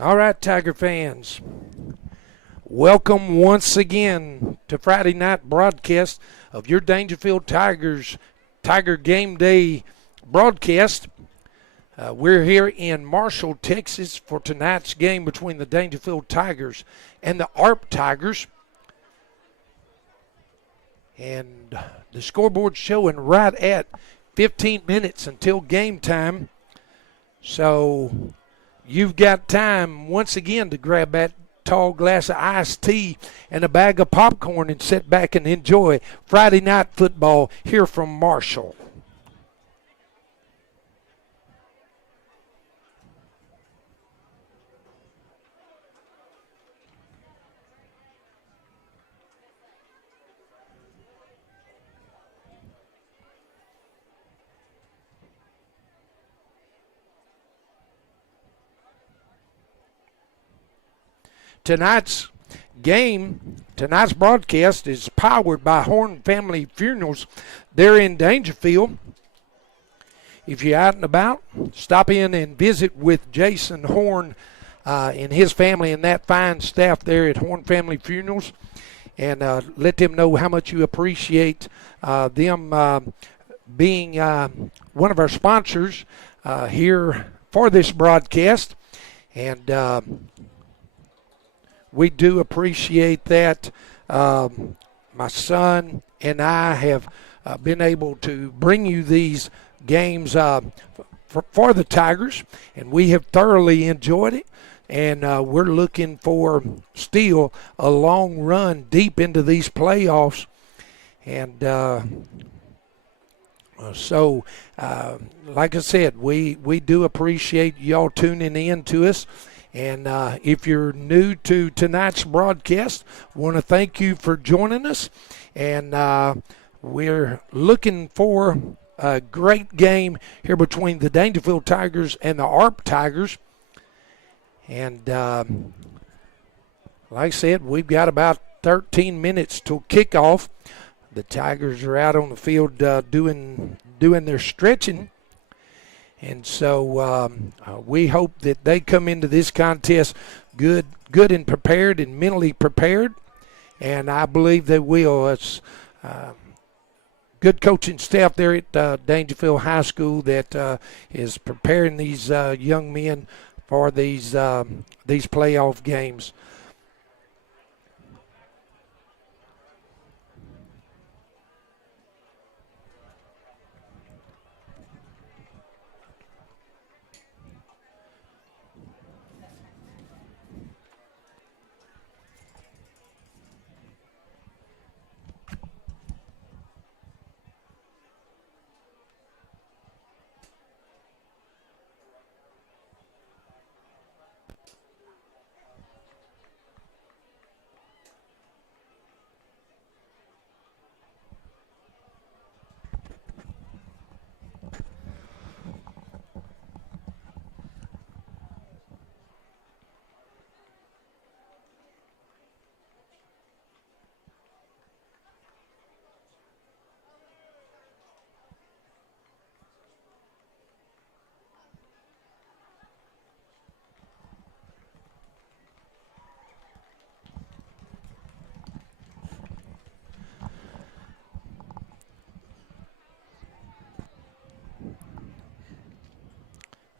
All right, Tiger fans, welcome once again to Friday night broadcast of your Daingerfield Tigers Tiger Game Day broadcast. We're here in Marshall, Texas for tonight's game between the Daingerfield Tigers and the ARP Tigers. And the scoreboard's showing right at 15 minutes until game time. So you've got time once again to grab that tall glass of iced tea and a bag of popcorn and sit back and enjoy Friday night football here from Marshall. Tonight's broadcast is powered by Horn Family Funerals. They're in Daingerfield. If you're out and about, stop in and visit with Jason Horn and his family and that fine staff there at Horn Family Funerals, and let them know how much you appreciate them being one of our sponsors here for this broadcast. And we do appreciate that. My son and I have been able to bring you these games for the Tigers, and we have thoroughly enjoyed it. And we're looking for still a long run deep into these playoffs. And so, like I said, we do appreciate y'all tuning in to us. And if you're new to tonight's broadcast, want to thank you for joining us. And we're looking for a great game here between the Daingerfield Tigers and the ARP Tigers. And like I said, we've got about 13 minutes till kickoff. The Tigers are out on the field doing their stretching. And so we hope that they come into this contest good and prepared and mentally prepared. And I believe they will. It's good coaching staff there at Daingerfield High School that is preparing these young men for these playoff games.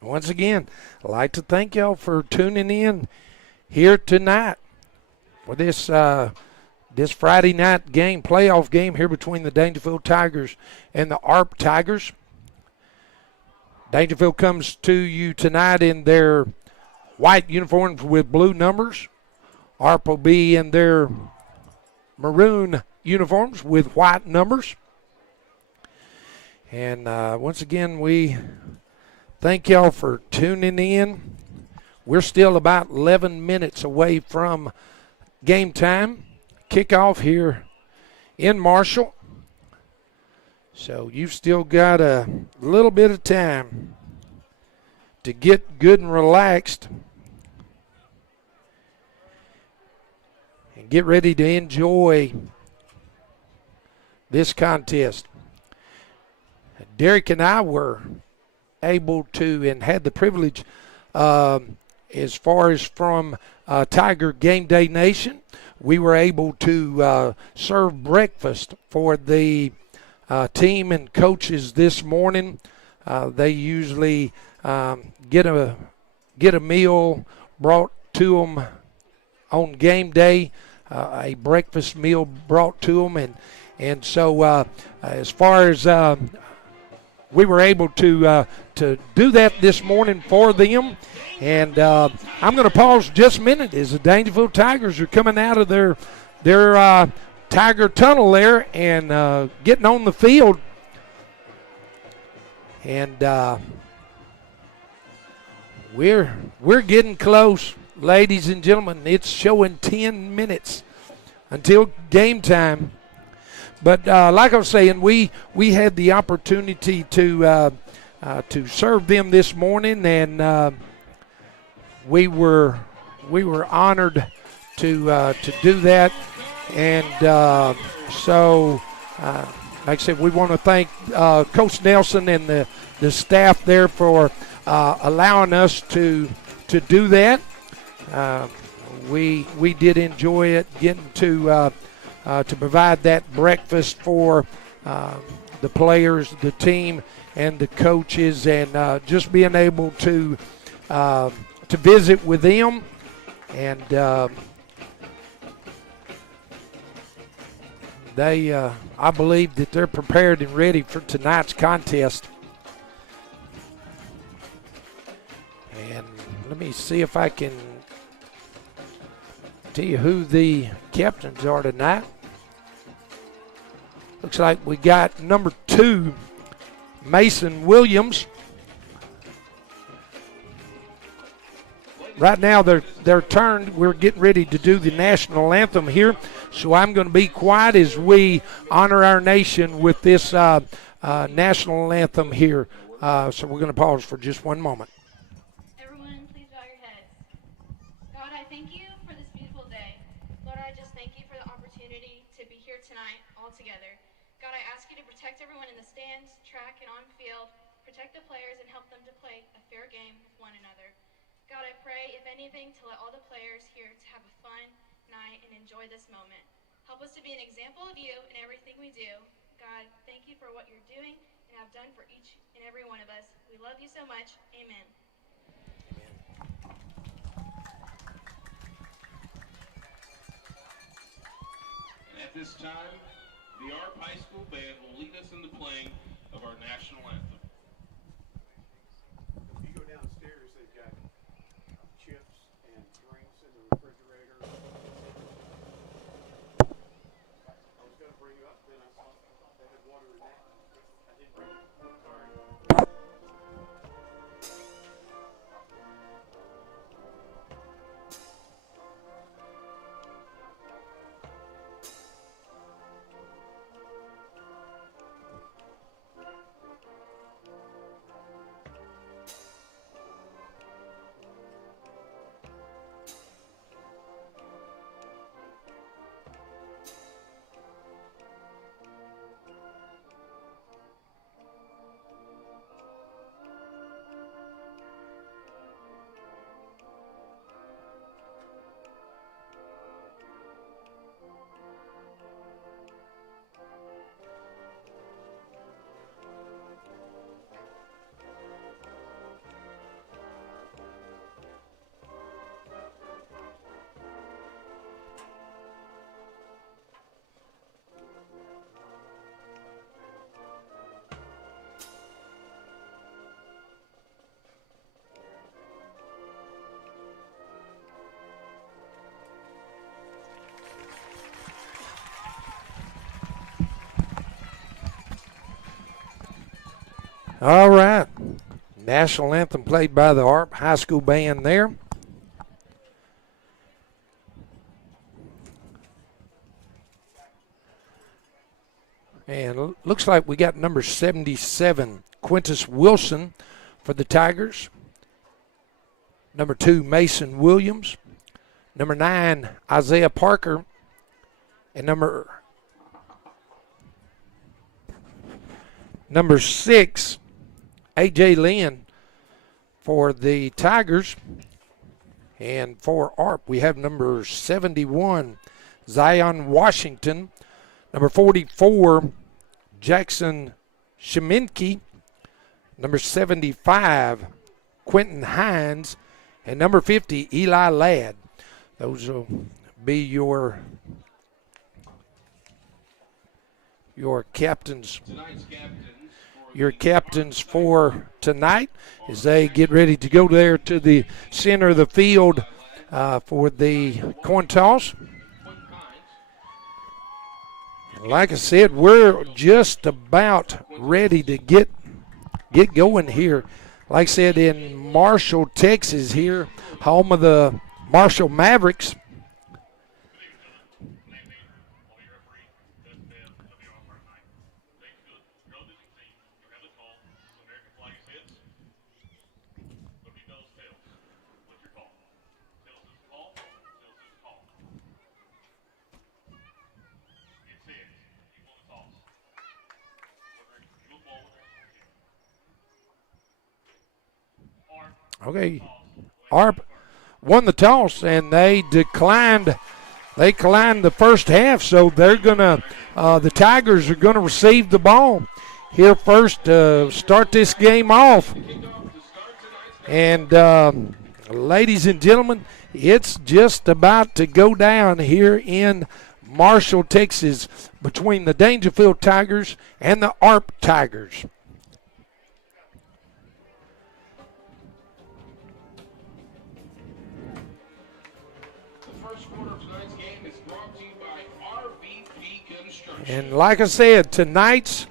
Once again, I'd like to thank y'all for tuning in here tonight for this Friday night game, playoff game here between the Daingerfield Tigers and the ARP Tigers. Daingerfield comes to you tonight in their white uniforms with blue numbers. ARP will be in their maroon uniforms with white numbers. And once again, we thank y'all for tuning in. We're still about 11 minutes away from game time, kickoff here in Marshall. So you've still got a little bit of time to get good and relaxed and get ready to enjoy this contest. Derek and I were able to and had the privilege as far as from Tiger Game Day Nation, we were able to serve breakfast for the team and coaches this morning. They usually get a meal brought to them on game day, a breakfast meal brought to them, and so as far as we were able to do that this morning for them. And I'm going to pause just a minute as the Daingerfield Tigers are coming out of their Tiger Tunnel there and getting on the field. And we're getting close, ladies and gentlemen. It's showing 10 minutes until game time. But like I was saying, we had the opportunity to serve them this morning, and we were honored to do that. And so, like I said, we want to thank Coach Nelson and the staff there for allowing us to do that. We did enjoy it, getting to provide that breakfast for the players, the team, and the coaches, and just being able to visit with them. And I believe that they're prepared and ready for tonight's contest. And let me see if I can tell you who the captains are tonight. Looks like we got number 2, Mason Williams. Right now they're turned. We're getting ready to do the national anthem here, so I'm going to be quiet as we honor our nation with this national anthem here. So we're going to pause for just one moment. Everyone, please bow your heads. God, I thank you for this beautiful day. Lord, I just thank you for the opportunity to be here tonight all together. God, I ask you to protect everyone in the stands, track, and on field. Protect the players and help them to play a fair game with one another. God, I pray, if anything, to let all the players here to have a fun night and enjoy this moment. Help us to be an example of you in everything we do. God, thank you for what you're doing and have done for each and every one of us. We love you so much. Amen. And at this time, the ARP High School Band will lead us in the playing of our national anthem. If you go downstairs, they've got chips and drinks in the refrigerator. I was going to bring you up, then I saw they had water in that. I didn't bring it. Sorry. All right. National anthem played by the ARP High School Band there. And looks like we got number 77, Quintus Wilson for the Tigers. Number 2, Mason Williams. Number 9, Isaiah Parker. And number 6, A.J. Lynn for the Tigers. And for ARP, we have number 71, Zion Washington. Number 44, Jackson Sheminke. Number 75, Quentin Hines. And number 50, Eli Ladd. Those will be your captains. Your captains for tonight as they get ready to go there to the center of the field for the coin toss. Like I said, we're just about ready to get going here. Like I said, in Marshall, Texas here, home of the Marshall Mavericks. Okay, ARP won the toss, and they declined. They declined the first half, so they're gonna. The Tigers are gonna receive the ball here first to start this game off. And ladies and gentlemen, it's just about to go down here in Marshall, Texas, between the Daingerfield Tigers and the ARP Tigers. And like I said, tonight's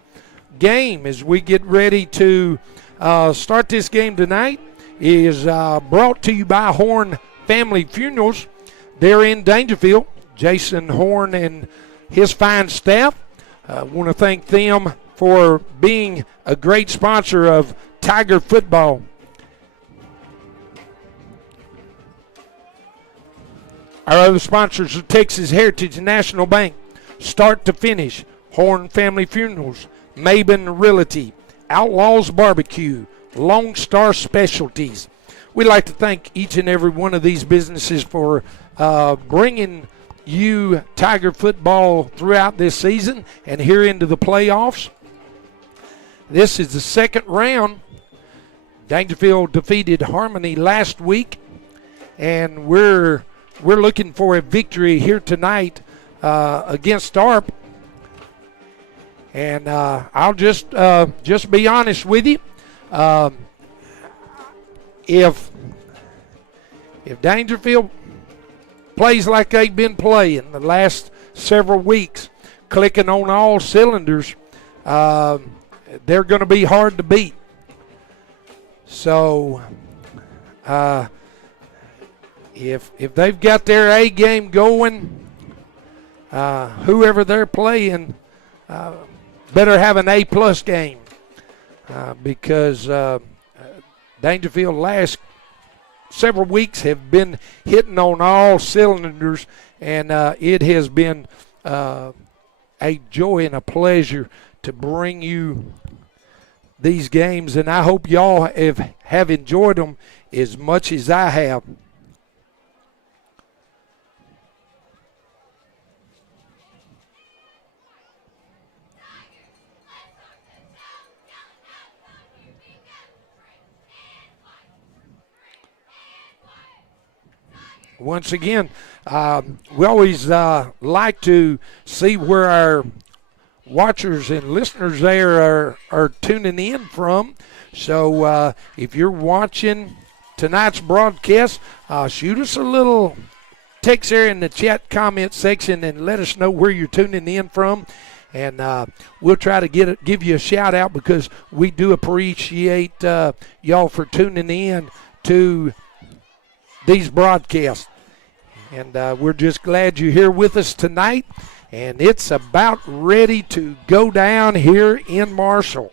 game, as we get ready to start this game tonight, is brought to you by Horn Family Funerals. They're in Daingerfield. Jason Horn and his fine staff. I want to thank them for being a great sponsor of Tiger football. Our other sponsors are Texas Heritage National Bank, Start to Finish, Horn Family Funerals, Maben Realty, Outlaws Barbecue, Lone Star Specialties. We'd like to thank each and every one of these businesses for bringing you Tiger football throughout this season and here into the playoffs. This is the second round. Daingerfield defeated Harmony last week, and we're looking for a victory here tonight against ARP. And I'll just be honest with you. If Daingerfield plays like they've been playing the last several weeks, clicking on all cylinders, they're going to be hard to beat. So if they've got their A game going, whoever they're playing better have an A-plus game because Daingerfield last several weeks have been hitting on all cylinders, and it has been a joy and a pleasure to bring you these games, and I hope y'all have enjoyed them as much as I have. Once again, we always like to see where our watchers and listeners there are tuning in from. So if you're watching tonight's broadcast, shoot us a little text there in the chat comment section and let us know where you're tuning in from. And we'll try to give you a shout out because we do appreciate y'all for tuning in to these broadcasts. And we're just glad you're here with us tonight. And it's about ready to go down here in Marshall.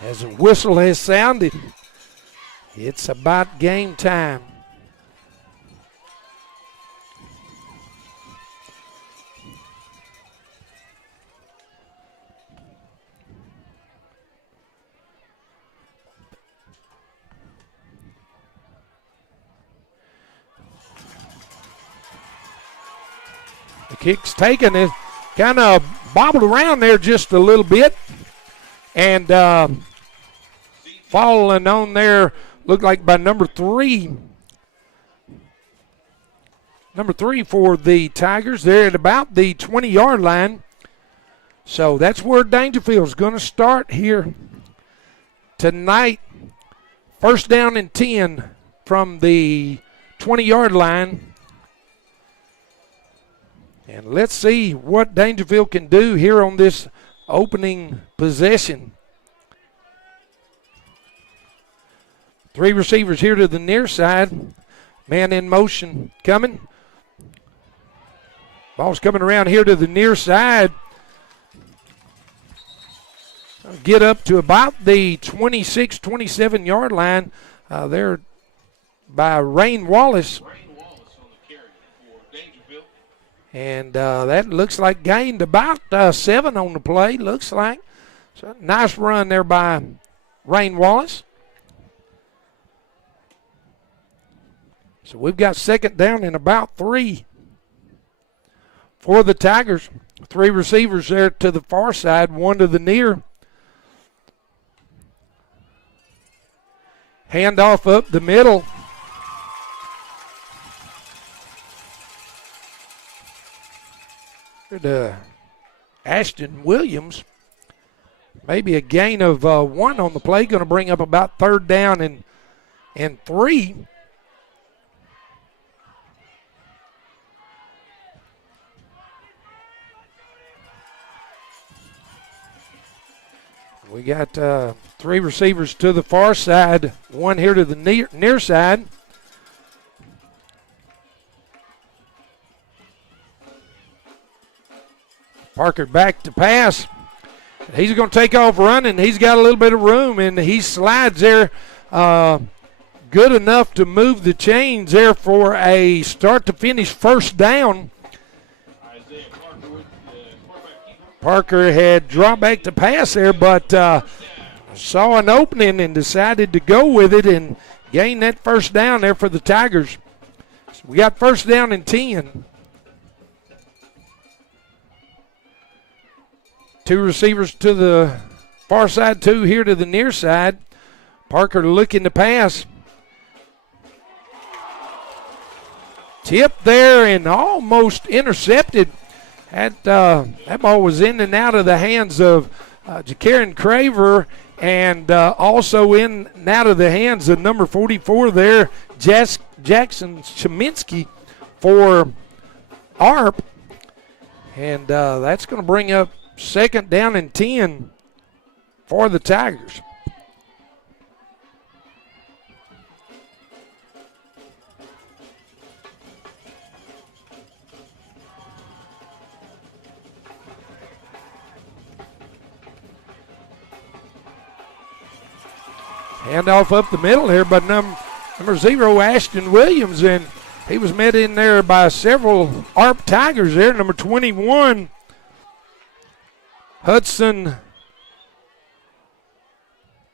As a whistle has sounded, it's about game time. Kick's taken. It kind of bobbled around there just a little bit. And falling on there, looked like by number 3. Number 3 for the Tigers. They're at about the 20-yard line. So that's where Daingerfield's going to start here tonight. First down and 10 from the 20-yard line. And let's see what Daingerfield can do here on this opening possession. 3 receivers here to the near side. Man in motion coming. Ball's coming around here to the near side. Get up to about the 26, 27-yard line. There by Rain Wallace. Rain Wallace on the carry for Daingerfield. And that looks like gained about 7 on the play, looks like. So nice run there by Rain Wallace. So we've got second down and about 3 for the Tigers. 3 receivers there to the far side, 1 to the near. Handoff up the middle. To Ashton Williams. Maybe a gain of 1 on the play. Going to bring up about 3rd down and 3. We got 3 receivers to the far side, 1 here to the near side. Parker back to pass. He's going to take off running. He's got a little bit of room, and he slides there good enough to move the chains there for a start-to-finish first down. Parker had dropped back to pass there, but saw an opening and decided to go with it and gain that first down there for the Tigers. So we got first down and 10. 2 receivers to the far side, 2 here to the near side. Parker looking to pass. Tipped there and almost intercepted. That ball was in and out of the hands of Ja'Karen Craver and also in and out of the hands of number 44 there, Jackson Cheminsky for ARP. And that's going to bring up second down and 10 for the Tigers. Handoff up the middle here by number 0, Ashton Williams, and he was met in there by several ARP Tigers there. Number 21, Hudson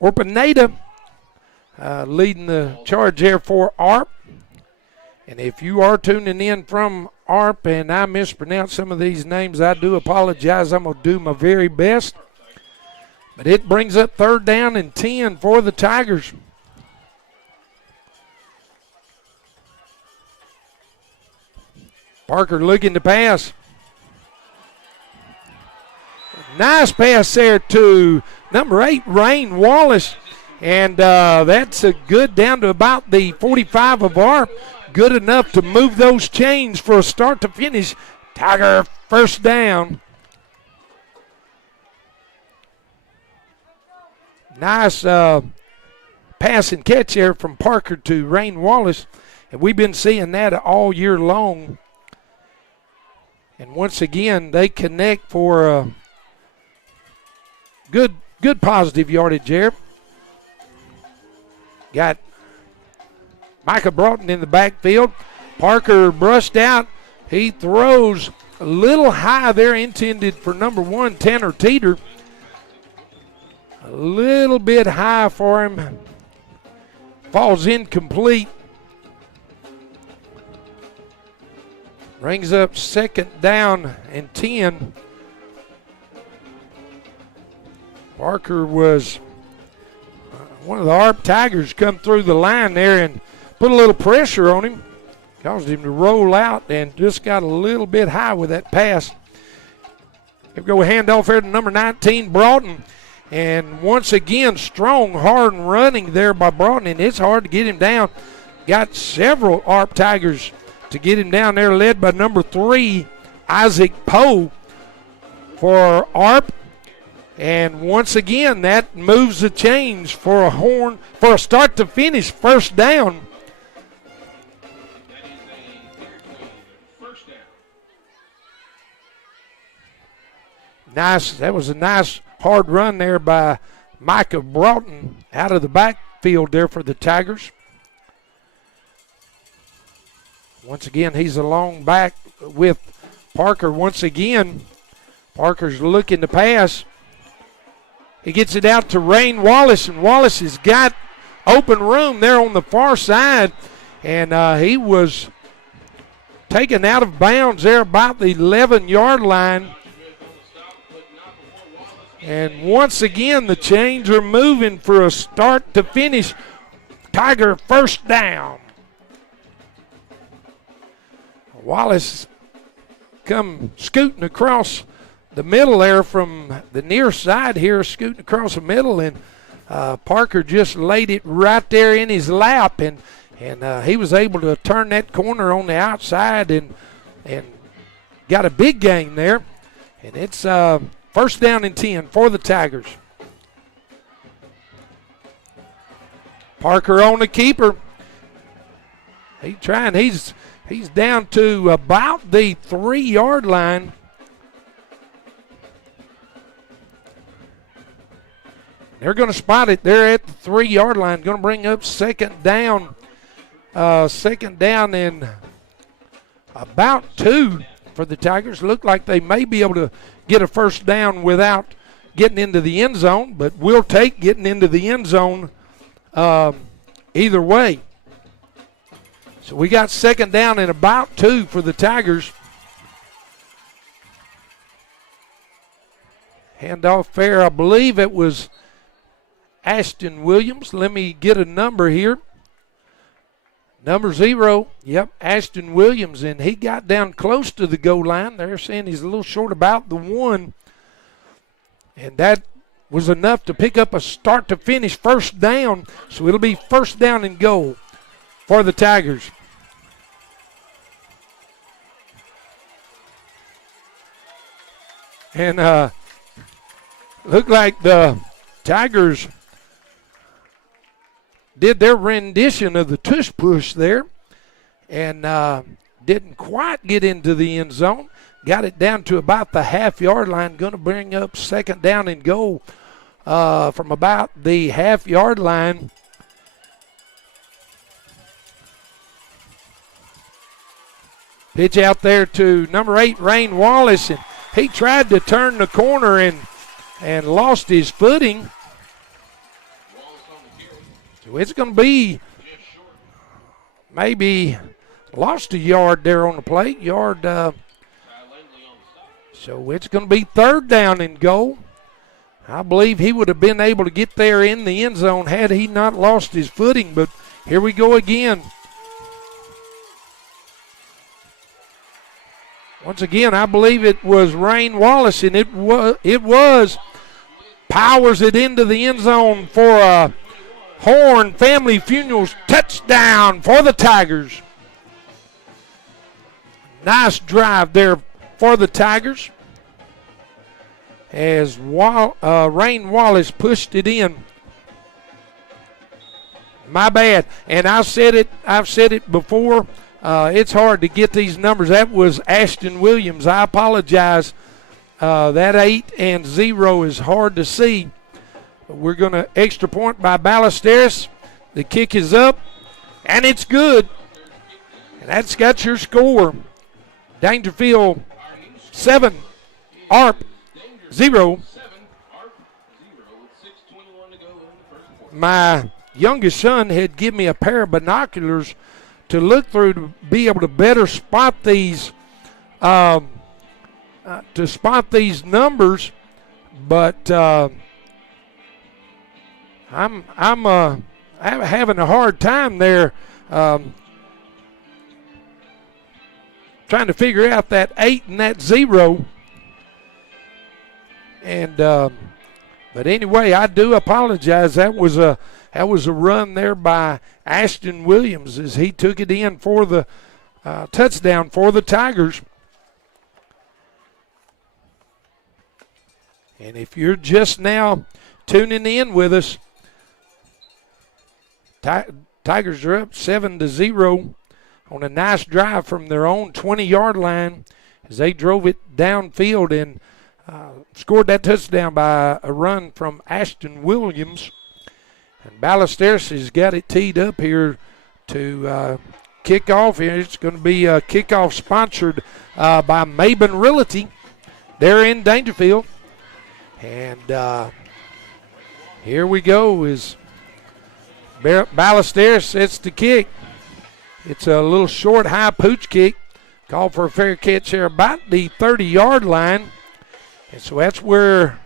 Orpineta leading the charge there for ARP. And if you are tuning in from ARP and I mispronounce some of these names, I do apologize. I'm going to do my very best. But it brings up third down and 10 for the Tigers. Parker looking to pass. Nice pass there to number 8, Rain Wallace. And that's a good down to about the 45 of ARP. Good enough to move those chains for a start to finish. Tiger first down. Nice pass and catch there from Parker to Rain Wallace. And we've been seeing that all year long. And once again, they connect for good positive yardage there. Got Micah Broughton in the backfield. Parker brushed out. He throws a little high there, intended for number 1, Tanner Teeter. A little bit high for him. Falls incomplete. Brings up 2nd down and 10. Parker was one of the ARP Tigers come through the line there and put a little pressure on him. Caused him to roll out and just got a little bit high with that pass. Here we go, handoff here to number 19, Broughton. And once again, strong, hard running there by Broughton, and it's hard to get him down. Got several ARP Tigers to get him down there, led by number 3, Isaac Poe for ARP. And once again, that moves the chains for a start to finish first down. That is a Daingerfield first down. Nice. That was a nice hard run there by Micah Broughton out of the backfield there for the Tigers. Once again, he's along back with Parker. Once again, Parker's looking to pass. He gets it out to Rain Wallace, and Wallace has got open room there on the far side, and he was taken out of bounds there about the 11-yard line. And once again, the chains are moving for a start to finish Tiger first down. Wallace come scooting across the middle there from the near side here, scooting across the middle, and Parker just laid it right there in his lap, and he was able to turn that corner on the outside and got a big gain there. And it's first down and 10 for the Tigers. Parker on the keeper. He's down to about the 3-yard line. They're going to spot it there at the 3-yard line. Going to bring up second down and about 2 for the Tigers. Look like they may be able to get a first down without getting into the end zone, but we'll take getting into the end zone either way. So we got second down and about 2 for the Tigers. Handoff fair, I believe it was Ashton Williams. Let me get a number here. Number 0, yep, Ashton Williams, and he got down close to the goal line. They're saying he's a little short about the 1, and that was enough to pick up a start to finish first down, so it'll be first down and goal for the Tigers. And looked like the Tigers did their rendition of the tush push there and didn't quite get into the end zone. Got it down to about the half-yard line. Going to bring up second down and goal from about the half-yard line. Pitch out there to number 8, Rain Wallace, and he tried to turn the corner and lost his footing. So it's going to be maybe lost a yard there on the plate. So it's going to be third down and goal. I believe he would have been able to get there in the end zone had he not lost his footing. But here we go again. Once again, I believe it was Rain Wallace, and it was powers it into the end zone for a Horn Family Funerals touchdown for the Tigers. Nice drive there for the Tigers as Rain Wallace pushed it in. My bad. And I've said it before. It's hard to get these numbers. That was Ashton Williams. I apologize. That 8 and 0 is hard to see. We're going to extra point by Ballesteros. The kick is up, and it's good. And that's got your score. Daingerfield 7, ARP 0. My youngest son had given me a pair of binoculars to look through to be able to better spot these to spot these numbers, but I'm having a hard time there trying to figure out that 8 and that 0. And but anyway, I do apologize. That was a run there by Ashton Williams as he took it in for the touchdown for the Tigers. And if you're just now tuning in with us, Tigers are up 7-0 on a nice drive from their own 20-yard line as they drove it downfield and scored that touchdown by a run from Ashton Williams. And Ballesteros has got it teed up here to kick off. It's going to be a kickoff sponsored by Maben Realty. They're in Daingerfield. And here we go as Ballesteros sets the kick. It's a little short, high pooch kick. Called for a fair catch here about the 30-yard line. And so that's where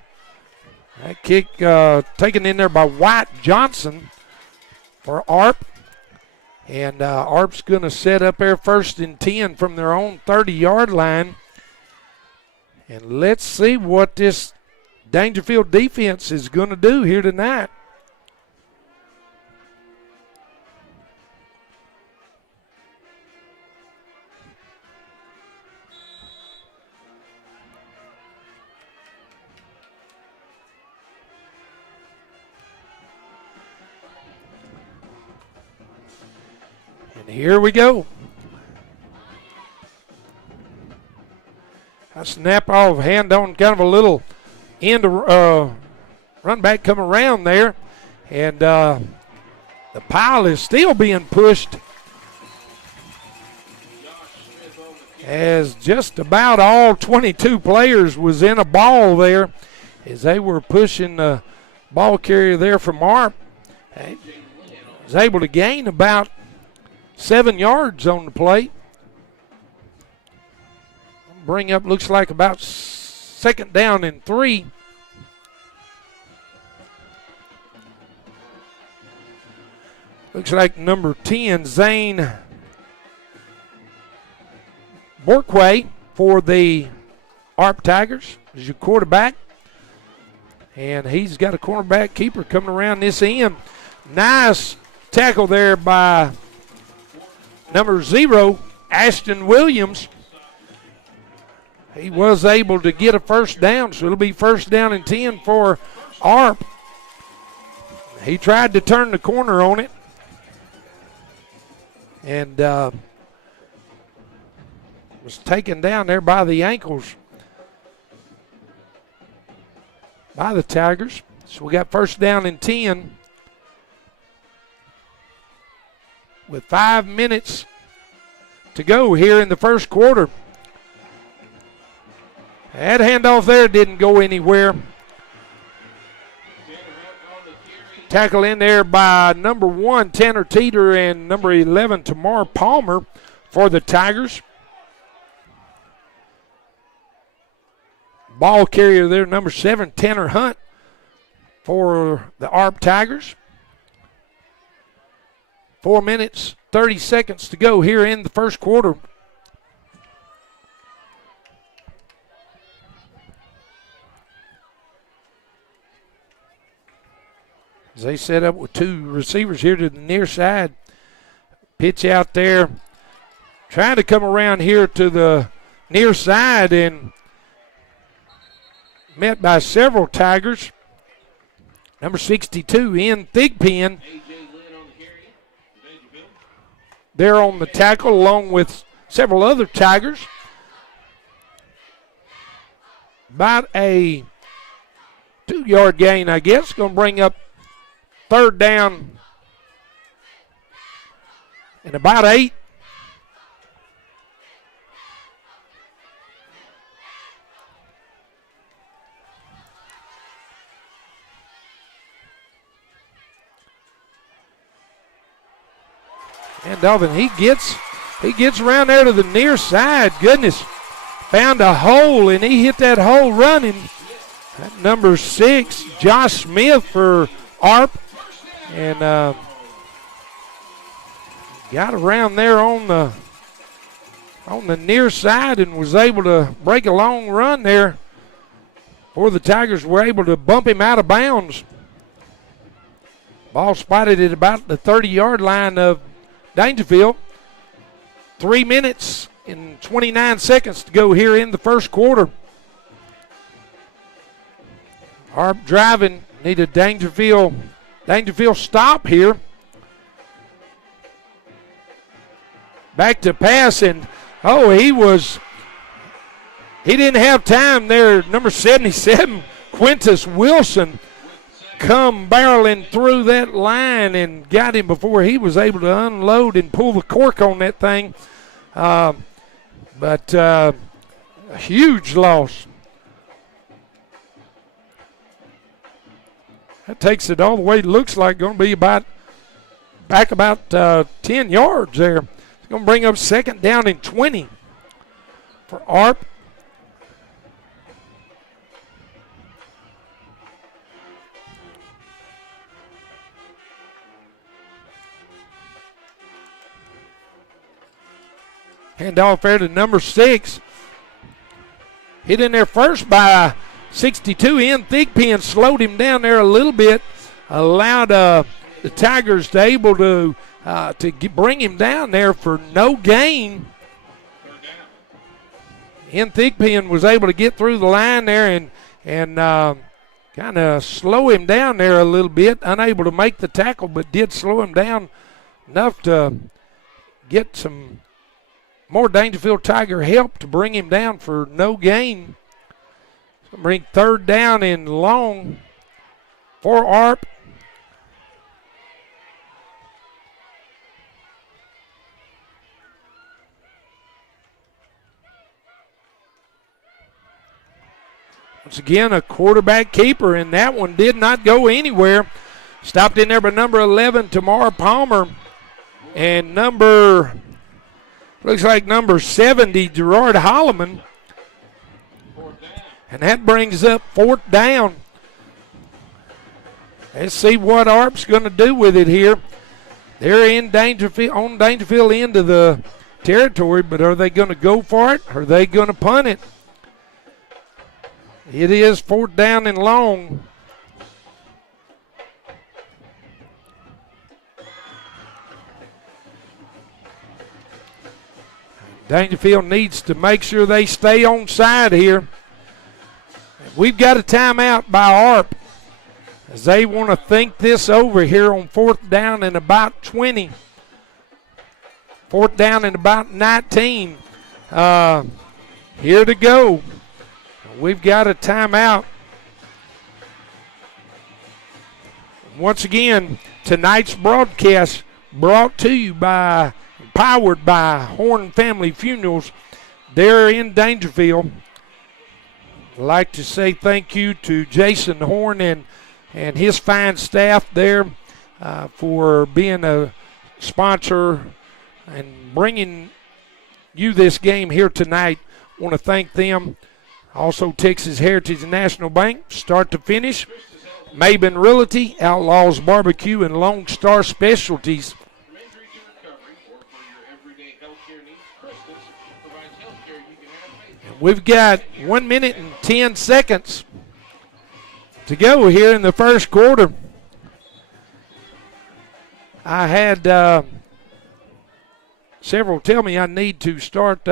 that kick taken in there by White Johnson for ARP. And ARP's going to set up there 1st and 10 from their own 30-yard line. And let's see what this Daingerfield defense is going to do here tonight. And here we go. A snap off, hand on, kind of a little end run back come around there. And the pile is still being pushed as just about all 22 players was in a ball there as they were pushing the ball carrier there from ARP. He was able to gain about 7 yards on the play. Bring up, looks like about 2nd down and 3. Looks like number 10, Zane Borkway for the ARP Tigers is your quarterback. And he's got a cornerback keeper coming around this end. Nice tackle there by number 0, Ashton Williams. He was able to get a 1st down, so it'll be 1st down and 10 for ARP. He tried to turn the corner on it. And was taken down there by the ankles by the Tigers. So we got 1st down and 10 with 5 minutes to go here in the 1st quarter. That handoff there didn't go anywhere. Tackle in there by number 1, Tanner Teeter, and number 11, Tamar Palmer for the Tigers. Ball carrier there, number 7, Tanner Hunt for the ARP Tigers. 4 minutes, 30 seconds to go here in the 1st quarter. As they set up with 2 receivers here to the near side. Pitch out there. Trying to come around here to the near side and met by several Tigers. Number 62 in Thigpen. They're on the tackle along with several other Tigers. About a 2-yard gain, I guess. Going to bring up 3rd down and about 8. And Delvin, he gets around there to the near side. Goodness. found a hole, and he hit that hole running. That number 6, Josh Smith for ARP. And got around there on the near side and was able to break a long run there before the Tigers were able to bump him out of bounds. Ball spotted at about the 30-yard line of Daingerfield. 3 minutes and 29 seconds to go here in the first quarter. ARP driving, need a Daingerfield stop here. Back to pass, and he didn't have time there. Number 77, Quintus Wilson, come barreling through that line and got him before he was able to unload and pull the cork on that thing. But a huge loss. That takes it all the way, looks like going to be back about 10 yards there. It's going to bring up second down and 20 for ARP. Handoff there to number 6. Hit in there first by 62. Ian Thigpen slowed him down there a little bit, allowed the Tigers to able to bring him down there for no gain. Ian Thigpen was able to get through the line there and kind of slow him down there a little bit, unable to make the tackle, but did slow him down enough to get some more Daingerfield Tiger help to bring him down for no gain. So bring third down and long for ARP. Once again, a quarterback keeper, and that one did not go anywhere. Stopped in there by number 11, Tamar Palmer, and looks like number 70, Gerard Holloman. And that brings up fourth down. Let's see what ARP's going to do with it here. They're in Daingerfield, on Daingerfield end of the territory, but are they going to go for it? Are they going to punt it? It is fourth down and long. Daingerfield needs to make sure they stay on side here. We've got a timeout by ARP as they want to think this over here on fourth down and about 20. Fourth down and about 19. Here to go. We've got a timeout. Once again, tonight's broadcast brought to you by, powered by Horn Family Funerals. They're in Daingerfield. I'd like to say thank you to Jason Horn and his fine staff there for being a sponsor and bringing you this game here tonight. I want to thank them. Also, Texas Heritage National Bank, start to finish. Maben Realty, Outlaws Barbecue, and Lone Star Specialties. From injury to recovery or for your everyday healthcare needs, Christus provides healthcare you can have faith in. We've got 1 minute and 10 seconds to go here in the first quarter. I had several tell me I need to start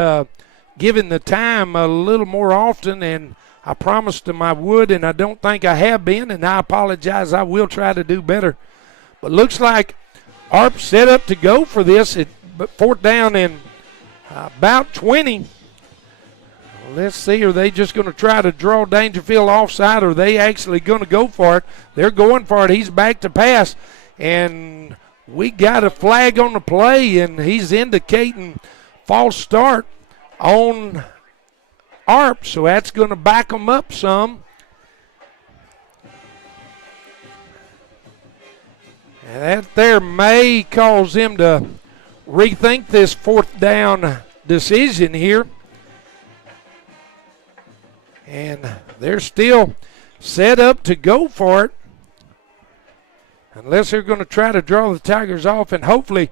giving the time a little more often, and I promised them I would, and I don't think I have been, and I apologize. I will try to do better. But looks like ARP set up to go for this at fourth down and about 20. Let's see, are they just going to try to draw Daingerfield offside, or are they actually going to go for it? They're going for it. He's back to pass, and we got a flag on the play, and he's indicating false start on ARP, so that's going to back them up some. And that there may cause them to rethink this fourth down decision here. And they're still set up to go for it. Unless they're going to try to draw the Tigers off, and hopefully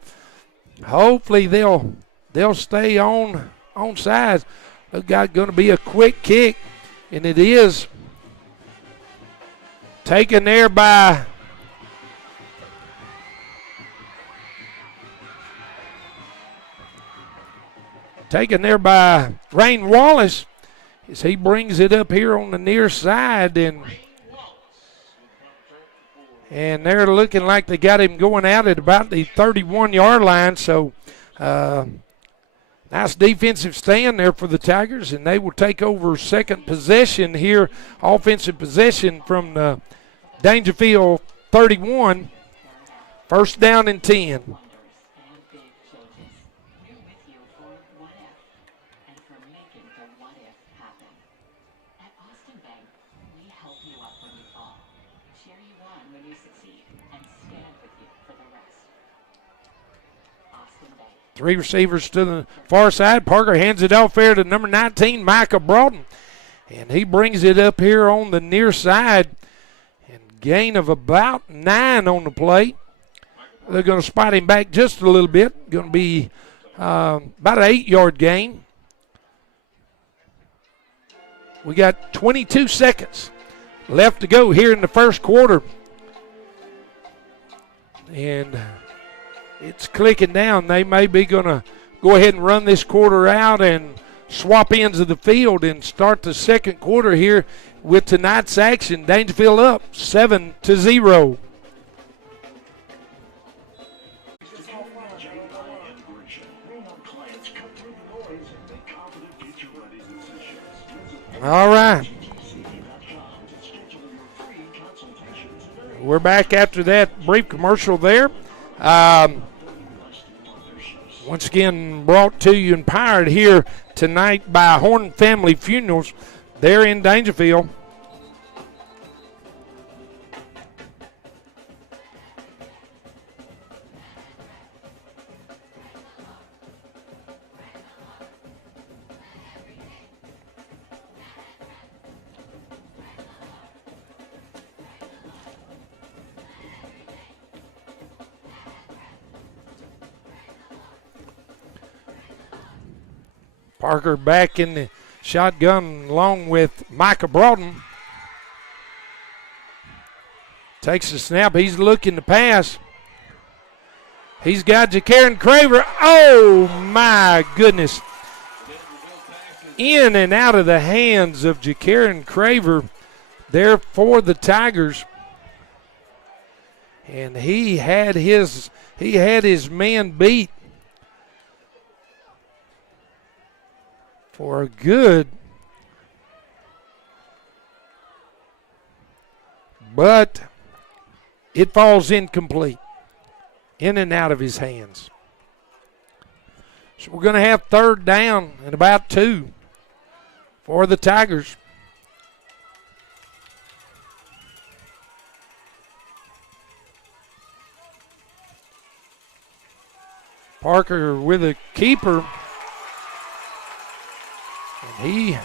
they'll stay on sides. Look, got going to be a quick kick, and it is taken there by Rain Wallace as he brings it up here on the near side, and they're looking like they got him going out at about the 31-yard line. So nice defensive stand there for the Tigers, and they will take over second possession here, offensive possession from the Daingerfield 31, first down and 10. Three receivers to the far side. Parker hands it off there to number 19, Micah Broughton. And he brings it up here on the near side. And gain of about 9 on the play. They're going to spot him back just a little bit. Going to be about an 8-yard gain. We got 22 seconds left to go here in the first quarter. And it's clicking down. They may be going to go ahead and run this quarter out and swap ends of the field and start the second quarter here with tonight's action. Daingerfield up 7-0. All right. We're back after that brief commercial there. Once again, brought to you and powered here tonight by Horn Family Funerals. They're in Daingerfield. Parker back in the shotgun along with Micah Broughton. Takes the snap. He's looking to pass. He's got Ja'Karen Craver. Oh, my goodness. In and out of the hands of Ja'Karen Craver there for the Tigers. And he had his man beat for a good, but it falls incomplete, in and out of his hands. So we're going to have third down and about 2 for the Tigers. Parker with a keeper. He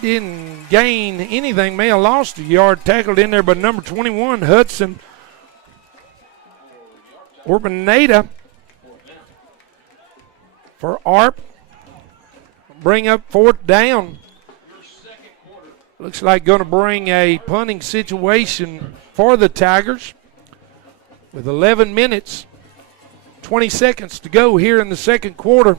didn't gain anything. May have lost a yard, tackled in there by number 21, Hudson Urbaneta for ARP. Bring up fourth down. Looks like going to bring a punting situation for the Tigers with 11 minutes, 20 seconds to go here in the second quarter.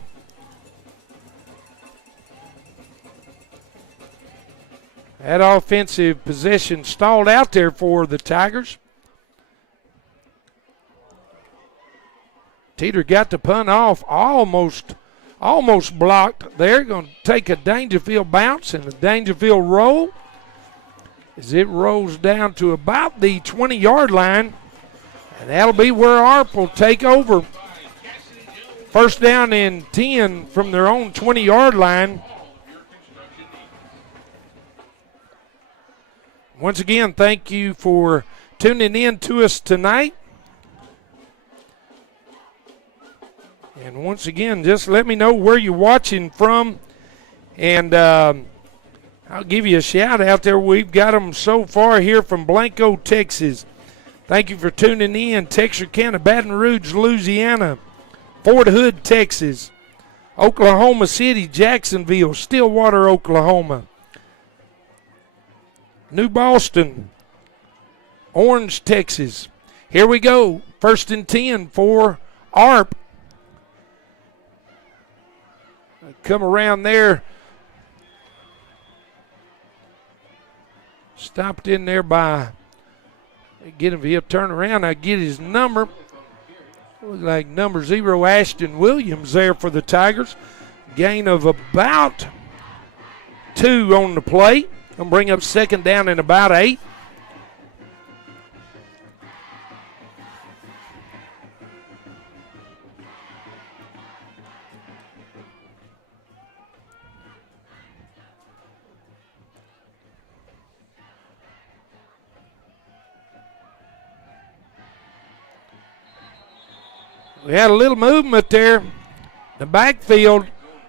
That offensive possession stalled out there for the Tigers. Teeter got the punt off, almost blocked there. Going to take a Daingerfield bounce and a Daingerfield roll as it rolls down to about the 20-yard line. And that'll be where ARP will take over. First down and 10 from their own 20-yard line. Once again, thank you for tuning in to us tonight. And once again, just let me know where you're watching from. And I'll give you a shout out there. We've got them so far here from Blanco, Texas. Thank you for tuning in. Texarkana, Baton Rouge, Louisiana, Fort Hood, Texas, Oklahoma City, Jacksonville, Stillwater, Oklahoma, New Boston, Orange, Texas. Here we go. 1st and 10 for ARP. Come around there. Stopped in there by, get him, he'll turn around. I get his number. Looks like number 0, Ashton Williams there for the Tigers. Gain of about 2 on the play. Gonna bring up 2nd down and about 8. We had a little movement there. The backfield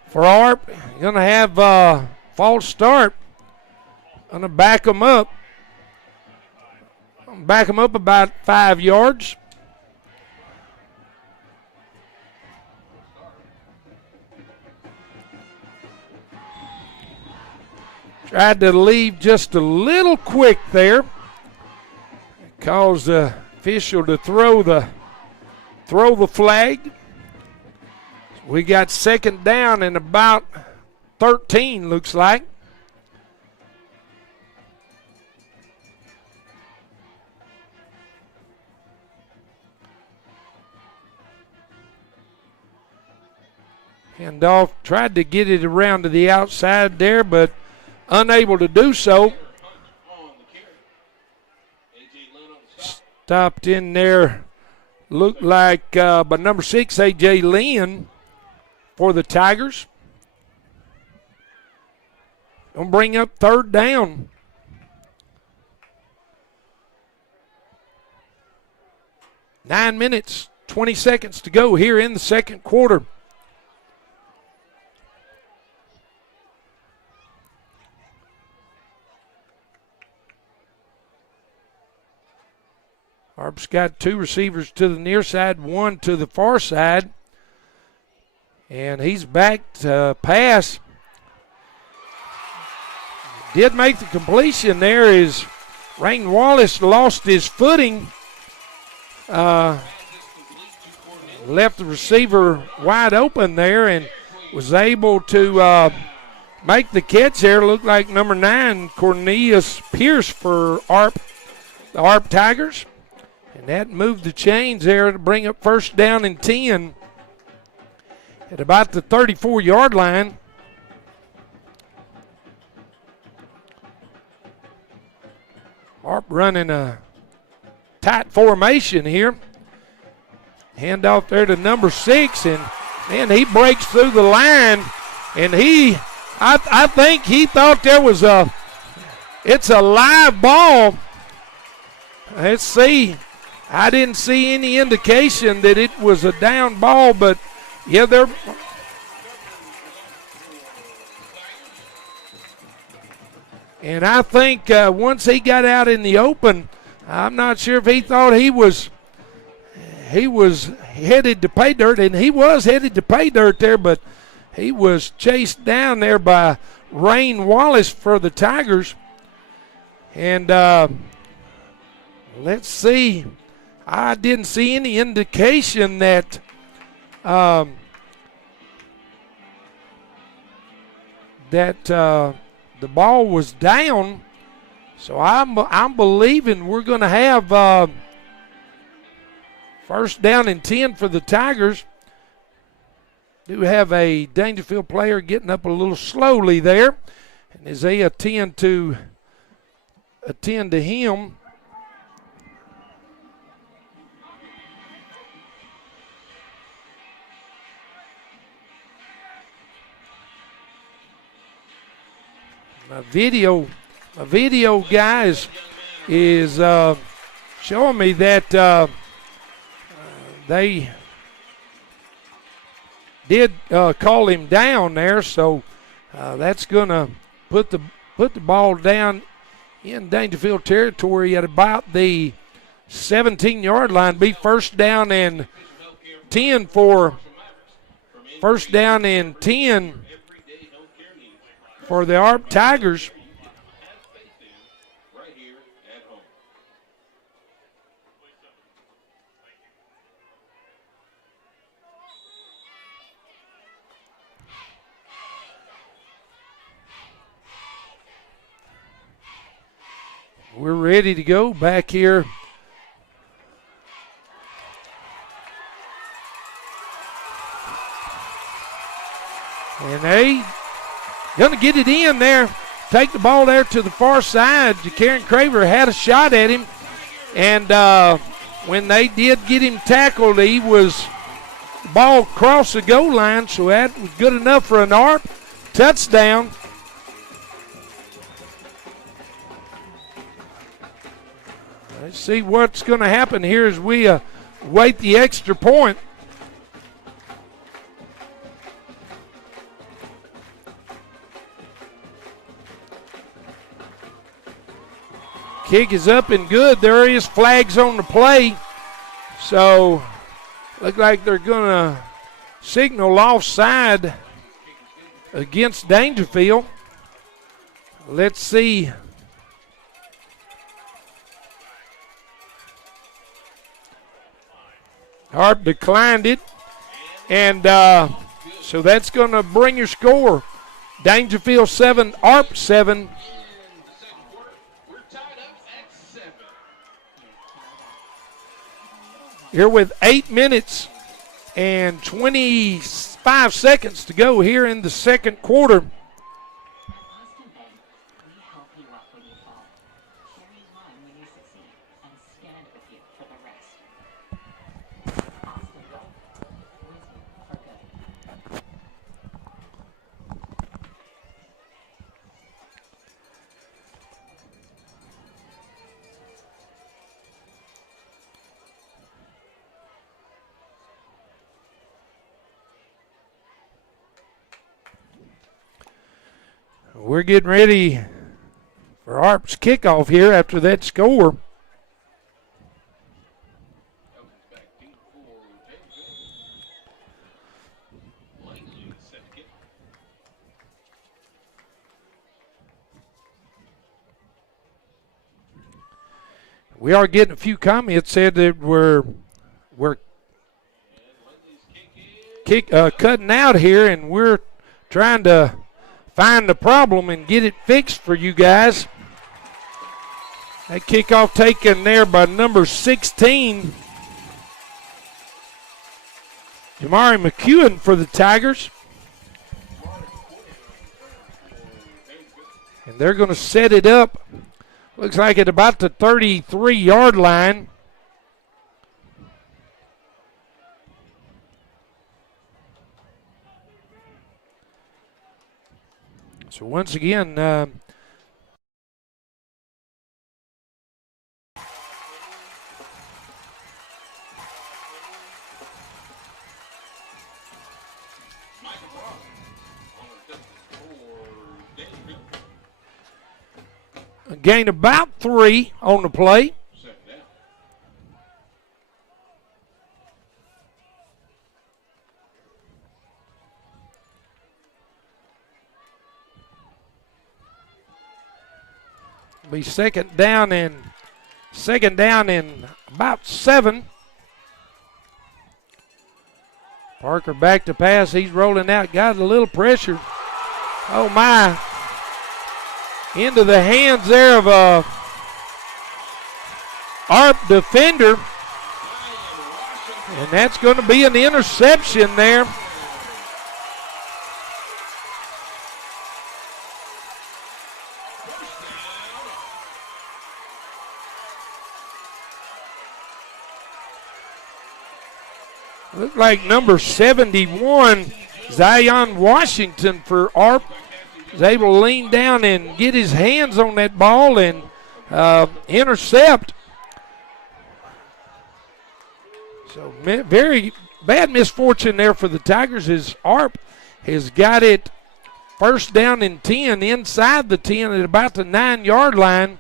for ARP. Going to have false start. Going to back them up. Back them up about 5 yards. Tried to leave just a little quick there. Caused the official to throw the flag. We got 2nd down and about 13, looks like. Handoff, tried to get it around to the outside there, but unable to do so. Stopped in there. Looked like by number 6, A.J. Lynn for the Tigers. Gonna bring up 3rd down. Nine minutes, 20 seconds to go here in the 2nd quarter. ARP's got 2 receivers to the near side, 1 to the far side. And he's back to pass. Did make the completion there as Rain Wallace lost his footing. Left the receiver wide open there and was able to make the catch there. Looked like number 9, Cornelius Pierce for ARP, the ARP Tigers. And that moved the chains there to bring up 1st down and 10 at about the 34-yard line. ARP running a tight formation here. Handoff there to number 6, and man, he breaks through the line, and I think he thought there was it's a live ball. Let's see. I didn't see any indication that it was a down ball, but yeah, they're. And I think once he got out in the open, I'm not sure if he thought he was headed to pay dirt, and he was headed to pay dirt there, but he was chased down there by Rain Wallace for the Tigers. And let's see. I didn't see any indication that the ball was down. So I'm believing we're going to have 1st down and 10 for the Tigers. Do have a Daingerfield player getting up a little slowly there, and as they attend to him. My video guys is showing me that they did call him down there, so that's gonna put put the ball down in Daingerfield territory at about the 17-yard line. Be first down and 10 for the ARP Tigers. We're ready to go back here. And they going to get it in there. Take the ball there to the far side. Karen Craver had a shot at him. And when they did get him tackled, the ball crossed the goal line. So that was good enough for an ARP touchdown. Let's see what's going to happen here as we wait the extra point. Kick is up and good. There is flags on the play. So, look like they're going to signal offside against Daingerfield. Let's see. ARP declined it. And so that's going to bring your score. Daingerfield 7, ARP 7. Here with 8 minutes and 25 seconds to go here in the second quarter. We're getting ready for ARP's kickoff here after that score. We are getting a few comments said that we're cutting out here, and we're trying to find the problem and get it fixed for you guys. That kickoff taken there by number 16, Jamari McEwen for the Tigers. And they're going to set it up, looks like at about the 33-yard line. So once again, a gain about 3 on the play. Be second down and about 7. Parker back to pass. He's rolling out. Got a little pressure. Oh my! Into the hands there of a ARP defender, and that's going to be an interception there. Looked like number 71, Zion Washington for ARP, was able to lean down and get his hands on that ball and intercept. So very bad misfortune there for the Tigers as ARP has got it First down and 10 inside the 10 at about the 9-yard line.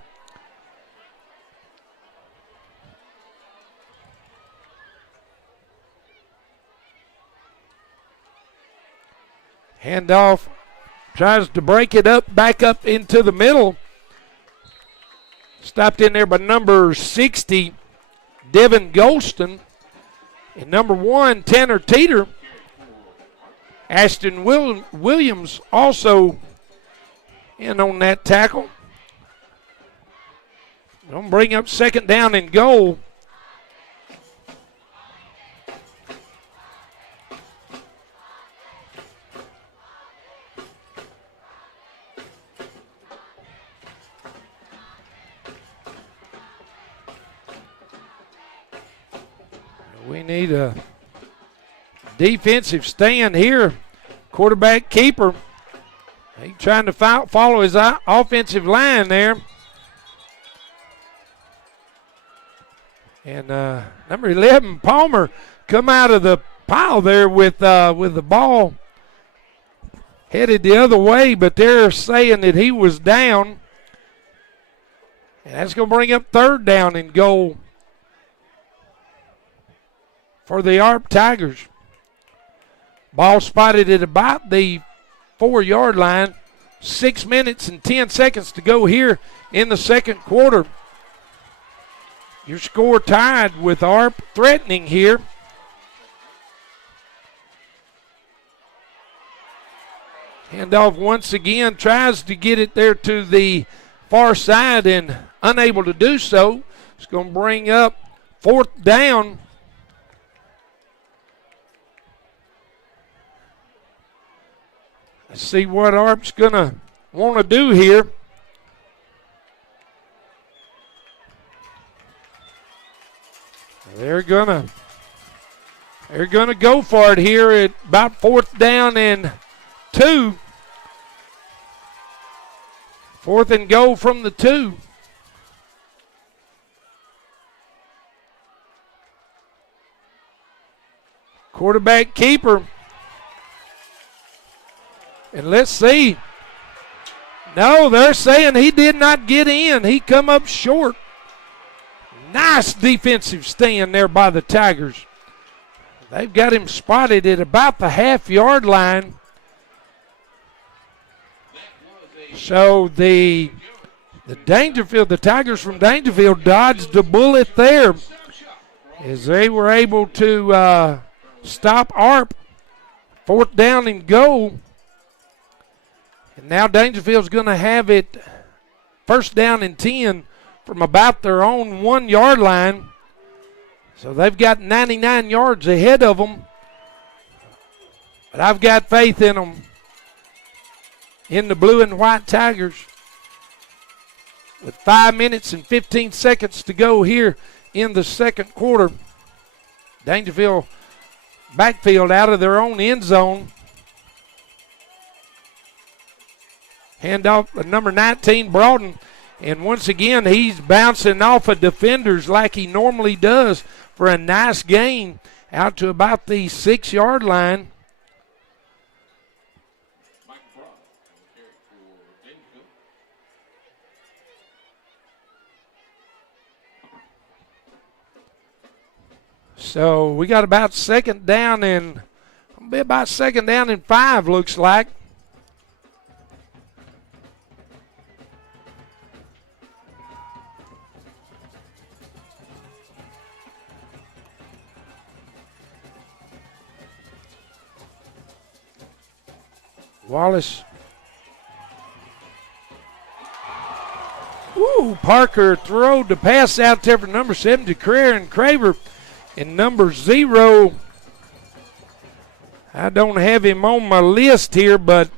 Handoff, tries to break it up, back up into the middle. Stopped in there by number 60, Devin Golston. And number 1, Tanner Teeter. Ashton Williams also in on that tackle. Going to bring up second down and goal. We need a defensive stand here. Quarterback keeper. He's trying to follow his offensive line there. And number 11, Palmer, come out of the pile there with the ball headed the other way, but they're saying that he was down. And that's going to bring up third down and goal for the ARP Tigers. Ball spotted at about the 4-yard line. 6 minutes and 10 seconds to go here in the second quarter. Your score tied with ARP threatening here. Handoff once again, tries to get it there to the far side and unable to do so. It's going to bring up fourth down. Let's see what ARP's going to want to do here. They're gonna go for it here at about fourth down and 2. Fourth and goal from the 2. Quarterback keeper. And let's see. No, they're saying he did not get in. He come up short. Nice defensive stand there by the Tigers. They've got him spotted at about the half-yard line. So the Tigers from Daingerfield dodged the bullet there as they were able to stop ARP. Fourth down and goal. And now Daingerfield's going to have it first down and 10 from about their own 1-yard line. So they've got 99 yards ahead of them. But I've got faith in them, in the blue and white Tigers. With 5 minutes and 15 seconds to go here in the second quarter. Daingerfield backfield out of their own end zone. Handoff number 19, Broughton. And once again, he's bouncing off of defenders like he normally does for a nice gain out to about the 6-yard line. So we got about second down and 5, looks like. Wallace. Parker throwed the pass out there for number 7 to Craer and Craver. And number 0, I don't have him on my list here, but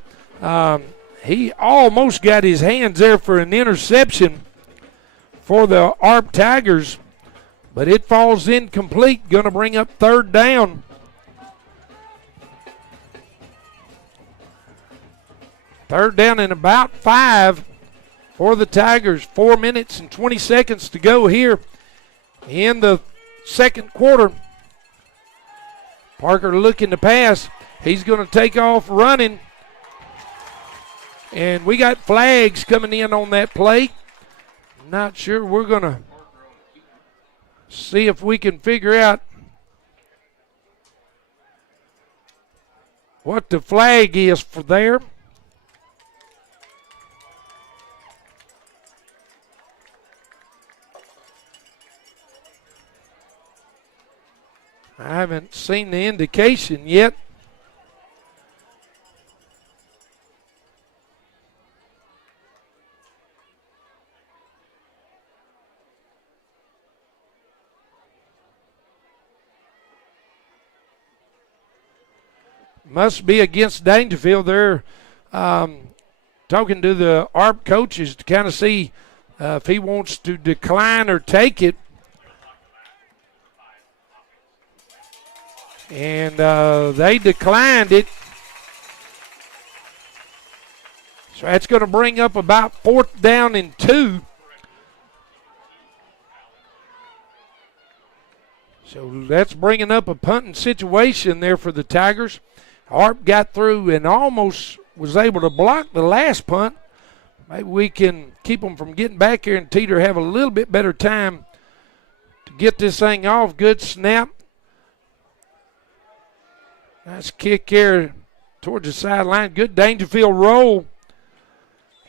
he almost got his hands there for an interception for the ARP Tigers. But it falls incomplete, going to bring up third down. Third down and about 5 for the Tigers. 4 minutes and 20 seconds to go here in the second quarter. Parker looking to pass. He's going to take off running. And we got flags coming in on that play. Not sure. We're going to see if we can figure out what the flag is for there. I haven't seen the indication yet. Must be against Daingerfield. They're talking to the ARP coaches to kind of see if he wants to decline or take it. And they declined it. So that's going to bring up about 4th down and 2. So that's bringing up a punting situation there for the Tigers. ARP got through and almost was able to block the last punt. Maybe we can keep them from getting back here and Teeter have a little bit better time to get this thing off. Good snap. Nice kick here towards the sideline. Good Daingerfield roll.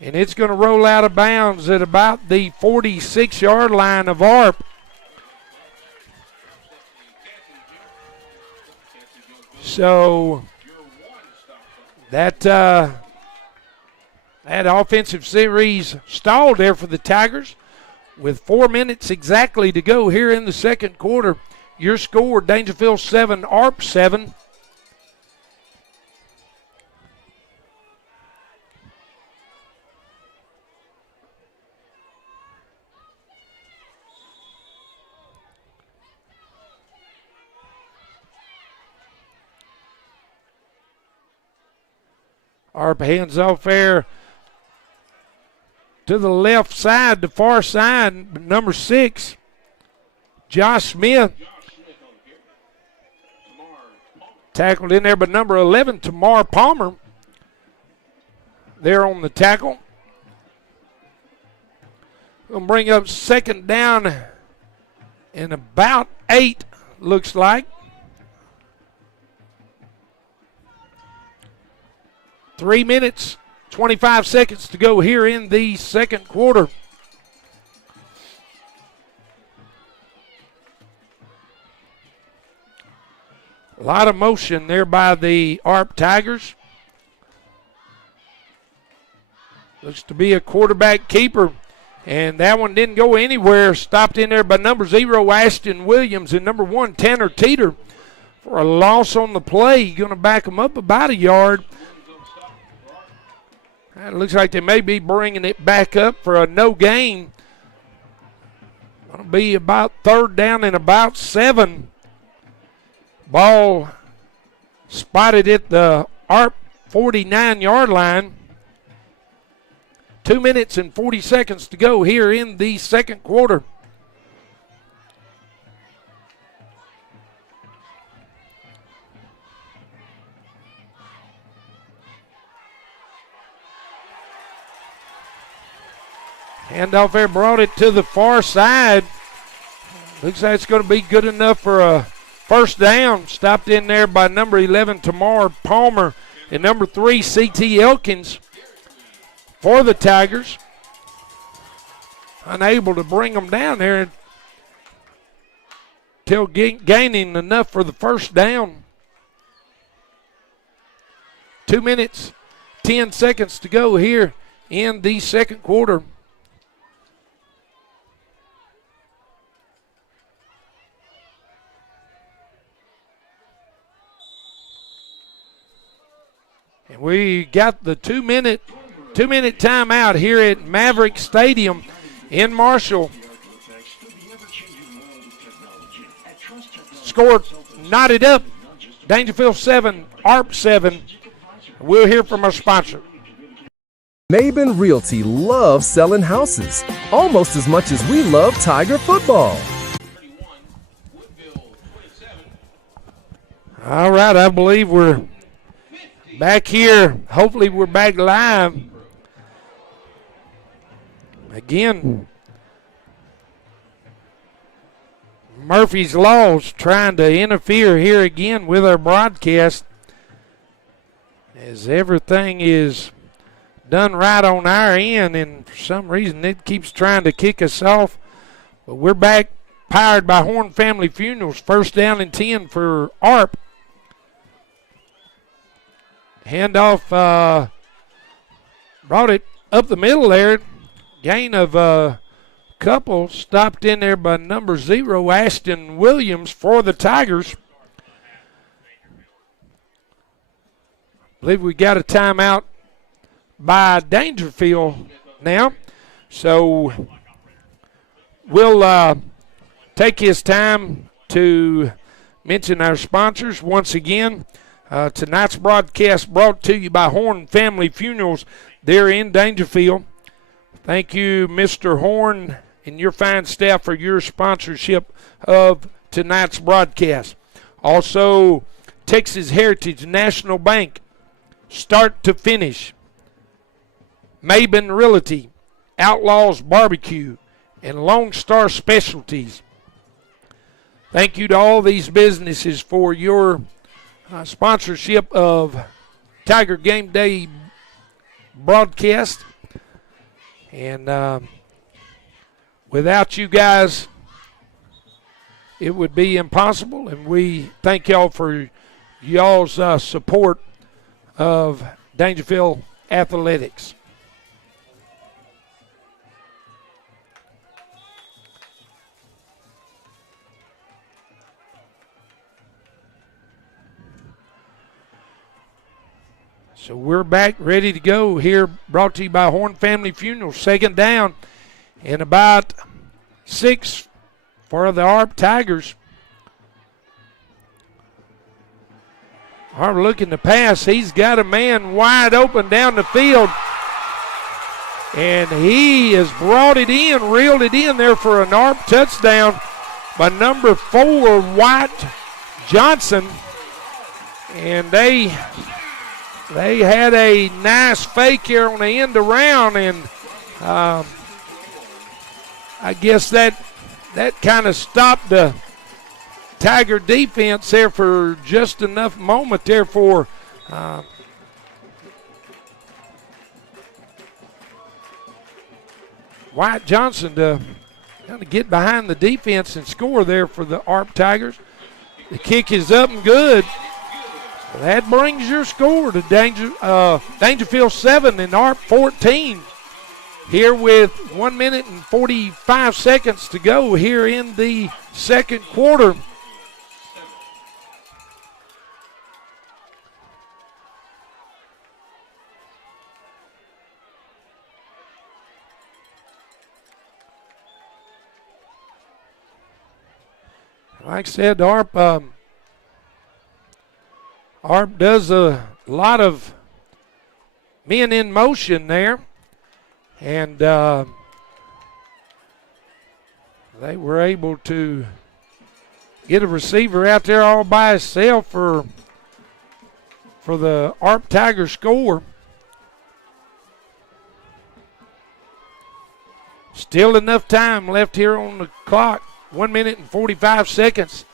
And it's going to roll out of bounds at about the 46-yard line of ARP. So that offensive series stalled there for the Tigers with 4 minutes exactly to go here in the second quarter. Your score, Daingerfield 7, ARP 7. ARP hands off there to the left side, the far side, number 6, Josh Smith. Tackled in there, but number 11, Tamar Palmer, there on the tackle. Going to bring up 2nd down and about 8, looks like. 3 minutes, 25 seconds to go here in the second quarter. A lot of motion there by the ARP Tigers. Looks to be a quarterback keeper. And that one didn't go anywhere. Stopped in there by number 0, Ashton Williams, and number 1, Tanner Teeter, for a loss on the play. Going to back them up about a yard. It looks like they may be bringing it back up for a no gain. Going to be about 3rd down and about 7. Ball spotted at the ARP 49-yard line. 2 minutes and 40 seconds to go here in the second quarter. Handoff there, brought it to the far side. Looks like it's going to be good enough for a 1st down. Stopped in there by number 11, Tamar Palmer, and number 3, C.T. Elkins for the Tigers. Unable to bring them down there until gaining enough for the 1st down. 2 minutes, 10 seconds to go here in the second quarter. And we got the 2 minute timeout here at Maverick Stadium in Marshall. Score knotted up. Daingerfield 7, ARP 7. We'll hear from our sponsor. Maben Realty loves selling houses almost as much as we love Tiger football. All right, I believe we're back here. Hopefully we're back live Again, Murphy's Law's trying to interfere here again with our broadcast, as everything is done right on our end, and for some reason it keeps trying to kick us off. But we're back, powered by Horn Family Funerals. First down and 10 for ARP. Handoff brought it up the middle there. Gain of a couple. Stopped in there by number 0, Ashton Williams, for the Tigers. I believe we got a timeout by Daingerfield now. So we'll take his time to mention our sponsors once again. Tonight's broadcast brought to you by Horn Family Funerals there in Daingerfield. Thank you, Mr. Horn, and your fine staff for your sponsorship of tonight's broadcast. Also, Texas Heritage National Bank, start to finish. Maben Realty, Outlaws Barbecue, and Lone Star Specialties. Thank you to all these businesses for your sponsorship of Tiger Game Day broadcast. And without you guys, it would be impossible. And we thank y'all for y'all's support of Daingerfield Athletics. So we're back, ready to go here, brought to you by Horn Family Funerals. Second down and about 6 for the ARP Tigers. ARP looking to pass. He's got a man wide open down the field. And he has brought it in, reeled it in there for an ARP touchdown by number 4, White Johnson. And they had a nice fake here on the end around, and I guess that kind of stopped the Tiger defense there for just enough moment there for White Johnson to kind of get behind the defense and score there for the ARP Tigers. The kick is up and good. That brings your score to Daingerfield 7 and ARP 14. Here with 1 minute and 45 seconds to go here in the second quarter. Like I said, ARP does a lot of men in motion there, and they were able to get a receiver out there all by himself for the ARP Tiger score. Still enough time left here on the clock. 1 minute and 45 seconds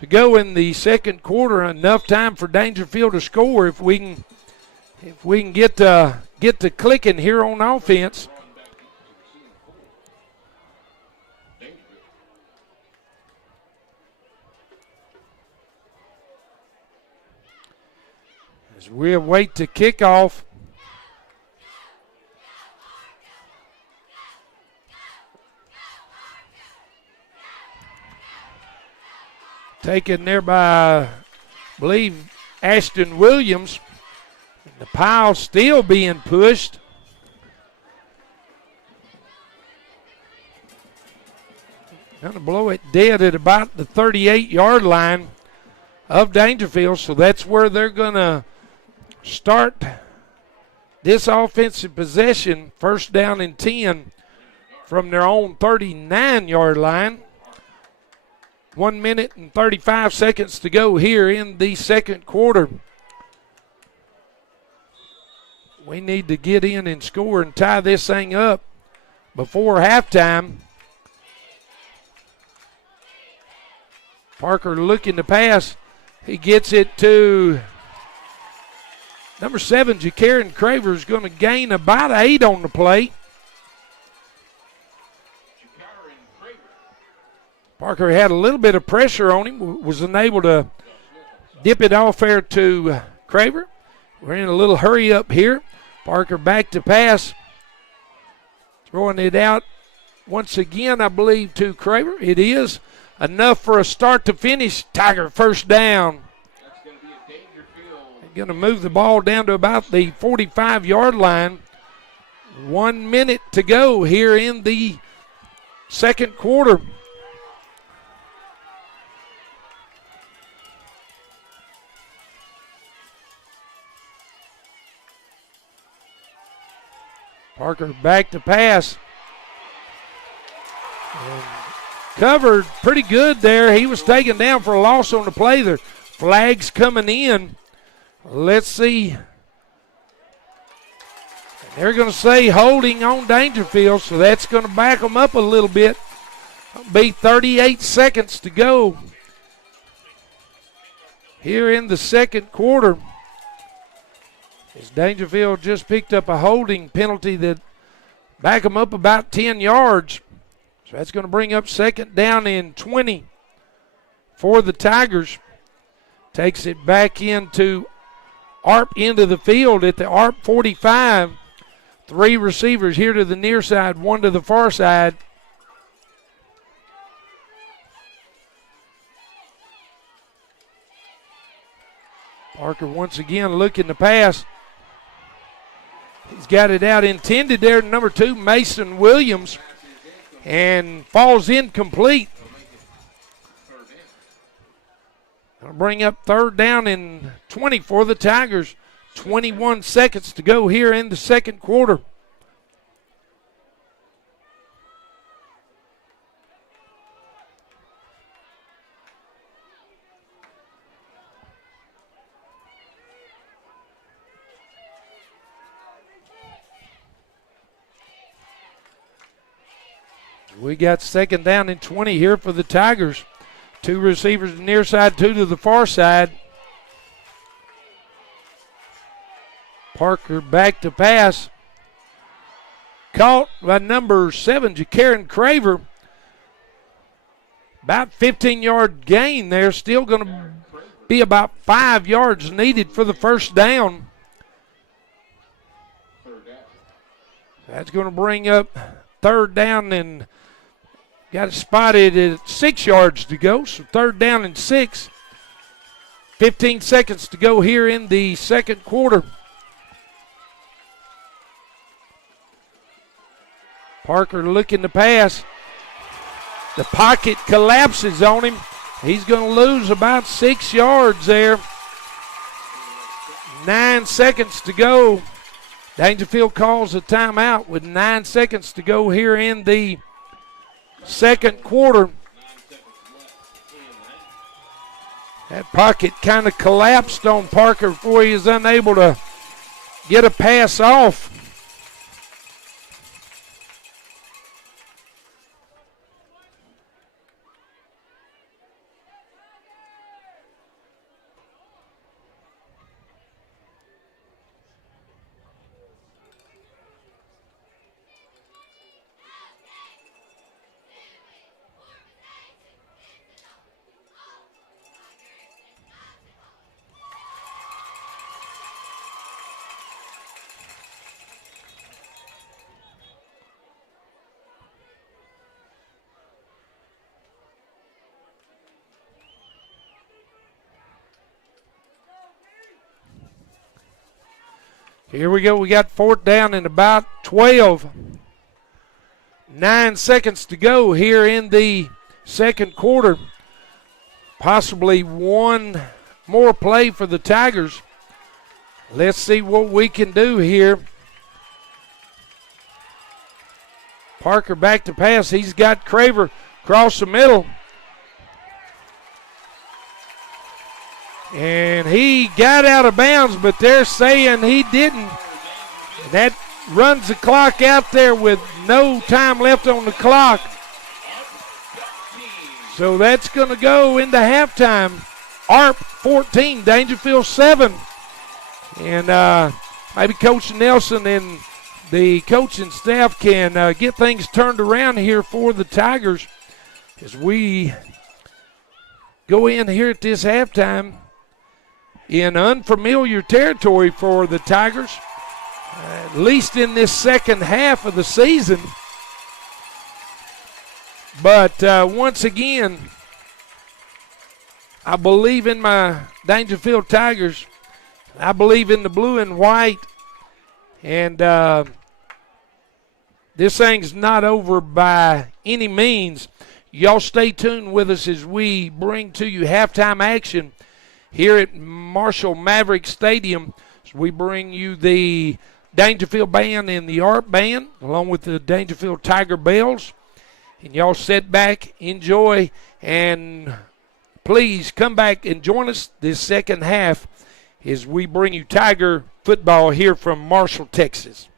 to go in the second quarter. Enough time for Daingerfield to score if we can get to clicking here on offense. As we await the kickoff. Taken there by, I believe, Ashton Williams. The pile still being pushed. Going to blow it dead at about the 38-yard line of Daingerfield. So that's where they're going to start this offensive possession. First down and 10 from their own 39-yard line. 1 minute and 35 seconds to go here in the second quarter. We need to get in and score and tie this thing up before halftime. Parker looking to pass. He gets it to number 7, Ja'Karen Craver, is going to gain about 8 on the play. Parker had a little bit of pressure on him, was unable to dip it off there to Craver. We're in a little hurry up here. Parker back to pass. Throwing it out once again, I believe, to Craver. It is enough for a start to finish. Tiger first down. That's going to be a Daingerfield. Going to move the ball down to about the 45-yard line. 1 minute to go here in the second quarter. Parker back to pass. And covered pretty good there. He was taken down for a loss on the play. The flags coming in. Let's see. They're going to say holding on Daingerfield, so that's going to back them up a little bit. It'll be 38 seconds to go here in the second quarter. As Daingerfield just picked up a holding penalty that back them up about 10 yards. So that's going to bring up second down and 20 for the Tigers. Takes it back into ARP into the field at the ARP 45. 3 receivers here to the near side, 1 to the far side. Parker once again looking to pass. He's got it out intended there to number 2, Mason Williams, and falls incomplete. Going to bring up third down and 20 for the Tigers. 21 seconds to go here in the second quarter. We got second down and 20 here for the Tigers. 2 receivers to the near side, 2 to the far side. Parker back to pass. Caught by number 7, Ja'Karen Craver. About 15-yard gain there. Still going to be about 5 yards needed for the first down. That's going to bring up third down and got it spotted at 6 yards to go. So third down and 6. 15 seconds to go here in the second quarter. Parker looking to pass. The pocket collapses on him. He's going to lose about 6 yards there. 9 seconds to go. Daingerfield calls a timeout with 9 seconds to go here in the second quarter. That pocket kind of collapsed on Parker before he was unable to get a pass off. Here we go. We got fourth down and about 12. 9 seconds to go here in the second quarter. Possibly one more play for the Tigers. Let's see what we can do here. Parker back to pass. He's got Craver across the middle. And he got out of bounds, but they're saying he didn't. That runs the clock out there with no time left on the clock. So that's going to go into halftime. ARP 14, Daingerfield 7. And maybe Coach Nelson and the coaching staff can get things turned around here for the Tigers as we go in here at this halftime in unfamiliar territory for the Tigers, at least in this second half of the season. But once again, I believe in my Daingerfield Tigers. I believe in the blue and white. And this thing's not over by any means. Y'all stay tuned with us as we bring to you halftime action here at Marshall Maverick Stadium. As we bring you the Daingerfield Band and the ARP Band, along with the Daingerfield Tiger Bells. And y'all sit back, enjoy, and please come back and join us this second half as we bring you Tiger football here from Marshall, Texas.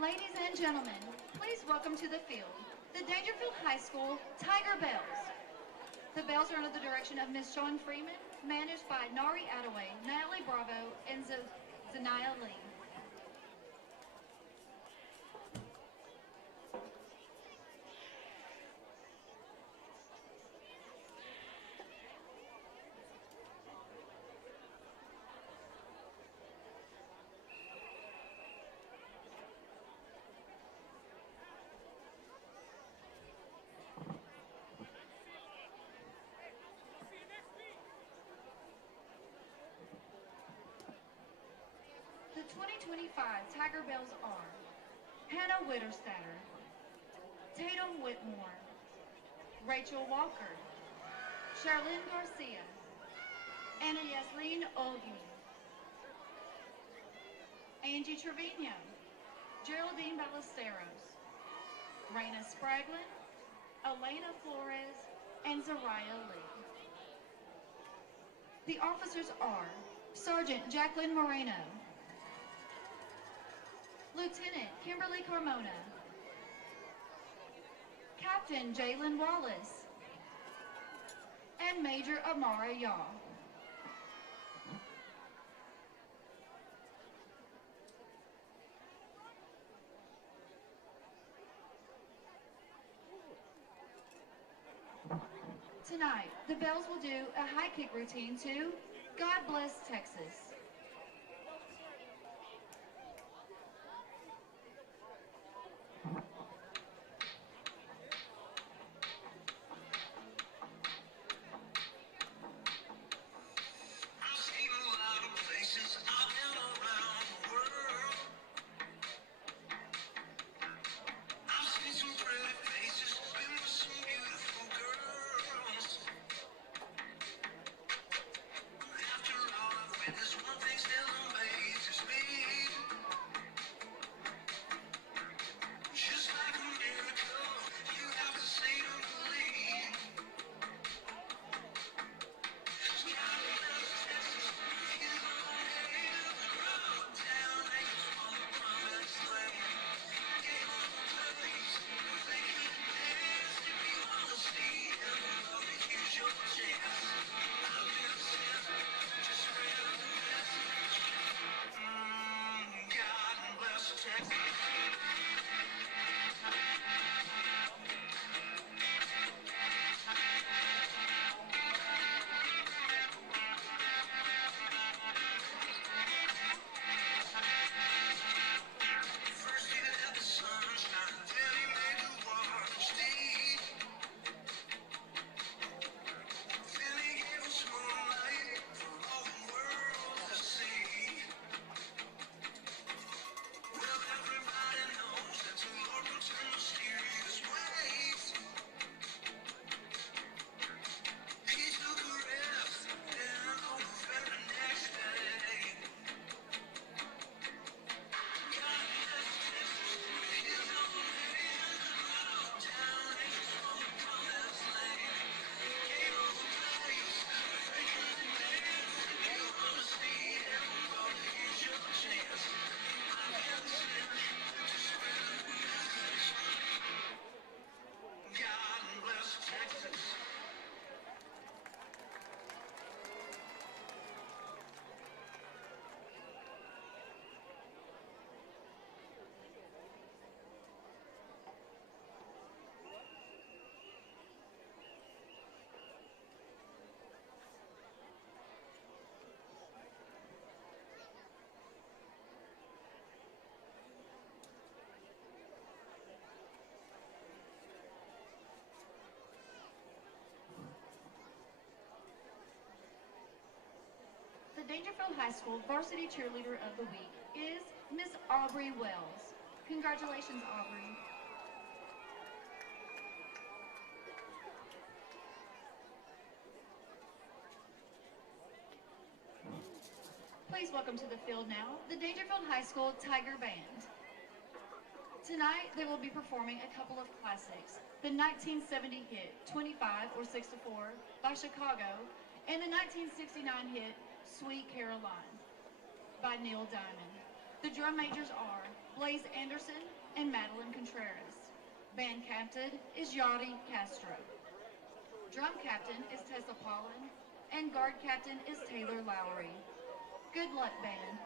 Ladies and gentlemen, please welcome to the field the Daingerfield High School Tiger Bells. The Bells are under the direction of Ms. Sean Freeman, managed by Nari Attaway, Natalie Bravo, and Zanaya Lee. The 2025 Tiger Bells are Hannah Witterstatter, Tatum Whitmore, Rachel Walker, Charlene Garcia, Anna Yasleen Olgi, Angie Trevino, Geraldine Ballesteros, Raina Spraglin, Elena Flores, and Zariah Lee. The officers are Sergeant Jacqueline Moreno, Lieutenant Kimberly Carmona, Captain Jalen Wallace, and Major Amara Yaw. Tonight, the Bells will do a high kick routine to God Bless Texas. After all I've witnessed. Daingerfield High School Varsity Cheerleader of the Week is Miss Aubrey Wells. Congratulations, Aubrey. Please welcome to the field now the Daingerfield High School Tiger Band. Tonight, they will be performing a couple of classics, the 1970 hit 25 or 6 to 4 by Chicago, and the 1969 hit Sweet Caroline by Neil Diamond. The drum majors are Blaze Anderson and Madeline Contreras. Band captain is Yachty Castro. Drum captain is Tessa Paulin, and guard captain is Taylor Lowry. Good luck, band.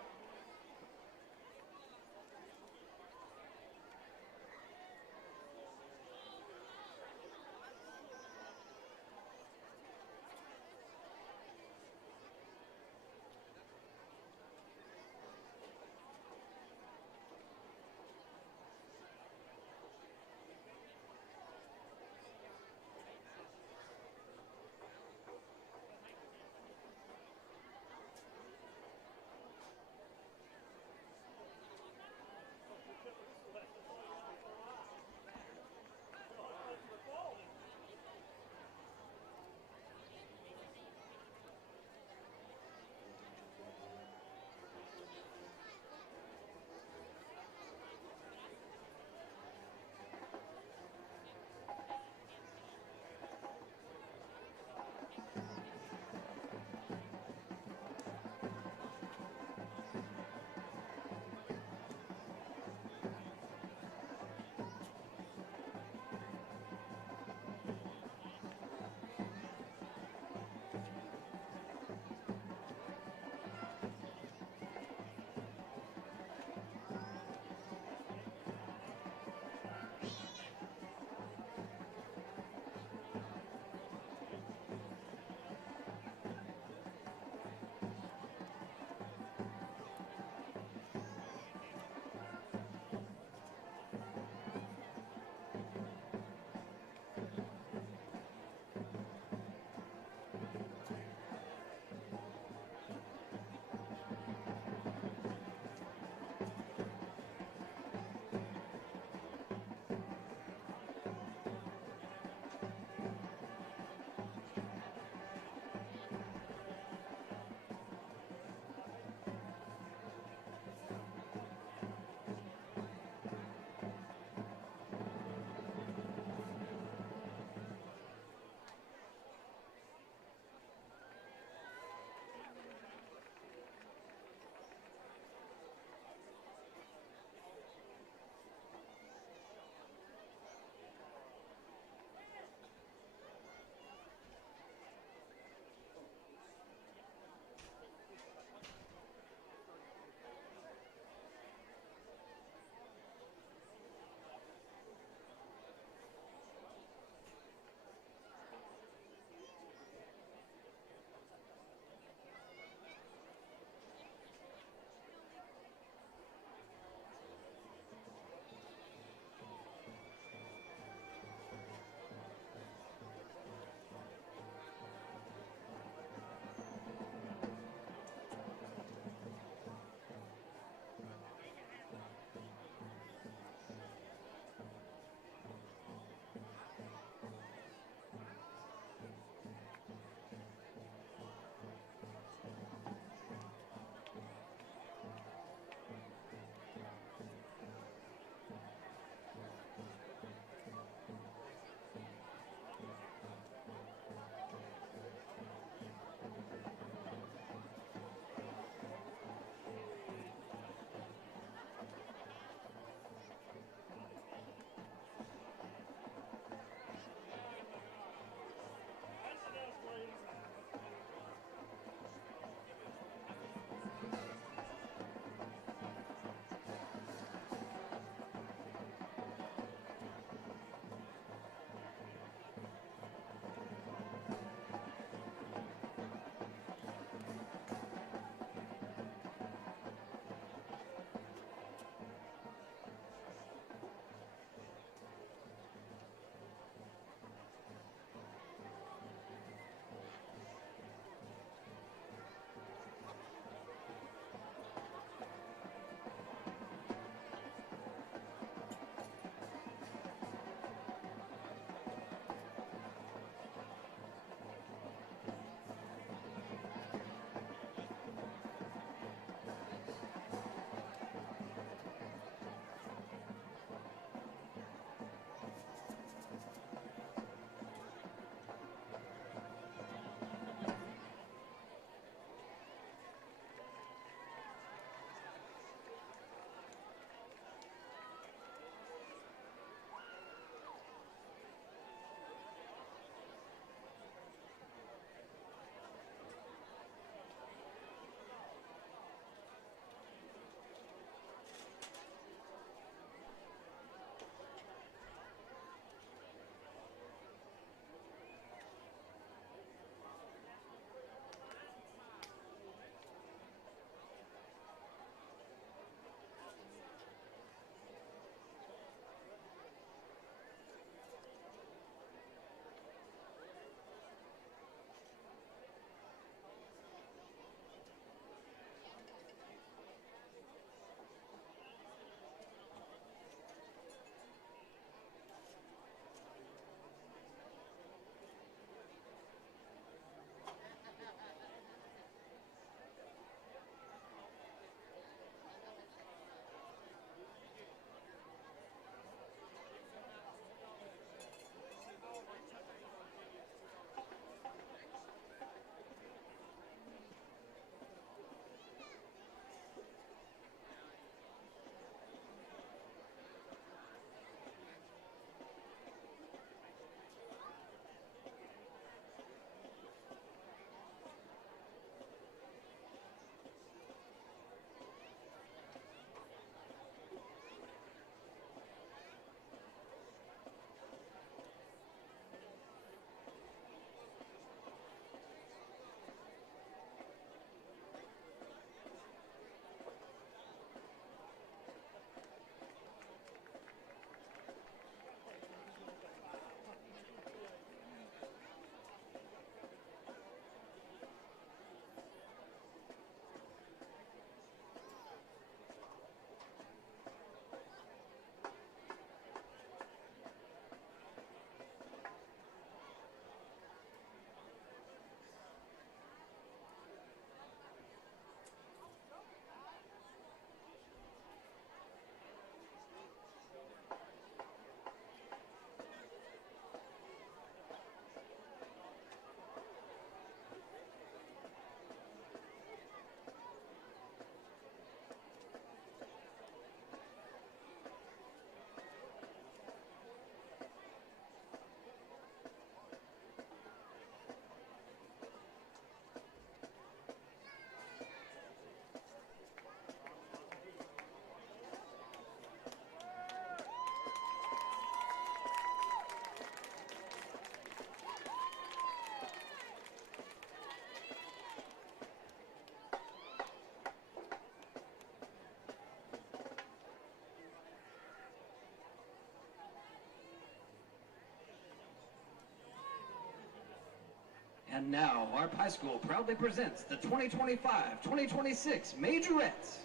And now, Arp High School proudly presents the 2025-2026 Majorettes.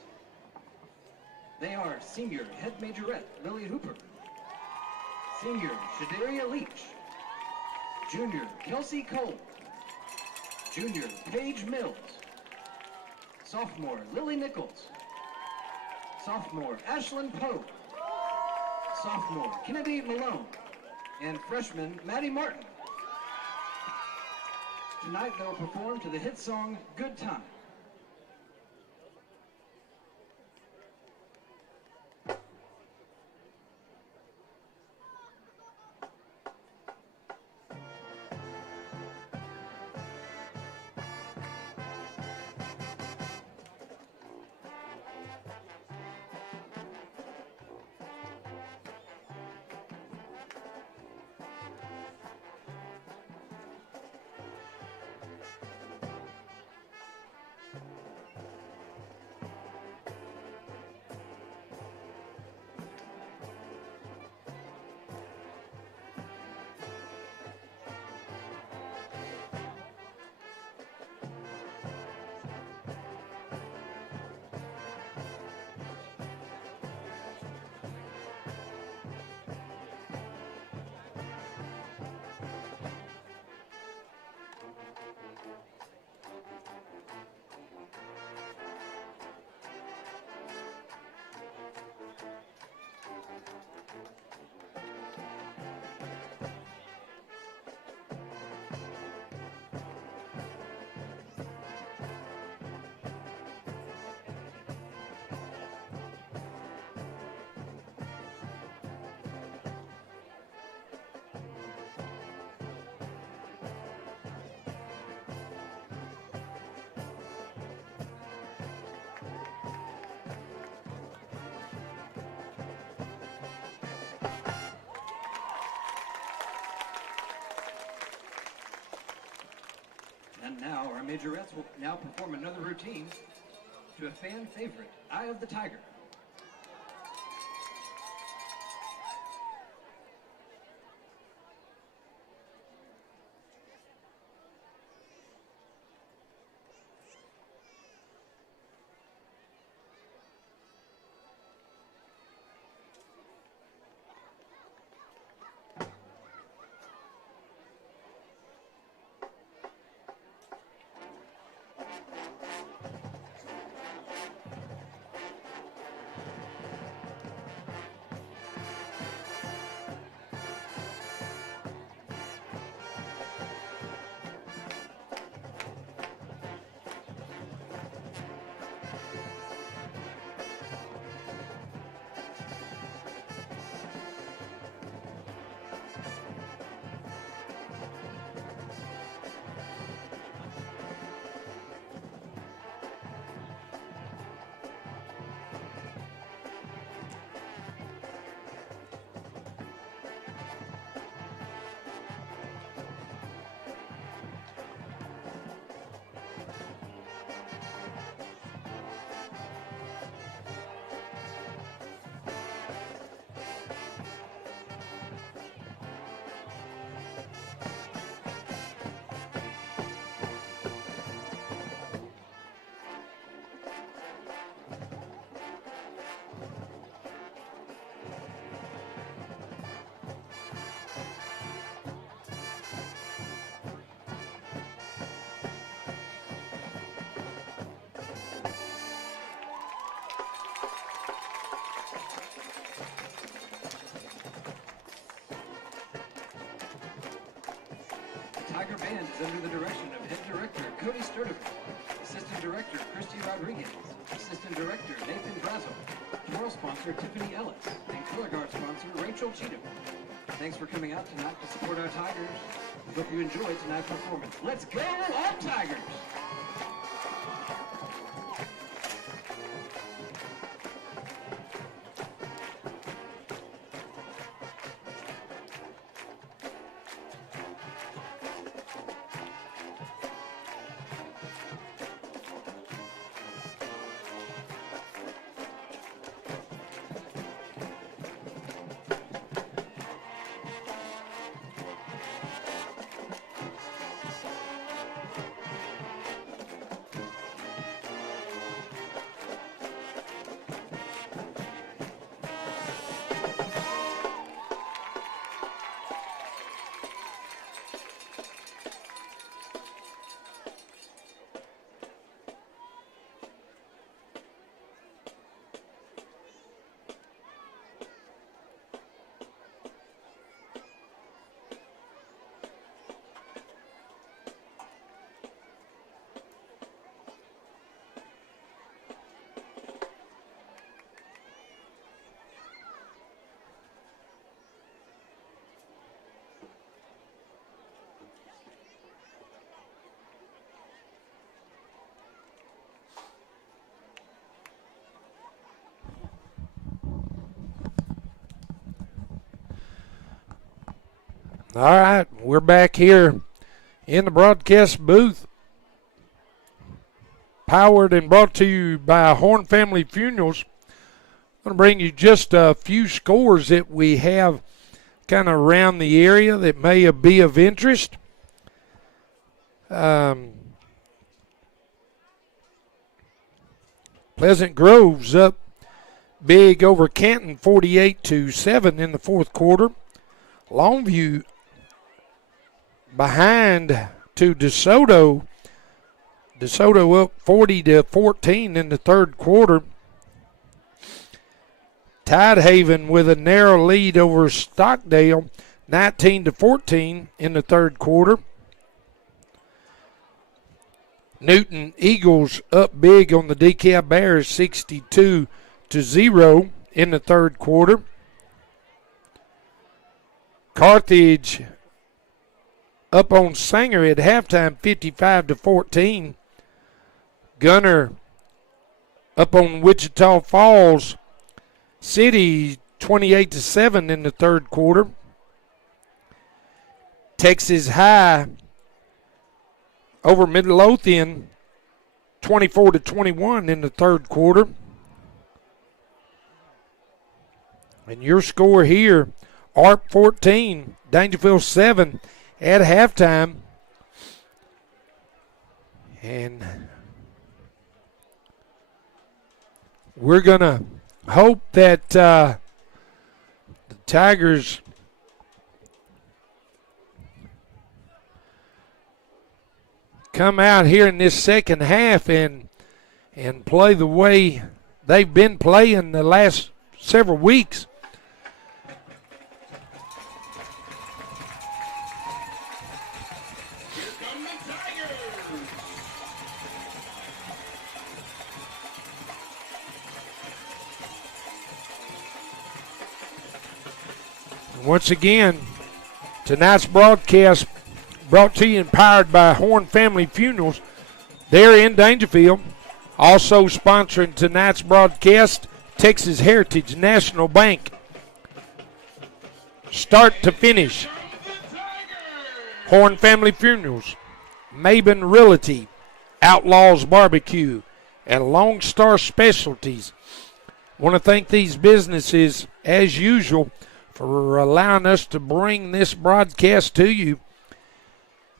They are Senior Head Majorette Lily Hooper, Senior Shadaria Leach, Junior Kelsey Cole, Junior Paige Mills, Sophomore Lily Nichols, Sophomore Ashlyn Poe, Sophomore Kennedy Malone, and Freshman Maddie Martin. Tonight they'll perform to the hit song, Good Time. And now our Majorettes will now perform another routine to a fan favorite, Eye of the Tiger. Tiger Band is under the direction of Head Director Cody Sturdivant, Assistant Director Christy Rodriguez, Assistant Director Nathan Brazo, Choral Sponsor Tiffany Ellis, and Color Guard Sponsor Rachel Cheatham. Thanks for coming out tonight to support our Tigers. We hope you enjoy tonight's performance. Let's go, all Tigers! All right, we're back here in the broadcast booth. Powered and brought to you by Horn Family Funerals. I'm going to bring you just a few scores that we have kind of around the area that may be of interest. Pleasant Grove's up big over Canton, 48-7 in the fourth quarter. Longview behind to DeSoto. DeSoto up 40-14 in the third quarter. Tidehaven with a narrow lead over Stockdale, 19-14 in the third quarter. Newton Eagles up big on the DeKalb Bears, 62-0 in the third quarter. Carthage up on Sanger at halftime, 55-14. Gunner up on Wichita Falls City, 28-7 in the third quarter. Texas High over Midlothian, 24-21 in the third quarter. And your score here, ARP 14, Daingerfield 7 at halftime. And we're going to hope that the Tigers come out here in this second half and play the way they've been playing the last several weeks. Once again, tonight's broadcast brought to you and powered by Horn Family Funerals. They're in Daingerfield. Also sponsoring tonight's broadcast, Texas Heritage National Bank. Start to finish, Horn Family Funerals, Maben Realty, Outlaws Barbecue, and Lone Star Specialties. Want to thank these businesses, as usual, for allowing us to bring this broadcast to you.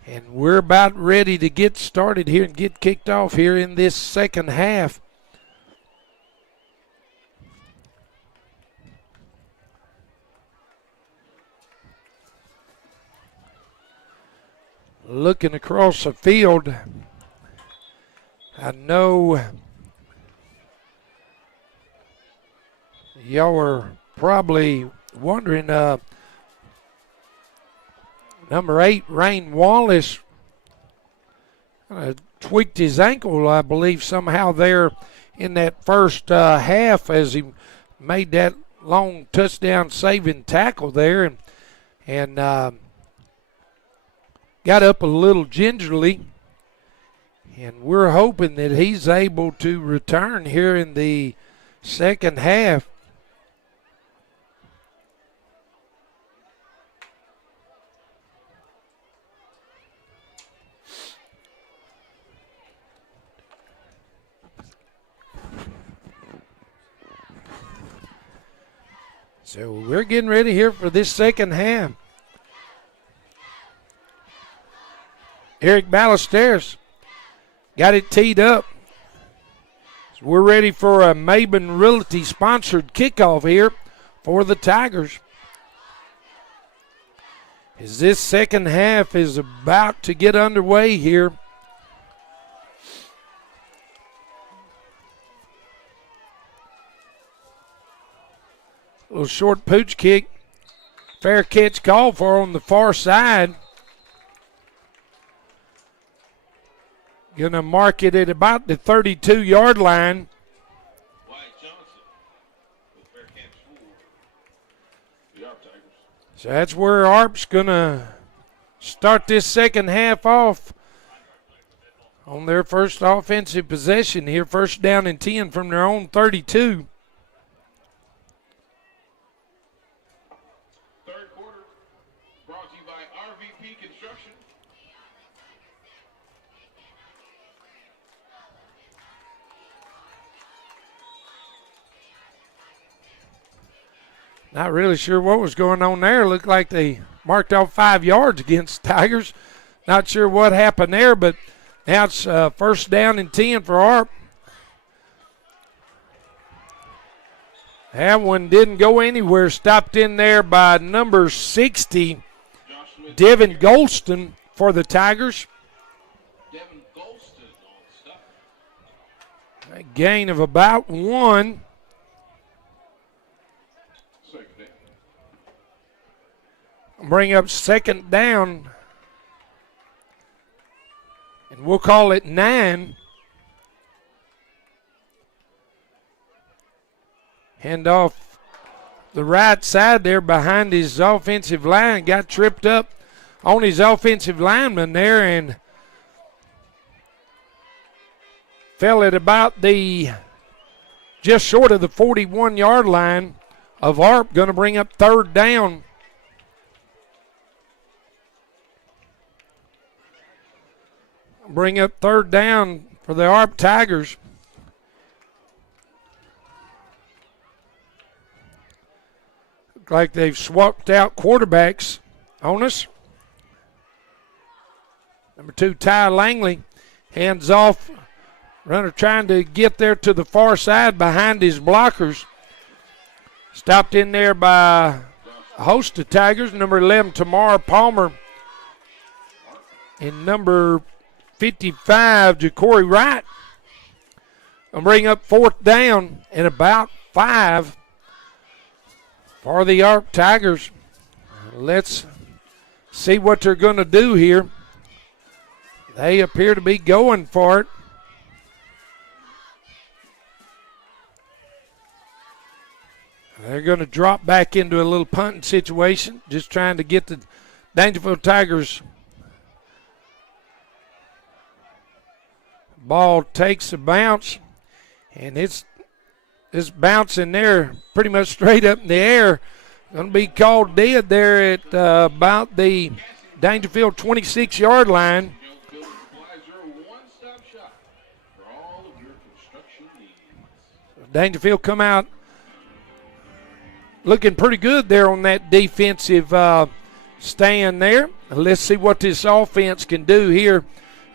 And we're about ready to get started here and get kicked off here in this second half. Looking across the field, I know y'all are probably wondering, number 8, Rain Wallace, tweaked his ankle, I believe, somehow there in that first half as he made that long touchdown saving tackle there and got up a little gingerly. And we're hoping that he's able to return here in the second half. So we're getting ready here for this second half. Eric Ballesteros got it teed up. So we're ready for a Maben Realty sponsored kickoff here for the Tigers. As this second half is about to get underway here. Little short pooch kick. Fair catch called for on the far side. Going to mark it at about the 32-yard line. Wyatt Johnson with fair catch for the ARP Tigers. So that's where ARP's going to start this second half off on their first offensive possession here. First down and 10 from their own 32. Third quarter brought to you by RVP Construction. Not really sure what was going on there. Looked like they marked off 5 yards against Tigers. Not sure what happened there, but now it's first down and 10 for ARP. That one didn't go anywhere. Stopped in there by number 60, Devin Golston for the Tigers. Devin Golston on stop. A gain of about 1. Second down. Bring up second down. And we'll call it 9. Hand off the right side there behind his offensive line. Got tripped up on his offensive lineman there and fell at about the just short of the 41-yard line of ARP. Going to bring up third down. Bring up third down for the ARP Tigers. Look like they've swapped out quarterbacks on us. Number 2, Ty Langley, hands off. Runner trying to get there to the far side behind his blockers. Stopped in there by a host of Tigers. Number 11, Tamar Palmer. And number 55, Ja'Cory Wright. I'll bring up fourth down and about 5 for the ARP Tigers. Let's see what they're going to do here. They appear to be going for it. They're going to drop back into a little punting situation, just trying to get the Daingerfield Tigers. Ball takes a bounce, and it's bouncing there pretty much straight up in the air. Going to be called dead there at about the Daingerfield 26-yard line. Daingerfield come out looking pretty good there on that defensive stand there. Let's see what this offense can do here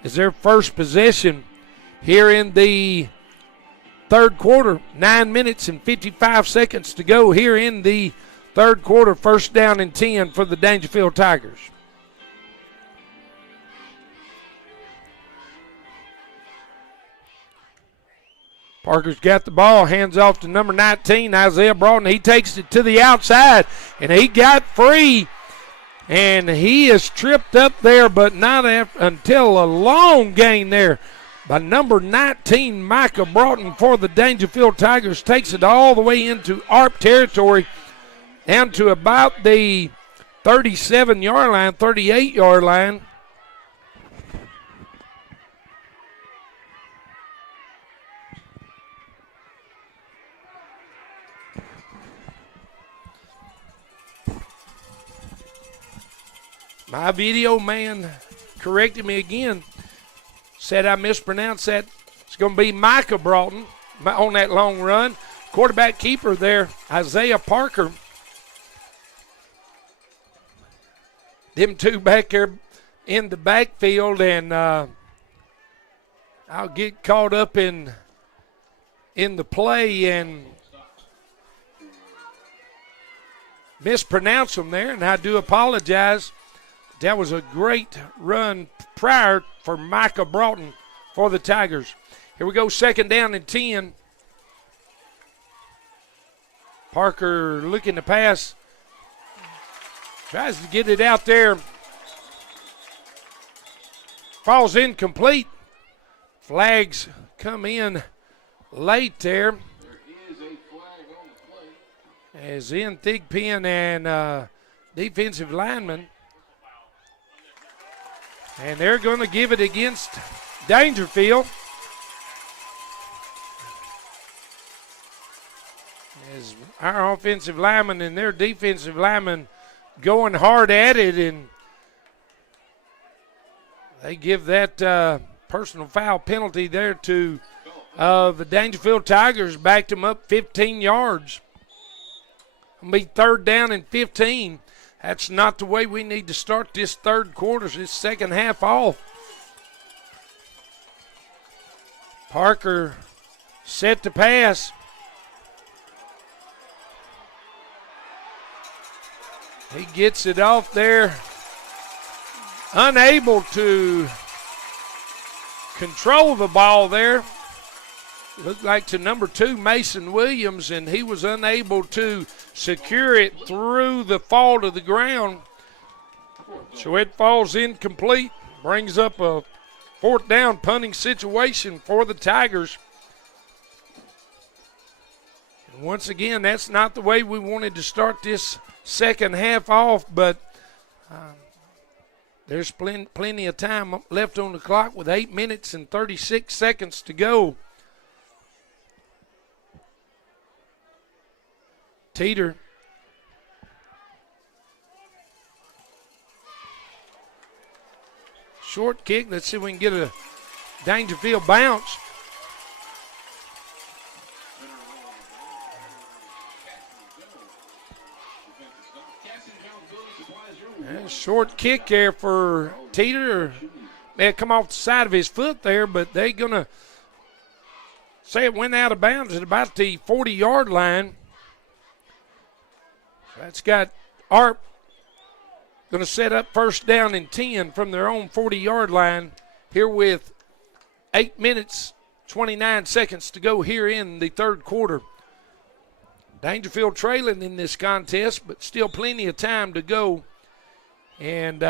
as their first possession here in the third quarter. 9 minutes and 55 seconds to go here in the third quarter. First down and 10 for the Daingerfield Tigers. Parker's got the ball, hands off to number 19, Isaiah Broughton. He takes it to the outside, and he got free. And he is tripped up there, but not until a long gain there by number 19, Micah Broughton for the Daingerfield Tigers. Takes it all the way into ARP territory, down to about the 37-yard line, 38-yard line. My video man corrected me again. Said I mispronounced that. It's going to be Micah Broughton on that long run. Quarterback keeper there, Isaiah Parker. Them two back there in the backfield, and I'll get caught up in the play and mispronounce them there, and I do apologize. That was a great run prior for Micah Broughton for the Tigers. Here we go, second down and 10. Parker looking to pass. Tries to get it out there. Falls incomplete. Flags come in late there. There is a flag on the play. As in Thigpen and defensive lineman. And they're going to give it against Daingerfield. As our offensive lineman and their defensive lineman going hard at it, and They give that personal foul penalty there to the Daingerfield Tigers, backed them up 15 yards. It'll be 3rd down and 15. That's not the way we need to start this third quarter, this second half off. Parker set to pass. He gets it off there. Unable to control the ball there. Looked like to number 2, Mason Williams, and he was unable to secure it through the fall to the ground. So it falls incomplete. Brings up a 4th down punting situation for the Tigers. And once again, that's not the way we wanted to start this second half off, but there's plenty of time left on the clock with 8 minutes and 36 seconds to go. Teeter. Short kick. Let's see if we can get a Daingerfield bounce. Short kick there for Teeter. May have come off the side of his foot there, but they're going to say it went out of bounds at about the 40-yard line. That's got Arp going to set up 1st down and 10 from their own 40-yard line here with 8 minutes, 29 seconds to go here in the third quarter. Daingerfield trailing in this contest, but still plenty of time to go. And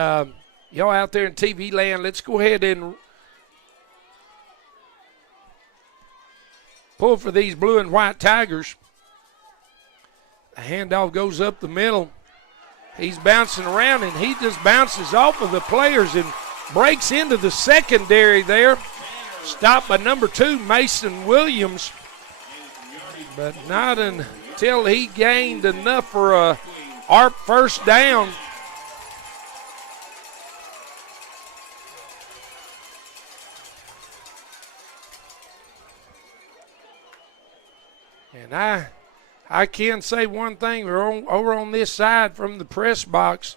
y'all out there in TV land, let's go ahead and pull for these blue and white Tigers. The handoff goes up the middle. He's bouncing around, and he just bounces off of the players and breaks into the secondary there. Stopped by number 2, Mason Williams. But not until he gained enough for a ARP 1st down. And I can say one thing. We're over on this side from the press box.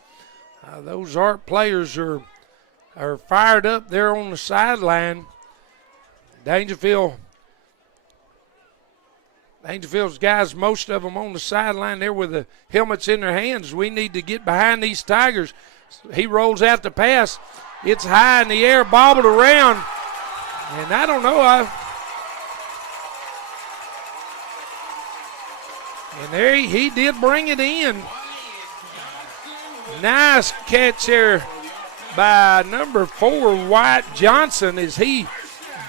Those ARP players are fired up there on the sideline. Daingerfield's guys, most of them on the sideline there with the helmets in their hands. We need to get behind these Tigers. He rolls out the pass. It's high in the air, bobbled around. And I don't know. And there he did bring it in. Nice catch there by number 4, White Johnson, as he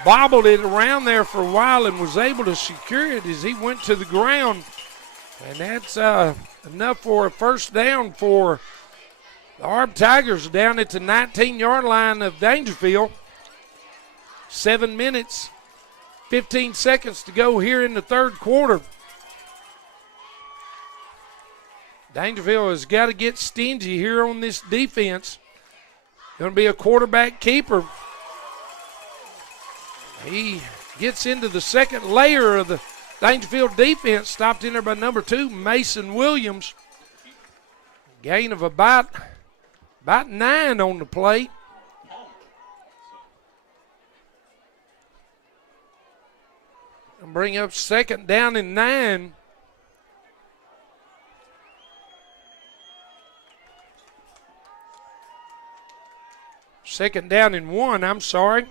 bobbled it around there for a while and was able to secure it as he went to the ground. And that's enough for a 1st down for the ARP Tigers down at the 19-yard line of Daingerfield. 7 minutes, 15 seconds to go here in the third quarter. Daingerfield has got to get stingy here on this defense. Going to be a quarterback keeper. He gets into the second layer of the Daingerfield defense, stopped in there by number 2, Mason Williams. Gain of about 9 on the play. And bring up 2nd down and 9. Second down and 1, I'm sorry.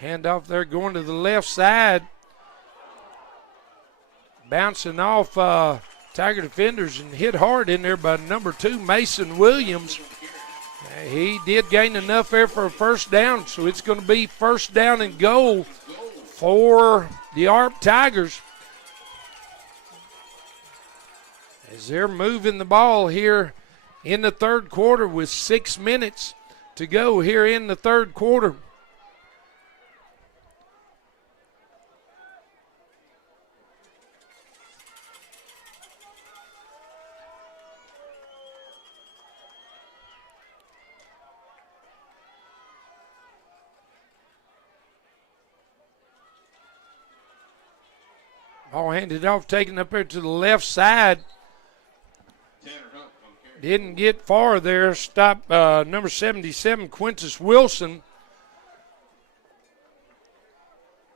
Handoff there going to the left side. Bouncing off Tiger defenders and hit hard in there by number 2, Mason Williams. He did gain enough there for a 1st down, so it's going to be 1st down and goal for the ARP Tigers. As they're moving the ball here in the third quarter with 6 minutes to go here in the third quarter. Ball handed off, taken up there to the left side. Tanner Hunt on the carry. Didn't get far there. Stopped number 77, Quintus Wilson.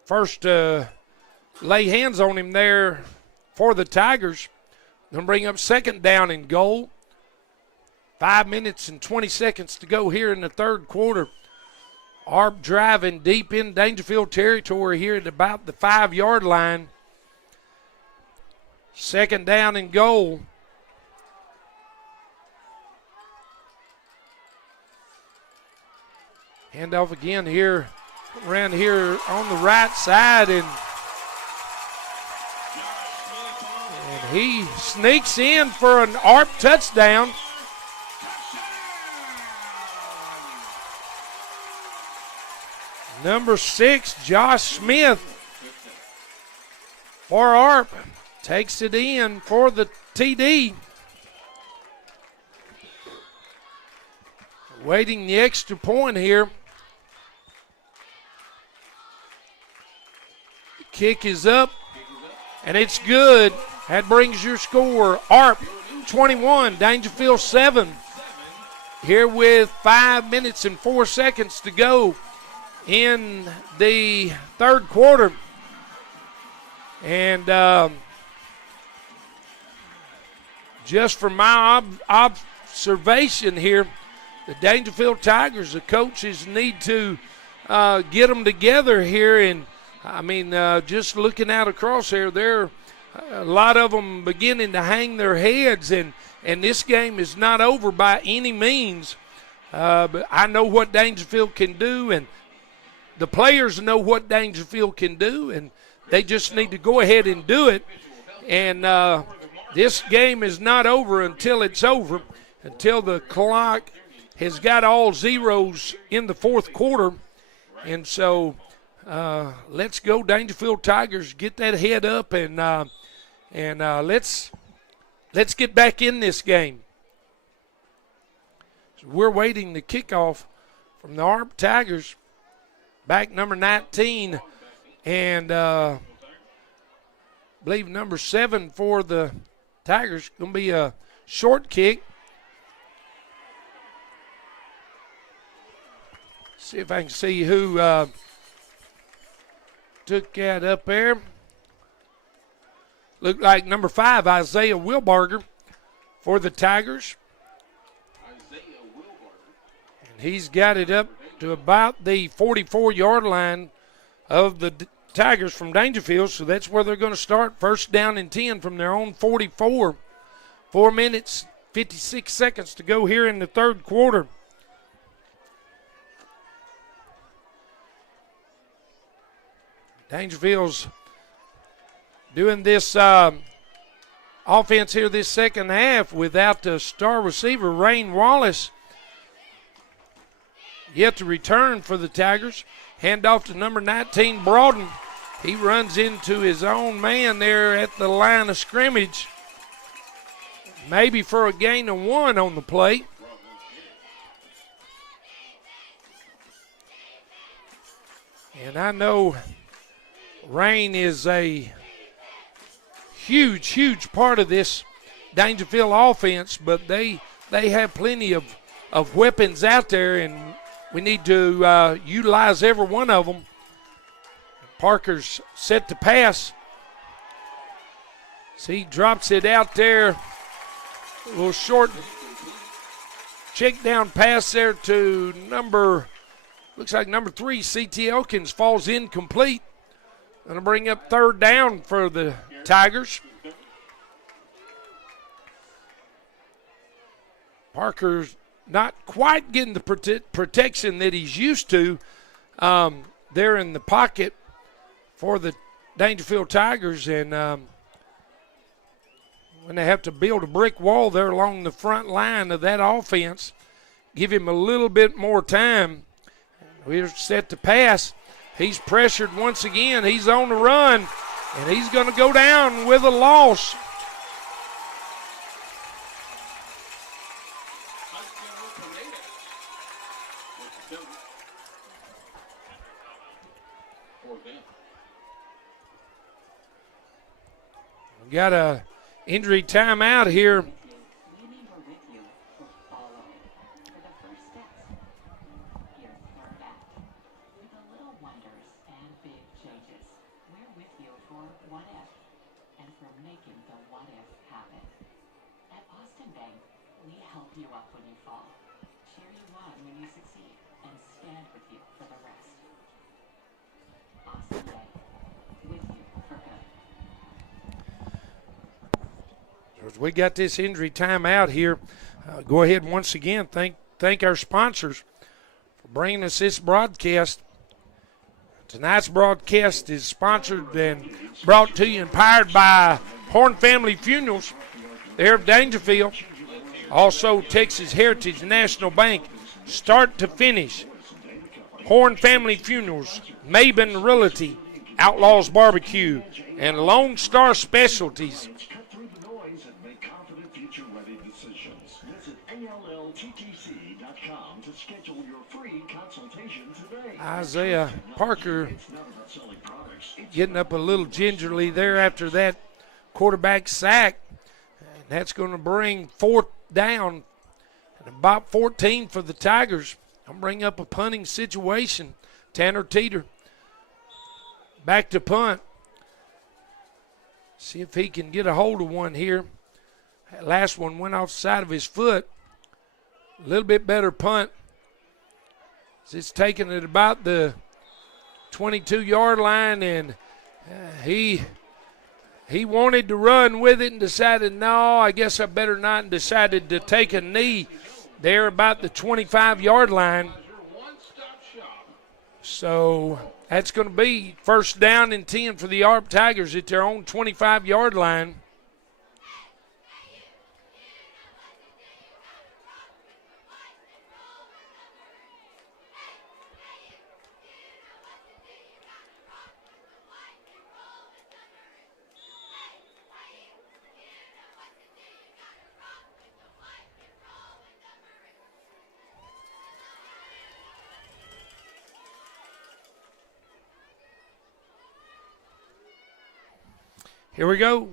First lay hands on him there for the Tigers. Going to bring up second down and goal. 5 minutes and 20 seconds to go here in the third quarter. Arp driving deep in Daingerfield territory here at about the 5-yard line. Second down and goal. Handoff again here, around here on the right side, and he sneaks in for an ARP touchdown. Number 6, Josh Smith for ARP. Takes it in for the TD. Waiting the extra point here. The kick is up, and it's good. That brings your score. ARP 21, Daingerfield 7. Here with 5 minutes and 4 seconds to go in the third quarter. And just from my observation here, the Daingerfield Tigers, the coaches need to get them together here. And, I mean, just looking out across here, there a lot of them beginning to hang their heads. And this game is not over by any means. But I know what Daingerfield can do, and the players know what Daingerfield can do, and they just need to go ahead and do it. And this game is not over until it's over, until the clock has got all zeros in the fourth quarter. And so let's go Daingerfield Tigers, get that head up, and let's get back in this game. So we're waiting the kickoff from the ARP Tigers, back number 19, and I believe number 7 for the Tigers. Going to be a short kick. See if I can see who took that up there. Looked like number 5, Isaiah Wilbarger for the Tigers. And he's got it up to about the 44-yard line of the Tigers from Daingerfield, so that's where they're going to start. First down and 10 from their own 44. 4 minutes, 56 seconds to go here in the third quarter. Daingerfield's doing this offense here this second half without the star receiver, Rain Wallace, yet to return for the Tigers. Handoff to number 19, Broughton. He runs into his own man there at the line of scrimmage. Maybe for a gain of 1 on the play. And I know Rain is a huge part of this Daingerfield offense, but they have plenty of weapons out there, and we need to utilize every one of them. Parker's set to pass. See, he drops it out there. A little short check down pass there to looks like number 3, C.T. Elkins, falls incomplete. Going to bring up third down for the Tigers. Parker's not quite getting the protection that he's used to there in the pocket for the Daingerfield Tigers, and when they have to build a brick wall there along the front line of that offense, give him a little bit more time. We're set to pass. He's pressured once again. He's on the run, and he's going to go down with a loss. Got a injury timeout here. As we got this injury timeout here, go ahead and once again thank our sponsors for bringing us this broadcast. Tonight's broadcast is sponsored and brought to you and powered by Horn Family Funerals there of Daingerfield. Also Texas Heritage National Bank, start to finish. Horn Family Funerals, Maben Realty, Outlaws Barbecue, and Lone Star Specialties. Isaiah Parker getting up a little gingerly there after that quarterback sack. And that's going to bring 4th down and about 14 for the Tigers. I'll bring up a punting situation. Tanner Teeter back to punt. See if he can get a hold of one here. That last one went off the side of his foot. A little bit better punt. It's taking it about the 22-yard line, and he wanted to run with it and decided, no, I guess I better not, and decided to take a knee there about the 25-yard line. So that's going to be 1st down and 10 for the ARP Tigers at their own 25-yard line. Here we go.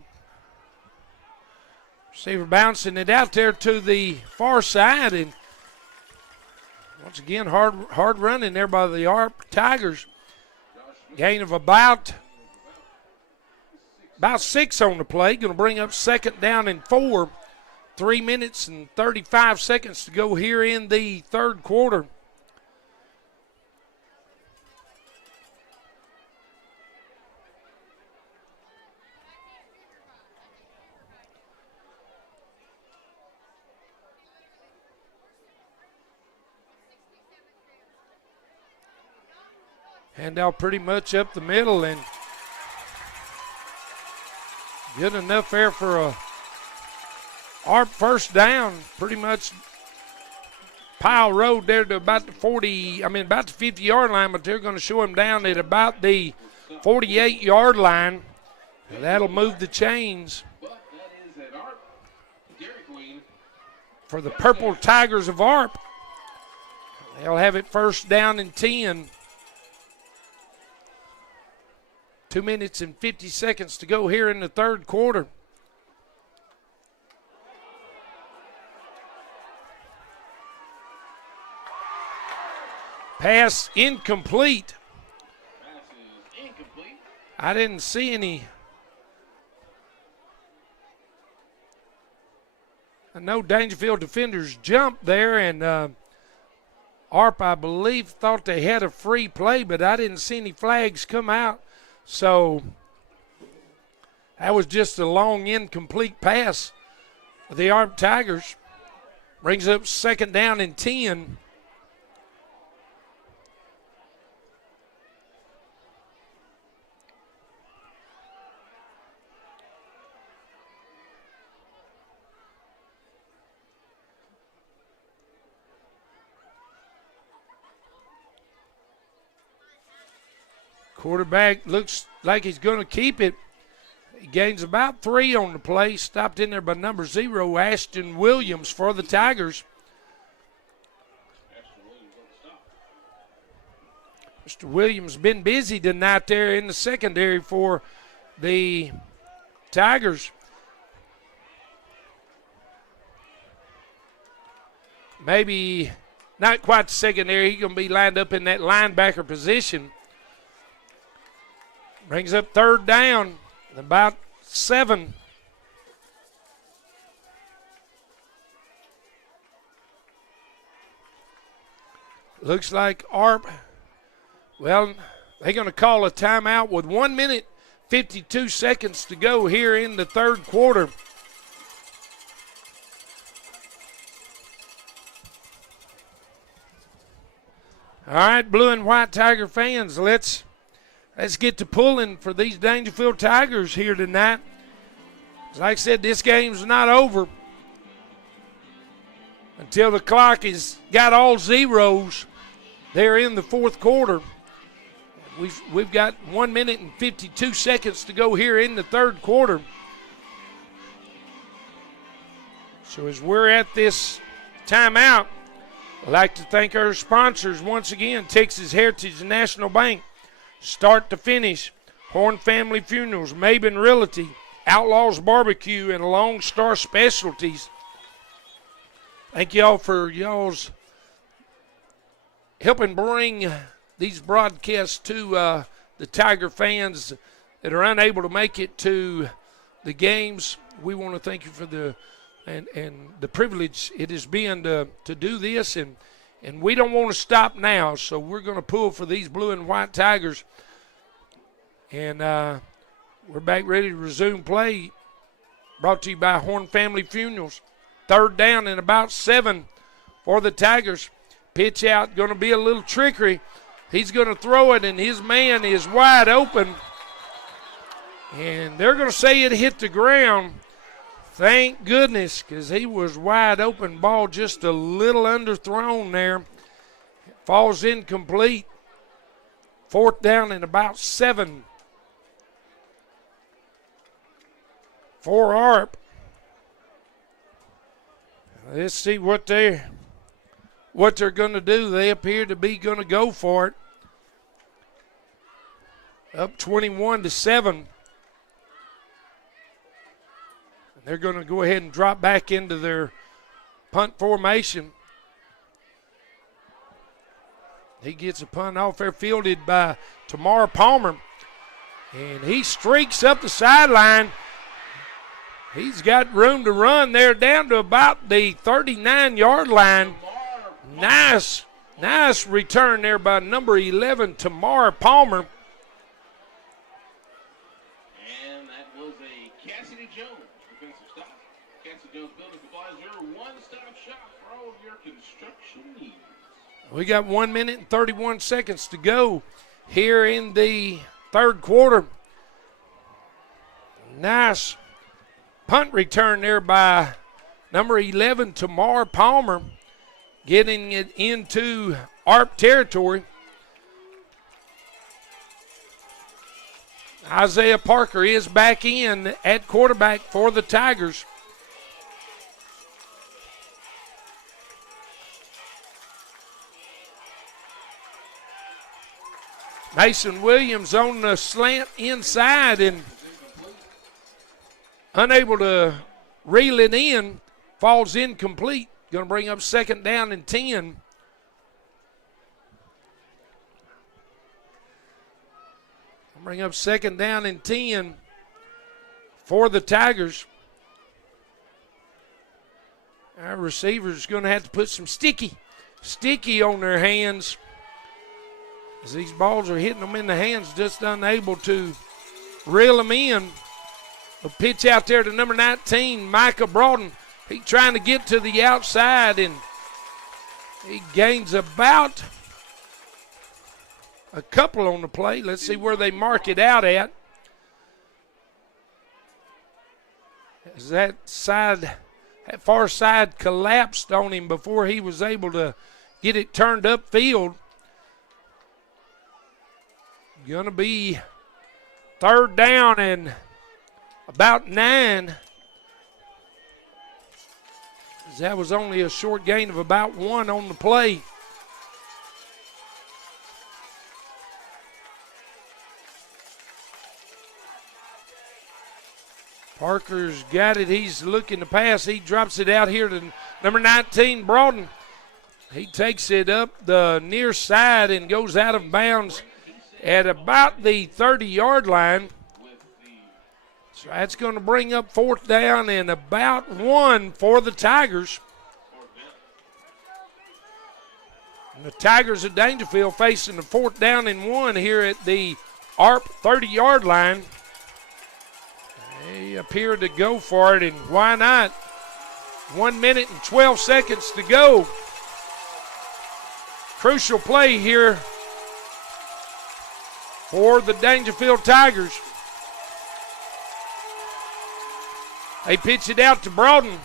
Receiver bouncing it out there to the far side, and once again hard running there by the ARP Tigers. Gain of about 6 on the play. Going to bring up 2nd down and 4. 3 minutes and 35 seconds to go here in the 3rd quarter. Handout pretty much up the middle, and good enough there for a ARP 1st down. Pretty much pile road there to about the 50-yard line, but they're going to show him down at about the 48-yard line. And that'll move the chains for the Purple Tigers of ARP. They'll have it 1st down and 10. 2 minutes and 50 seconds to go here in the 3rd quarter. Pass incomplete. I didn't see any. I know Daingerfield defenders jumped there, and ARP, I believe, thought they had a free play, but I didn't see any flags come out. So that was just a long incomplete pass of the ARP Tigers. Brings up 2nd down and 10. Quarterback looks like he's going to keep it. He gains about 3 on the play. Stopped in there by number 0, Ashton Williams for the Tigers. Mr. Williams been busy tonight there in the secondary for the Tigers. Maybe not quite the secondary. He's going to be lined up in that linebacker position. Brings up third down, about 7. Looks like ARP, well, they're going to call a timeout with 1 minute, 52 seconds to go here in the third quarter. All right, blue and white Tiger fans, let's get to pulling for these Daingerfield Tigers here tonight. Like I said, this game's not over until the clock has got all zeros there in the fourth quarter. We've got 1 minute and 52 seconds to go here in the third quarter. So as we're at this timeout, I'd like to thank our sponsors once again, Texas Heritage National Bank, Start to Finish, Horn Family Funerals, Maben Realty, Outlaws Barbecue, and Lone Star Specialties. Thank y'all for y'all's helping bring these broadcasts to the Tiger fans that are unable to make it to the games. We want to thank you for the privilege it has been to do this, and we don't want to stop now, so we're going to pull for these blue and white Tigers. And we're back ready to resume play. Brought to you by Horn Family Funerals. Third down and about 7 for the Tigers. Pitch out, going to be a little trickery. He's going to throw it, and his man is wide open. And they're going to say it hit the ground. Thank goodness, because he was wide open. Ball just a little underthrown there. Falls incomplete. Fourth down and about 7 for ARP. Let's see what they're going to do. They appear to be going to go for it. Up 21-7. They're going to go ahead and drop back into their punt formation. He gets a punt off there, fielded by Tamar Palmer. And he streaks up the sideline. He's got room to run there down to about the 39-yard line. Nice return there by number 11, Tamar Palmer. And that was a Cassidy Jones defensive stop. Cassidy Jones Building Supplies, your one-stop shop for all of your construction needs. We got 1 minute and 31 seconds to go here in the third quarter. Nice punt return there by number 11, Tamar Palmer, getting it into ARP territory. Isaiah Parker is back in at quarterback for the Tigers. Mason Williams on the slant inside and unable to reel it in, falls incomplete. Going to bring up second down and 10. Bring up second down and 10 for the Tigers. Our receivers going to have to put some sticky on their hands, as these balls are hitting them in the hands, just unable to reel them in. A pitch out there to number 19, Micah Broughton. He's trying to get to the outside, and he gains about a couple on the play. Let's see where they mark it out at. As that far side collapsed on him before he was able to get it turned upfield. Going to be third down and about 9. That was only a short gain of about 1 on the play. Parker's got it. He's looking to pass. He drops it out here to number 19, Broughton. He takes it up the near side and goes out of bounds at about the 30-yard line. So that's going to bring up 4th down and about 1 for the Tigers. And the Tigers of Daingerfield facing the 4th down and 1 here at the ARP 30-yard line. They appear to go for it, and why not? 1 minute and 12 seconds to go. Crucial play here for the Daingerfield Tigers. They pitch it out to Broughton,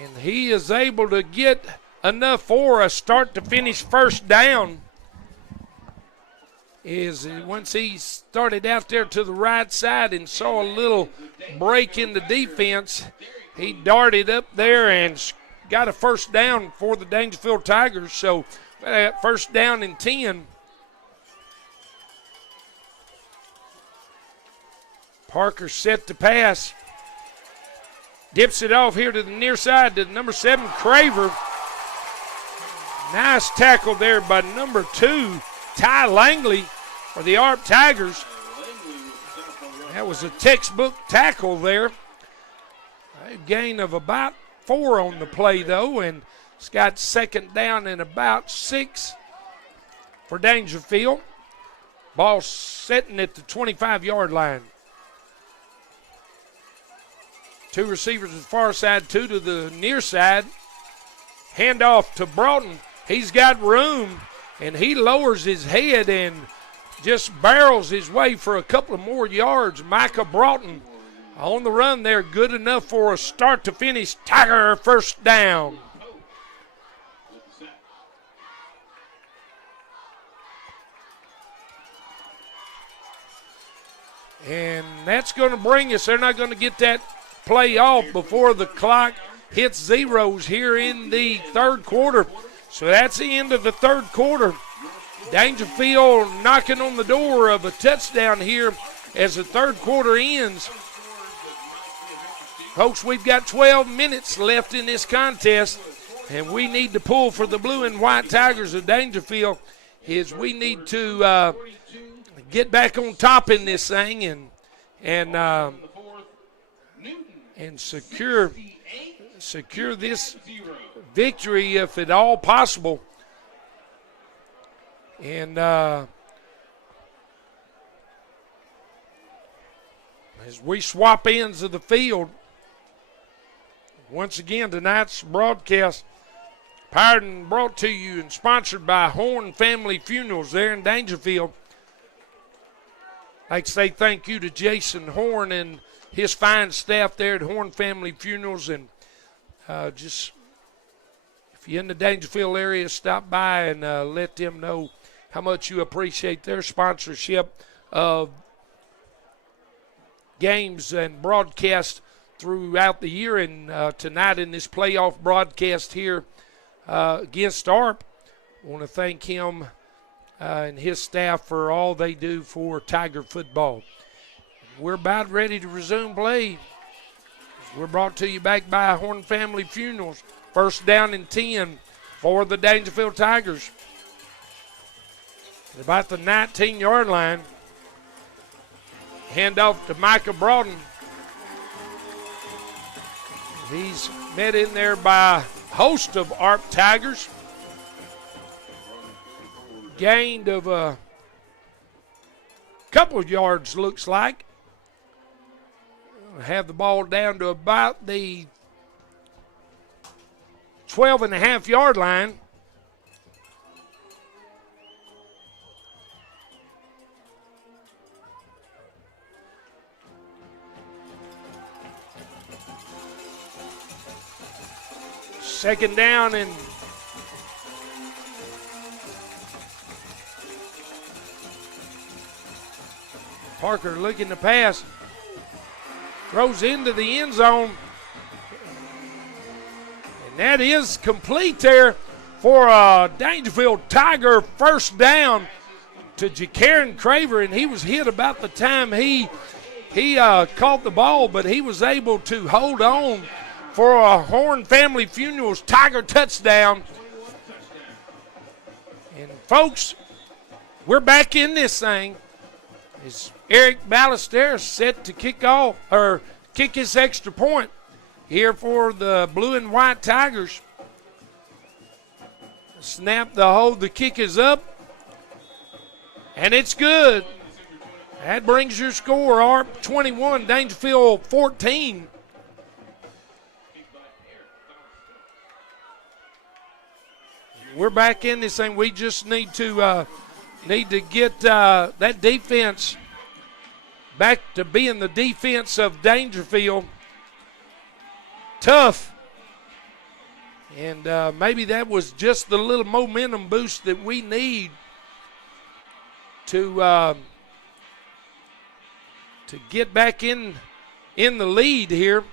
and he is able to get enough for a start-to-finish first down. Once he started out there to the right side and saw a little break in the defense, he darted up there and got a first down for the Daingerfield Tigers. So first down and 10. Parker set to pass. Dips it off here to the near side to number 7, Craver. Nice tackle there by number 2, Ty Langley for the ARP Tigers. That was a textbook tackle there. A gain of about 4 on the play, though, and it's got second down and about 6 for Daingerfield. Ball sitting at the 25-yard line. 2 receivers to the far side, 2 to the near side. Handoff to Broughton. He's got room, and he lowers his head and just barrels his way for a couple of more yards. Micah Broughton on the run there, good enough for a start-to-finish Tiger first down. And that's going to bring us, they're not going to get that play off before the clock hits zeros here in the third quarter. So that's the end of the third quarter. Daingerfield knocking on the door of a touchdown here as the third quarter ends. Folks, we've got 12 minutes left in this contest, and we need to pull for the blue and white Tigers of Daingerfield. We need to get back on top in this thing and secure this victory if at all possible. And as we swap ends of the field, once again, tonight's broadcast powered and brought to you and sponsored by Horn Family Funerals there in Daingerfield. I'd like to say thank you to Jason Horn and his fine staff there at Horn Family Funerals. And just if you're in the Daingerfield area, stop by and let them know how much you appreciate their sponsorship of games and broadcasts throughout the year. And tonight in this playoff broadcast here against ARP, I want to thank him and his staff for all they do for Tiger football. We're about ready to resume play. We're brought to you back by Horn Family Funerals. First down and 10 for the Daingerfield Tigers. At about the 19-yard line. Handoff to Micah Broughton. He's met in there by a host of ARP Tigers. Gained of a couple of yards, looks like. Have the ball down to about the 12.5-yard line. Second down and Parker looking to pass. Throws into the end zone. And that is complete there for a Daingerfield Tiger first down to Jacaron Craver. And he was hit about the time he He caught the ball, but he was able to hold on for a Horn Family Funerals Tiger touchdown. And folks, we're back in this thing. As Eric Ballester set to kick his extra point here for the blue and white Tigers. Snap the hold, the kick is up, and it's good. That brings your score, ARP 21, Daingerfield 14. We're back in this thing. We just need to get that defense back to being the defense of Daingerfield. Tough. And maybe that was just the little momentum boost that we need to get back in the lead here.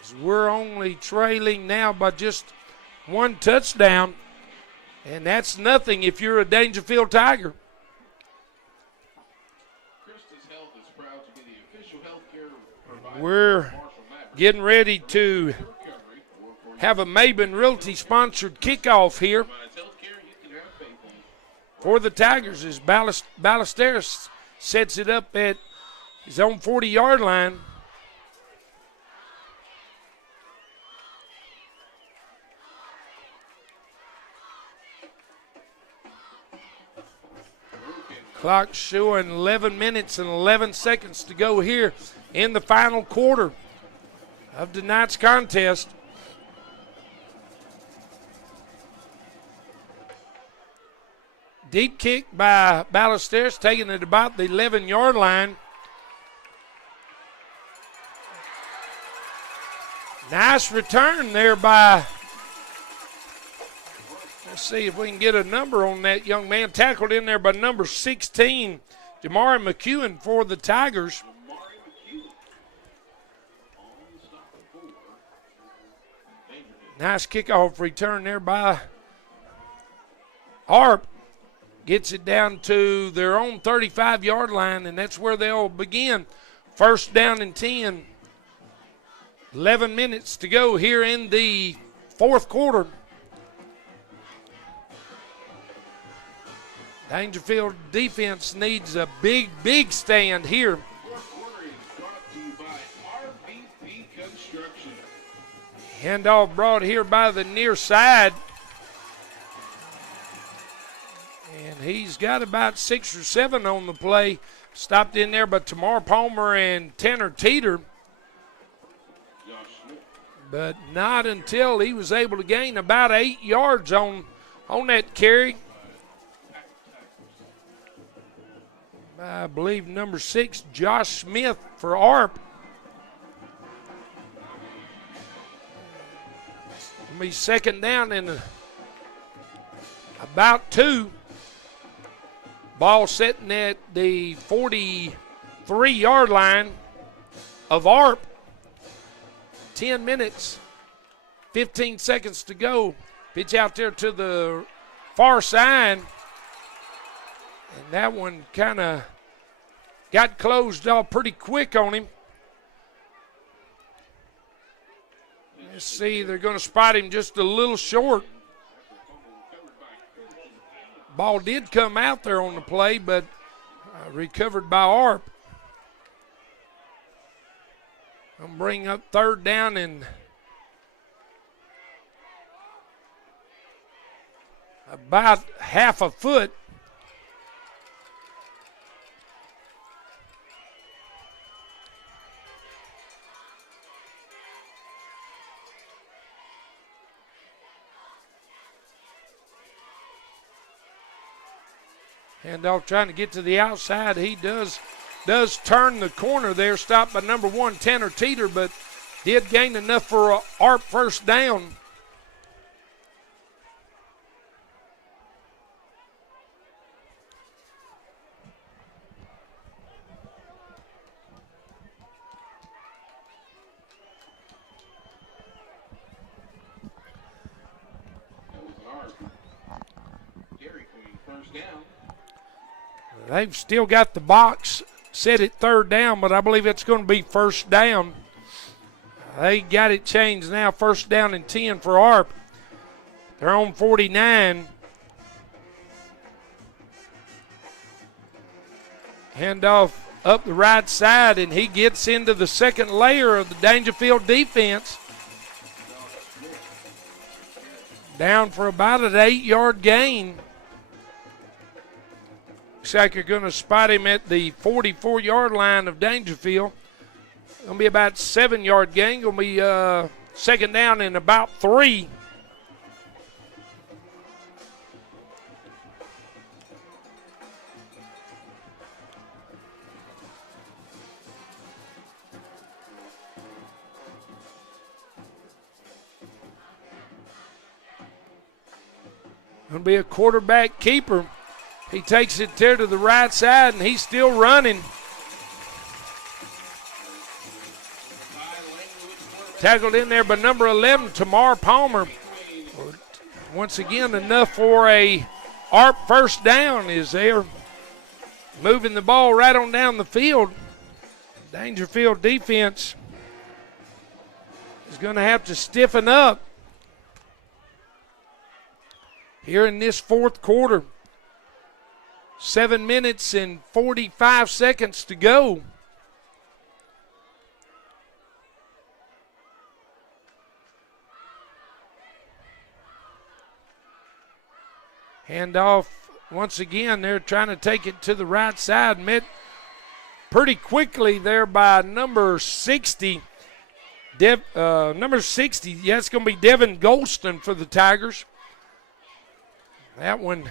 As we're only trailing now by just one touchdown, and that's nothing if you're a Daingerfield Tiger. Krista's Health is proud to be the official health care provider. We're getting ready to have a Maben Realty sponsored kickoff here for the Tigers as Ballesteros sets it up at his own 40-yard line. Clock showing 11 minutes and 11 seconds to go here in the final quarter of tonight's contest. Deep kick by Ballesteros, taking it about the 11-yard line. Nice return there by, let's see if we can get a number on that young man. Tackled in there by number 16, Jamari McEwen for the Tigers. Nice kickoff return there by ARP. Gets it down to their own 35-yard line, and that's where they'll begin. First down and 10. 11 minutes to go here in the fourth quarter. Daingerfield defense needs a big, big stand here. Fourth quarter is brought to you by RVP Construction. Handoff brought here by the near side. And he's got about 6 or 7 on the play. Stopped in there by Tamar Palmer and Tanner Teeter. But not until he was able to gain about 8 yards on that carry. I believe number 6, Josh Smith for ARP. It'll be second down and about 2. Ball sitting at the 43-yard line of ARP. 10 minutes, 15 seconds to go. Pitch out there to the far side. And that one kind of got closed off pretty quick on him. Let's see, they're going to spot him just a little short. Ball did come out there on the play, but recovered by ARP. I'm going to bring up third down and about half a foot. Handoff trying to get to the outside. He does turn the corner there, stopped by number 1, Tanner Teeter, but did gain enough for a ARP first down. They've still got the box set it third down, but I believe it's going to be first down. They got it changed now, first down and 10 for ARP. They're on 49. Handoff up the right side, and he gets into the second layer of the Daingerfield defense. Down for about an 8-yard gain. Looks like you're going to spot him at the 44-yard line of Daingerfield. Going to be about 7-yard gain. Going to be second down and about 3. Going to be a quarterback keeper. He takes it there to the right side, and he's still running. Tackled in there by number 11, Tamar Palmer. Once again, enough for a ARP first down is there. Moving the ball right on down the field. Daingerfield defense is going to have to stiffen up here in this fourth quarter. 7 minutes and 45 seconds to go. Handoff once again. They're trying to take it to the right side. Met pretty quickly there by number 60. Number 60, yeah, it's going to be Devin Golston for the Tigers. That one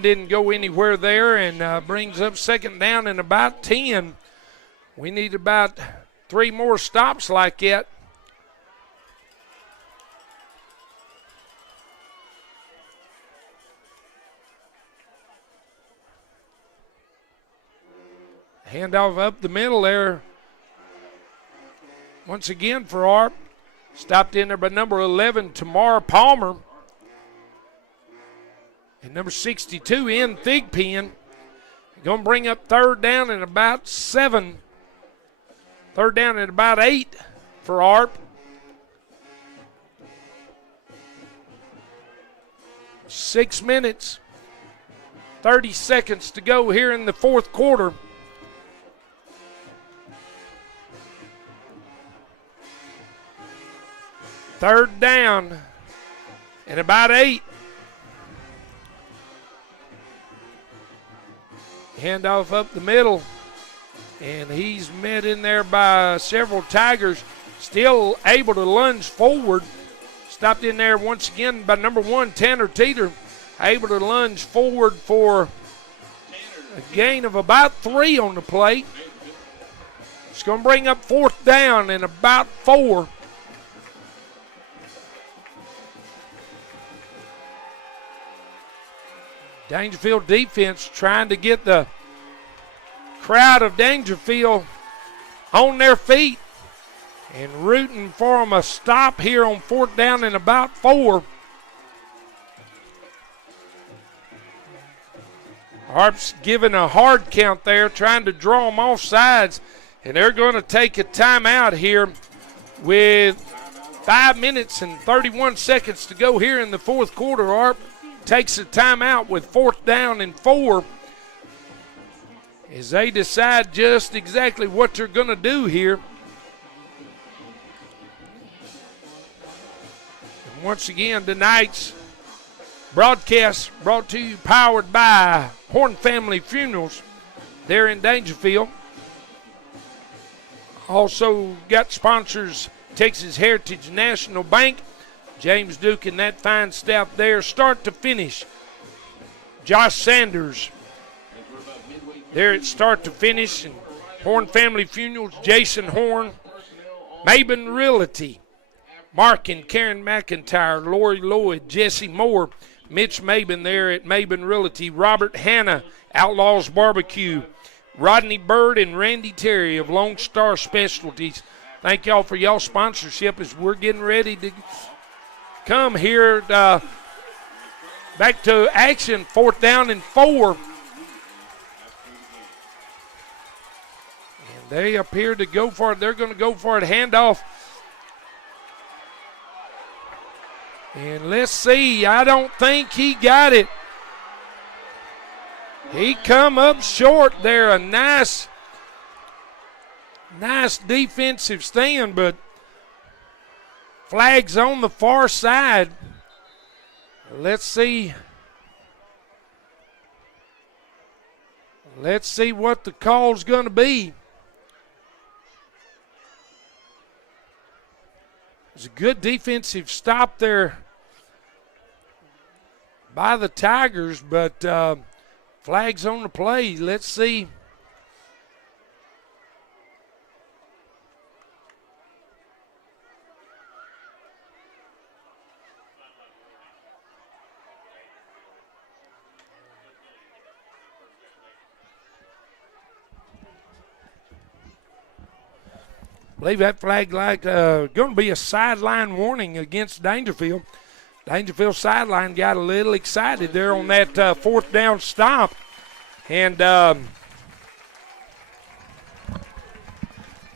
didn't go anywhere there, and brings up second down and about 10. We need about 3 more stops like that. Handoff up the middle there. Once again for ARP. Stopped in there by number 11, Tamar Palmer. And number 62 in Thigpen. Going to bring up third down and about 7. Third down and about 8 for ARP. 6 minutes, 30 seconds to go here in the fourth quarter. Third down and about 8. Handoff up the middle, and he's met in there by several Tigers. Still able to lunge forward. Stopped in there once again by number 1, Tanner Teeter. Able to lunge forward for a gain of about 3 on the play. It's going to bring up fourth down and about 4. Daingerfield defense trying to get the crowd of Daingerfield on their feet and rooting for them a stop here on fourth down and about 4. Harp's giving a hard count there, trying to draw them off sides, and they're going to take a timeout here with 5 minutes and 31 seconds to go here in the fourth quarter. Harp takes a timeout with fourth down and 4 as they decide just exactly what they're going to do here. And once again, tonight's broadcast brought to you, powered by Horn Family Funerals there in Daingerfield. Also got sponsors, Texas Heritage National Bank, James Duke and that fine staff there, start to finish. Josh Sanders there at start to finish. And Horn Family Funerals, Jason Horn, Maben Realty, Mark and Karen McIntyre, Lori Lloyd, Jesse Moore, Mitch Maben there at Maben Realty, Robert Hanna, Outlaws Barbecue, Rodney Bird and Randy Terry of Lone Star Specialties. Thank y'all for y'all sponsorship as we're getting ready to come here back to action. Fourth down and 4. They appear to go for it. They're going to go for it. Handoff. And let's see. I don't think he got it. He come up short there. A nice defensive stand, but flags on the far side. Let's see. Let's see what the call's going to be. It's a good defensive stop there by the Tigers, but flags on the play. Let's see. I believe that flag going to be a sideline warning against Daingerfield. Daingerfield sideline got a little excited there on that fourth down stop. And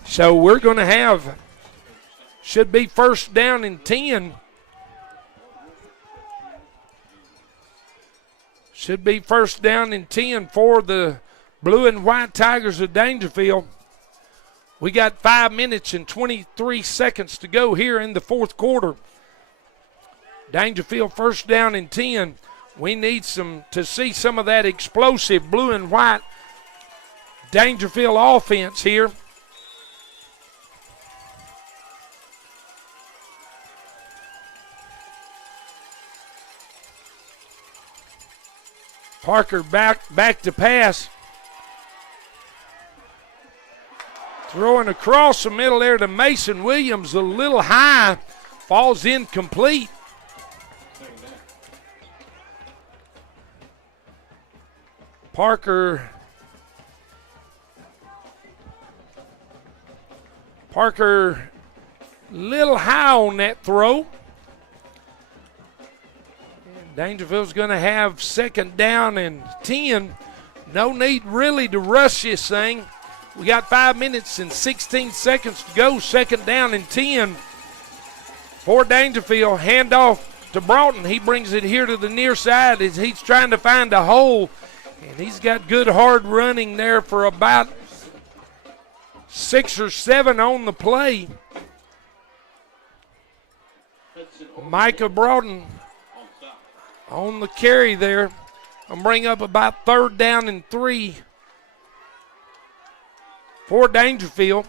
so we're going to have, should be first down and 10. Should be first down and 10 for the Blue and White Tigers of Daingerfield. We got 5 minutes and 23 seconds to go here in the fourth quarter. Daingerfield first down and 10. We need to see some of that explosive blue and white Daingerfield offense here. Parker back to pass. Throwing across the middle there to Mason Williams, a little high, falls incomplete. Parker little high on that throw. Daingerfield's going to have second down and 10. No need really to rush this thing. We got 5 minutes and 16 seconds to go. Second down and 10 for Daingerfield. Handoff to Broughton. He brings it here to the near side as he's trying to find a hole. And he's got good hard running there for about 6 or 7 on the play. Micah Broughton on the carry there. I'll bring up about third down and 3 for Daingerfield.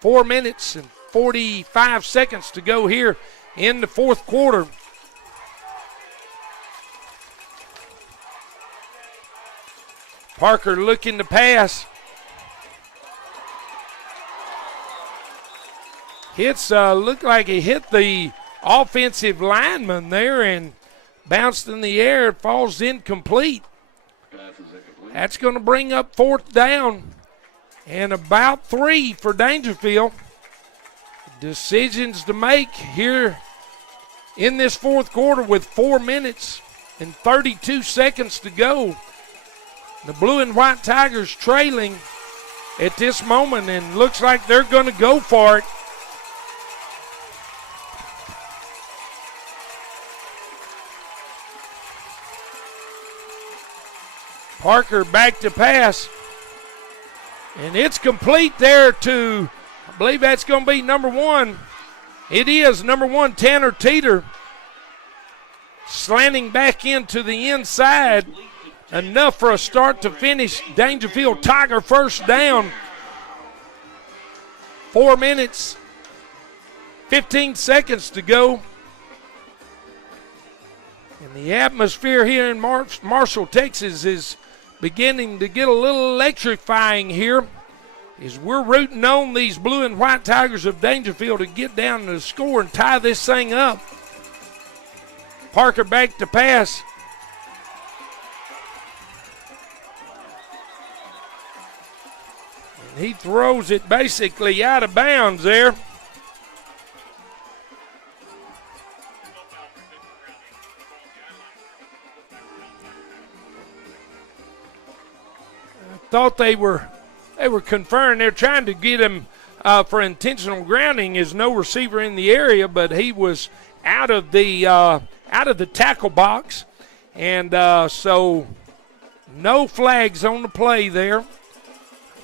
4 minutes and 45 seconds to go here in the fourth quarter. Parker looking to pass. Looked like he hit the offensive lineman there and bounced in the air. It falls incomplete. That's going to bring up fourth down and about 3 for Daingerfield. Decisions to make here in this fourth quarter with 4 minutes and 32 seconds to go. The Blue and White Tigers trailing at this moment, and looks like they're going to go for it. Parker back to pass. And it's complete there to, I believe that's going to be number 1. It is number 1, Tanner Teeter. Slanting back into the inside. Enough for a start to finish. Daingerfield Tiger first down. 4 minutes, 15 seconds to go. And the atmosphere here in Marshall, Texas is beginning to get a little electrifying here as we're rooting on these Blue and White Tigers of Daingerfield to get down to the score and tie this thing up. Parker back to pass. And he throws it basically out of bounds there. Thought they were they were conferring. They're trying to get him for intentional grounding. Is no receiver in the area, but he was out of the tackle box, and so no flags on the play there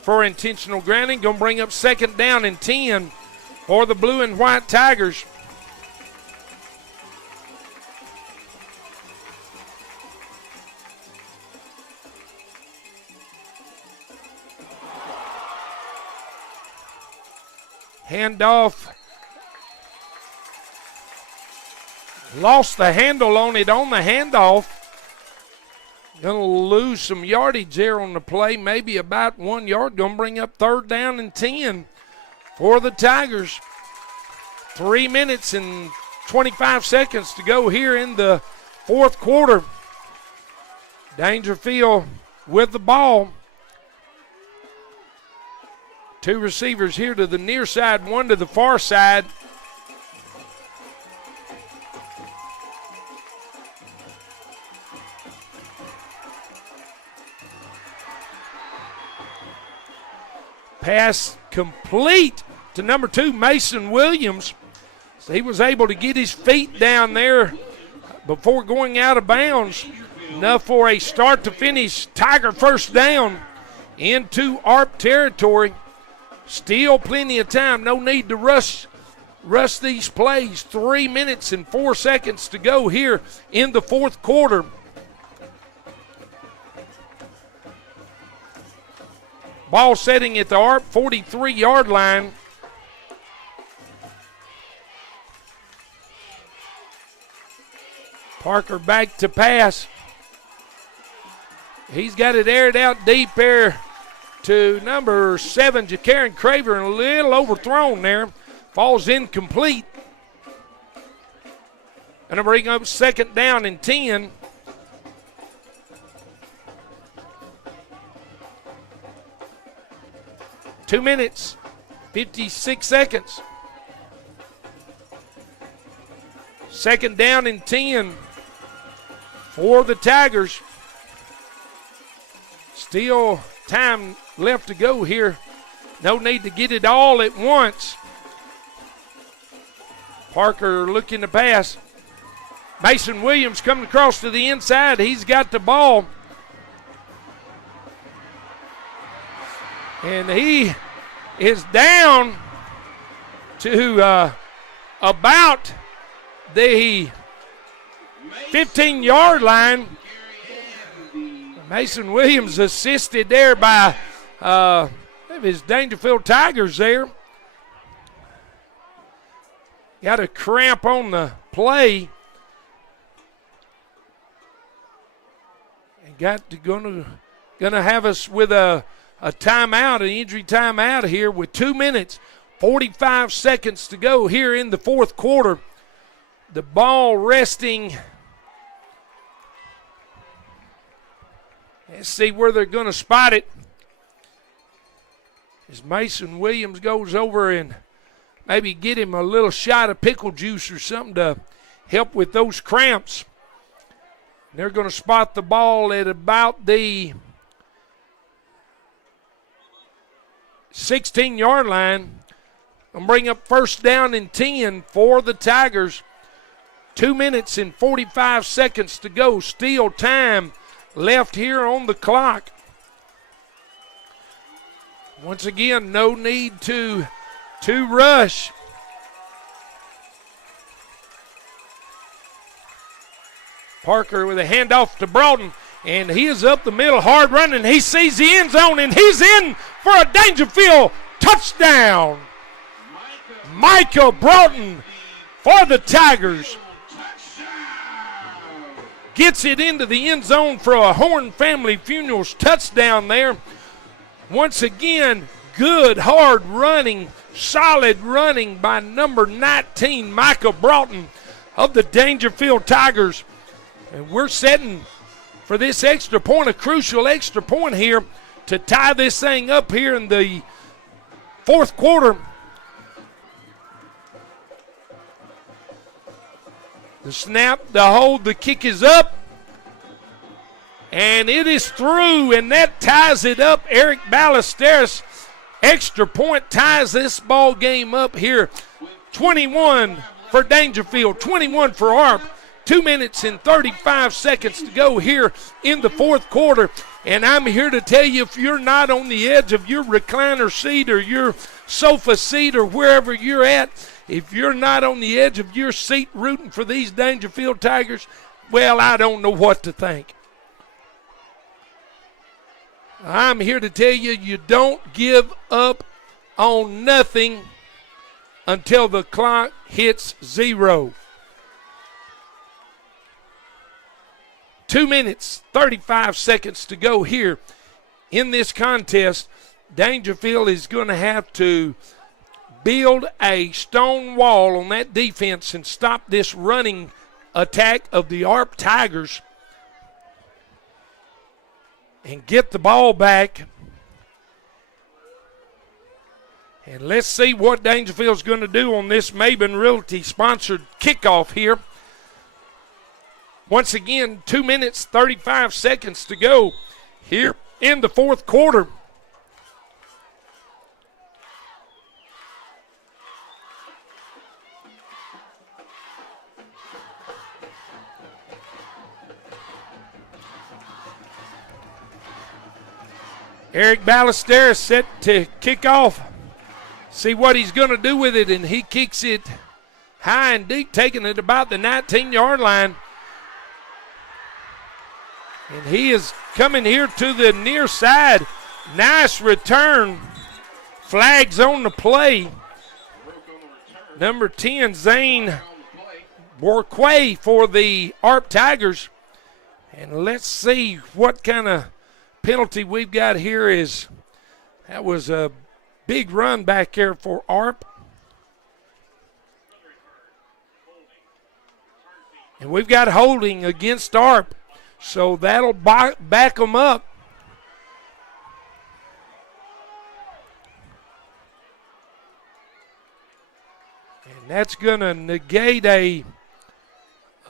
for intentional grounding. Going to bring up 2nd down and 10 for the Blue and White Tigers. Handoff. Lost the handle on it on the handoff. Going to lose some yardage there on the play, maybe about 1 yard. Going to bring up 3rd down and 10 for the Tigers. 3 minutes and 25 seconds to go here in the 4th quarter. Daingerfield with the ball. 2 receivers here to the near side, 1 to the far side. Pass complete to number 2, Mason Williams. So he was able to get his feet down there before going out of bounds. Enough for a start to finish Tiger first down into ARP territory. Still plenty of time. No need to rush these plays. 3 minutes and 4 seconds to go here in the 4th quarter. Ball setting at the ARP 43-yard line. Parker back to pass. He's got it aired out deep there to number 7, Ja'Karen Craver, and a little overthrown there. Falls incomplete. Going to bring up 2nd down and 10. Two minutes, 56 seconds. 2nd down and 10 for the Tigers. Still time left to go here. No need to get it all at once. Parker looking to pass. Mason Williams coming across to the inside. He's got the ball. And he is down to about the 15-yard line. Mason Williams assisted there by his Daingerfield Tigers there. Got a cramp on the play. And gonna have us with a timeout, an injury timeout here with 2 minutes, 45 seconds to go here in the 4th quarter. The ball resting. Let's see where they're going to spot it. As Mason Williams goes over and maybe get him a little shot of pickle juice or something to help with those cramps. They're going to spot the ball at about the 16-yard line. And bring up 1st down and 10 for the Tigers. 2 minutes and 45 seconds to go. Still time left here on the clock. Once again, no need to rush. Parker with a handoff to Broughton, and he is up the middle, hard running. He sees the end zone, and he's in for a Daingerfield touchdown. Micah Broughton for the Tigers gets it into the end zone for a Horn Family Funerals touchdown there. Once again, good, hard running, solid running by number 19, Micah Broughton of the Daingerfield Tigers. And we're setting for this extra point, a crucial extra point here to tie this thing up here in the 4th quarter. The snap, the hold, the kick is up. And it is through, and that ties it up. Eric Ballesteros, extra point, ties this ball game up here. 21 for Daingerfield, 21 for ARP. 2 minutes and 35 seconds to go here in the fourth quarter. And I'm here to tell you, if you're not on the edge of your recliner seat or your sofa seat or wherever you're at, if you're not on the edge of your seat rooting for these Daingerfield Tigers, well, I don't know what to think. I'm here to tell you, you don't give up on nothing until the clock hits 0. 2 minutes, 35 seconds to go here in this contest. Daingerfield is going to have to build a stone wall on that defense and stop this running attack of the ARP Tigers and get the ball back. And let's see what Daingerfield's going to do on this Maben Realty-sponsored kickoff here. Once again, 2 minutes, 35 seconds to go here in the fourth quarter. Eric Ballesteros set to kick off. See what he's going to do with it, and he kicks it high and deep, taking it about the 19-yard line. And he is coming here to the near side. Nice return. Flags on the play. Number 10, Zane Borquay for the ARP Tigers. And let's see what kind of penalty we've got here. Is that was a big run back there for ARP. And we've got holding against ARP. So that'll back them up. And that's going to negate a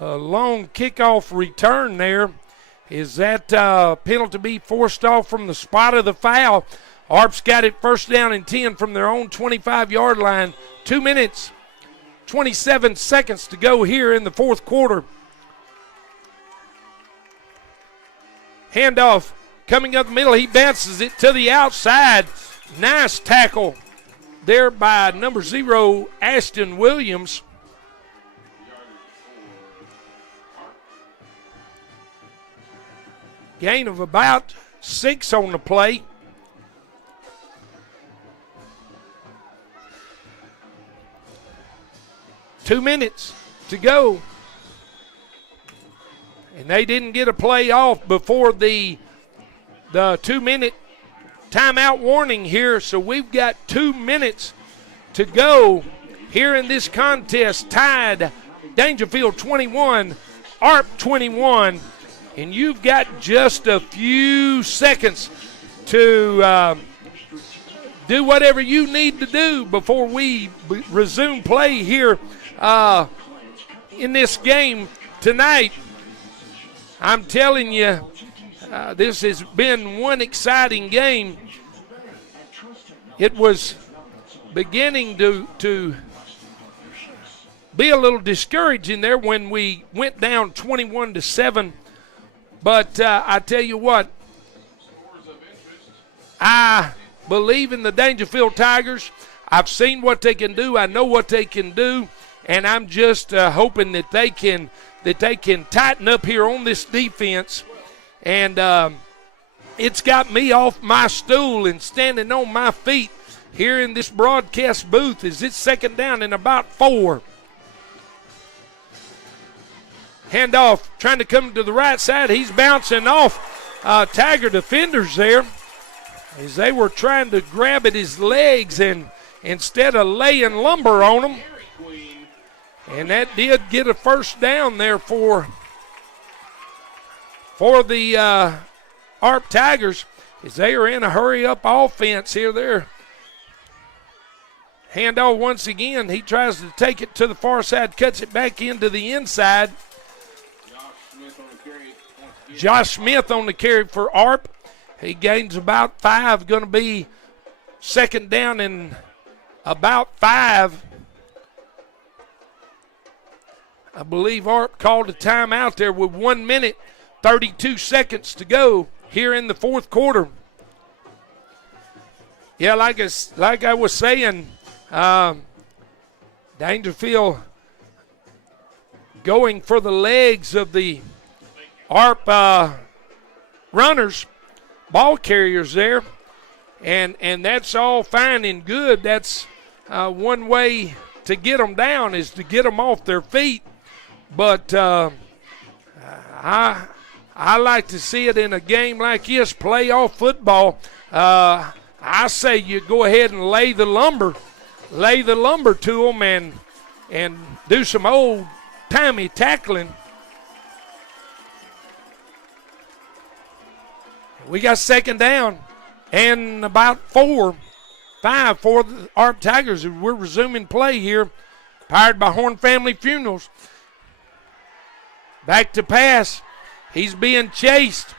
long kickoff return there. Is that penalty be forced off from the spot of the foul? ARP's got it first down and 10 from their own 25-yard line. 2 minutes, 27 seconds to go here in the fourth quarter. Handoff coming up the middle. He bounces it to the outside. Nice tackle there by number 0, Ashton Williams. Gain of about 6 on the play. Two minutes to go. And they didn't get a play off before the 2-minute timeout warning here. So we've got 2 minutes to go here in this contest. Tied Daingerfield 21, ARP 21. And you've got just a few seconds to do whatever you need to do before we resume play here in this game tonight. I'm telling you, this has been one exciting game. It was beginning to be a little discouraging there when we went down 21-7. But I tell you what, I believe in the Daingerfield Tigers. I've seen what they can do. I know what they can do, and I'm just hoping that they can tighten up here on this defense. And it's got me off my stool and standing on my feet here in this broadcast booth as it's second down and about 4. Handoff trying to come to the right side. He's bouncing off Tiger defenders there as they were trying to grab at his legs and instead of laying lumber on him. And that did get a first down there for the ARP Tigers as they are in a hurry-up offense here. There. Handoff once again. He tries to take it to the far side, cuts it back into the inside. Josh Smith on the carry for ARP. He gains about 5, going to be second down and about 5. I believe ARP called a timeout there with 1 minute, 32 seconds to go here in the fourth quarter. Yeah, like I was saying, Daingerfield going for the legs of the ARP runners, ball carriers there, and that's all fine and good. That's one way to get them down is to get them off their feet. But I like to see it in a game like this, playoff football. I say you go ahead and lay the lumber to them and do some old-timey tackling. We got second down and about 5 for the ARP Tigers. We're resuming play here, powered by Horn Family Funerals. Back to pass. He's being chased.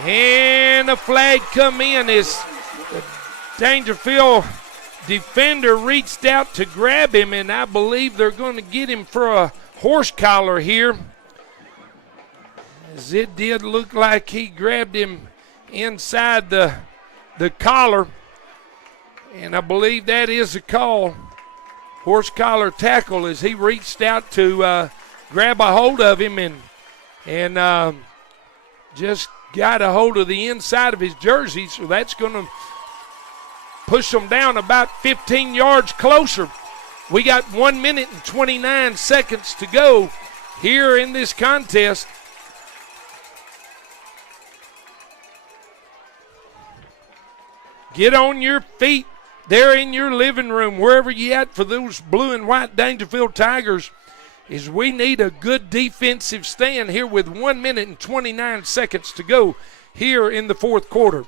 And a flag come in as the Daingerfield defender reached out to grab him, and I believe they're going to get him for a horse collar here, as it did look like he grabbed him inside the collar, and I believe that is a call. Horse collar tackle as he reached out to grab a hold of him and just got a hold of the inside of his jersey, so that's going to push him down about 15 yards closer. We got 1 minute and 29 seconds to go here in this contest. Get on your feet there in your living room, wherever you at, for those blue and white Daingerfield Tigers, is we need a good defensive stand here with 1 minute and 29 seconds to go here in the fourth quarter.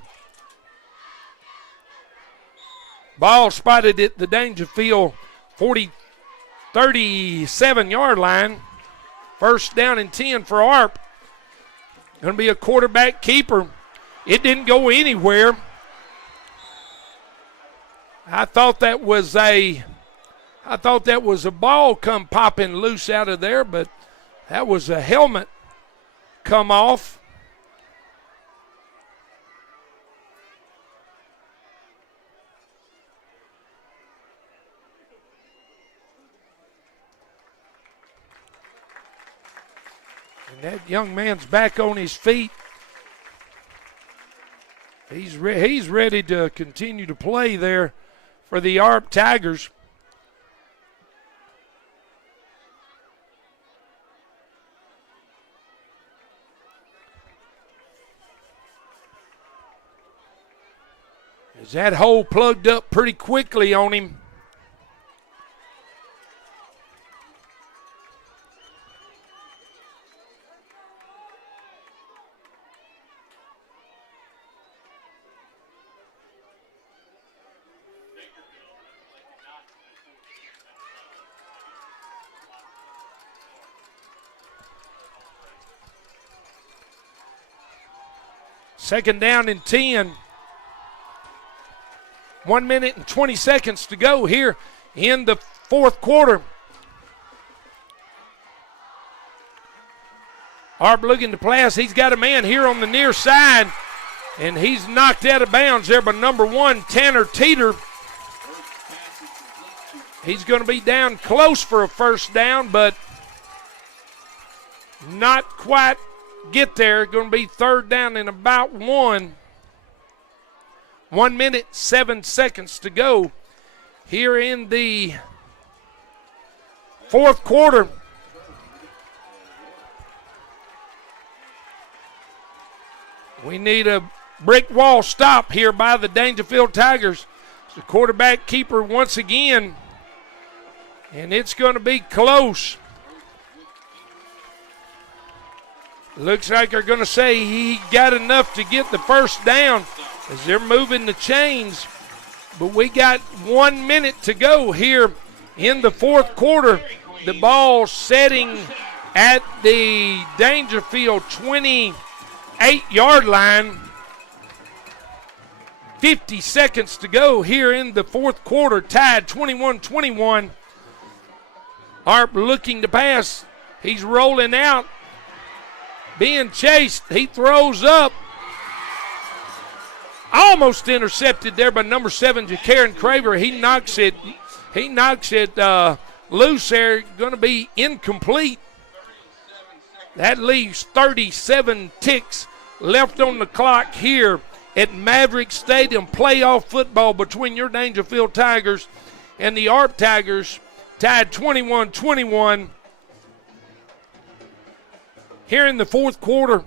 Ball spotted at the Daingerfield 37-yard line. First down and 10 for ARP. Going to be a quarterback keeper. It didn't go anywhere. I thought that was a ball come popping loose out of there, but that was a helmet come off. And that young man's back on his feet. He's ready to continue to play there for the ARP Tigers. As that hole plugged up pretty quickly on him. Second down and 10. 1 minute and 20 seconds to go here in the fourth quarter. ARP looking to pass. He's got a man here on the near side, and he's knocked out of bounds there by number 1, Tanner Teeter. He's going to be down close for a first down, but not quite get there. Going to be third down and about 1. 1 minute, 7 seconds to go here in the fourth quarter. We need a brick wall stop here by the Daingerfield Tigers. The quarterback keeper once again, and it's going to be close. Looks like they're going to say he got enough to get the first down as they're moving the chains. But we got 1 minute to go here in the fourth quarter. The ball setting at the Daingerfield 28-yard line. 50 seconds to go here in the fourth quarter, tied 21-21. Harp looking to pass. He's rolling out, being chased. He throws up. Almost intercepted there by number 7, Ja'Karen Craver. He knocks it loose there. Going to be incomplete. That leaves 37 ticks left on the clock here at Maverick Stadium. Playoff football between your Daingerfield Tigers and the ARP Tigers, tied 21-21. Here in the fourth quarter,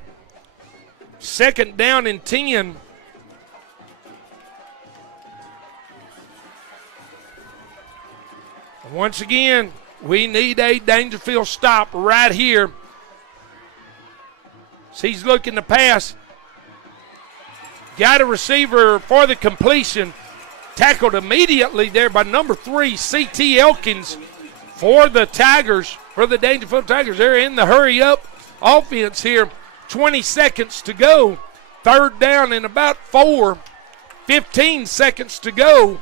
second down and 10. Once again, we need a Daingerfield stop right here. So he's looking to pass. Got a receiver for the completion. Tackled immediately there by number 3, C.T. Elkins, for the Tigers, for the Daingerfield Tigers. They're in the hurry-up offense here. 20 seconds to go. Third down and about 4. 15 seconds to go.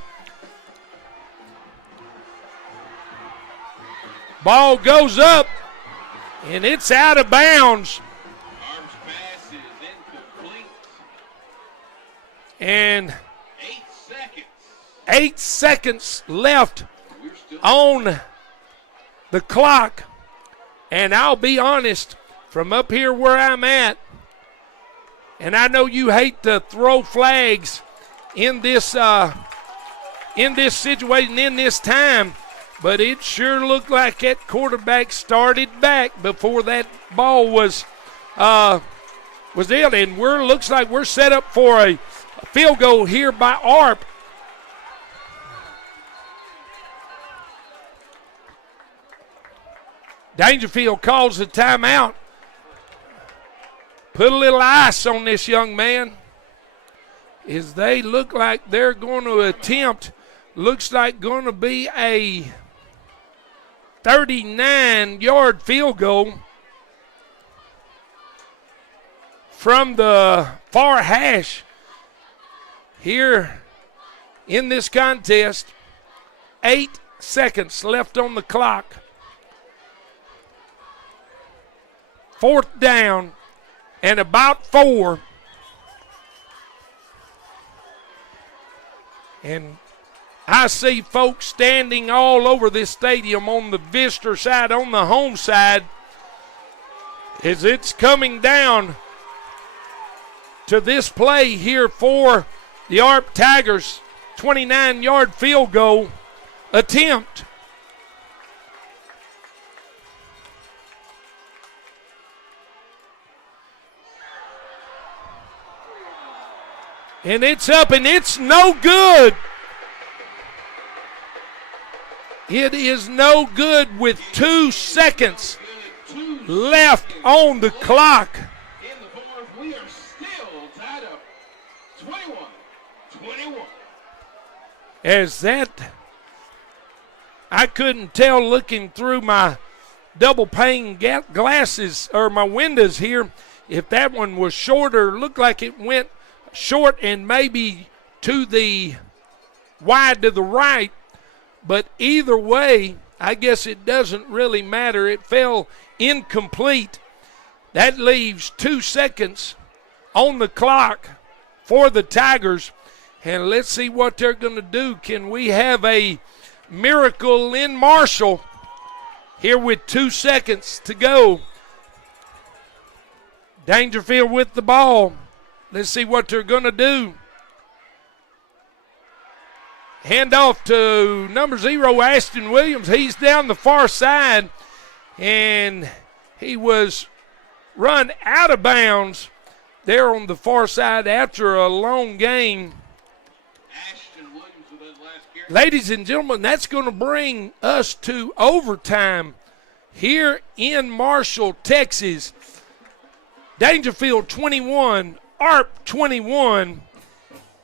Ball goes up, and it's out of bounds. Arms pass is incomplete. And 8 seconds. 8 seconds left We're still on the clock. And I'll be honest, from up here where I'm at, and I know you hate to throw flags in this situation, in this time, but it sure looked like that quarterback started back before that ball was in. And looks like we're set up for a field goal here by ARP. Daingerfield calls the timeout. Put a little ice on this young man, as they look like they're going to attempt, looks like going to be a 39-yard field goal from the far hash here in this contest. 8 seconds left on the clock. Fourth down and about 4. And I see folks standing all over this stadium on the visitor side, on the home side, as it's coming down to this play here for the ARP Tigers. 29-yard field goal attempt. And it's up, and it's no good. It is no good with 2 seconds left on the clock. in the fourth. We are still tied up 21-21. As that, I couldn't tell looking through my double pane glasses or my windows here if that one was shorter. Looked like it went short and maybe to the wide to the right. But either way, I guess it doesn't really matter. It fell incomplete. That leaves 2 seconds on the clock for the Tigers. And let's see what they're going to do. Can we have a miracle in Marshall here with 2 seconds to go? Daingerfield with the ball. Let's see what they're going to do. Hand off to number 0, Ashton Williams. He's down the far side, and he was run out of bounds there on the far side after a long gain. Ashton Williams with that last carry. Ladies and gentlemen, that's going to bring us to overtime here in Marshall, Texas. Daingerfield 21, ARP 21,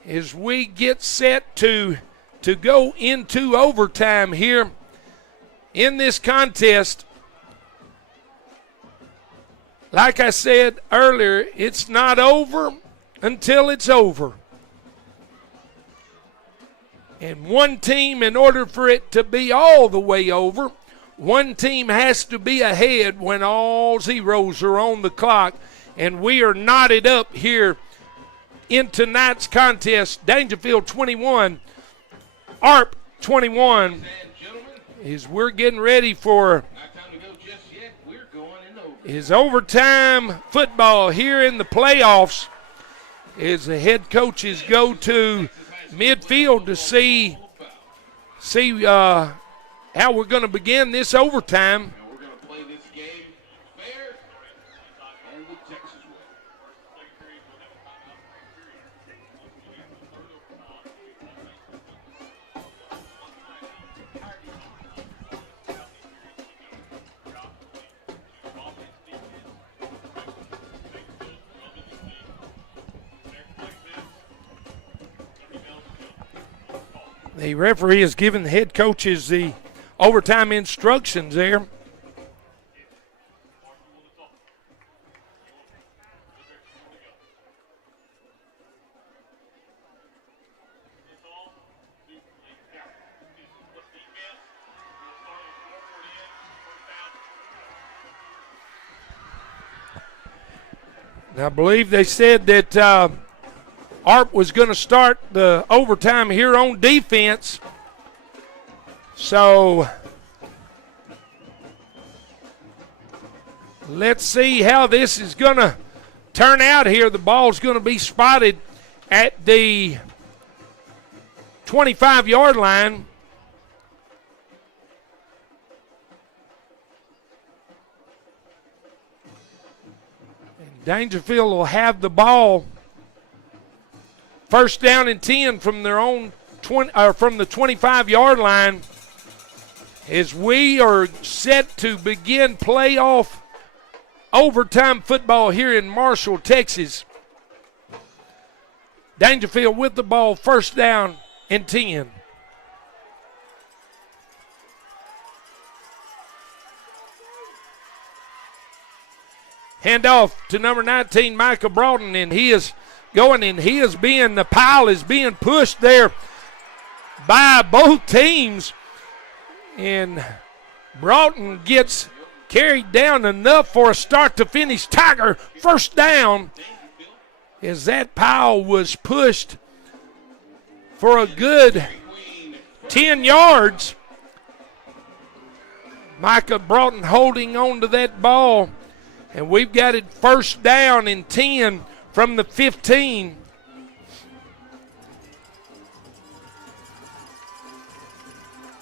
as we get set to go into overtime here in this contest. Like I said earlier, it's not over until it's over. And one team, in order for it to be all the way over, one team has to be ahead when all zeros are on the clock. And we are knotted up here in tonight's contest. Daingerfield 21, ARP 21, as we're getting ready for his overtime football here in the playoffs, as the head coaches go to midfield to see how we're going to begin this overtime. We're going to play this game fair and the Texas way. The referee has given the head coaches the overtime instructions there. And I believe they said that ARP was going to start the overtime here on defense. So let's see how this is going to turn out here. The ball's going to be spotted at the 25-yard line. And Daingerfield will have the ball. First down and 10 from their own from the 25-yard line, as we are set to begin playoff overtime football here in Marshall, Texas. Daingerfield with the ball, first down and 10. Handoff to number 19, Micah Broughton, and he is going, and the pile is being pushed there by both teams. And Broughton gets carried down enough for a start to finish Tiger first down, as that pile was pushed for a good 10 yards. Micah Broughton holding on to that ball, and we've got it first down and 10 from the 15.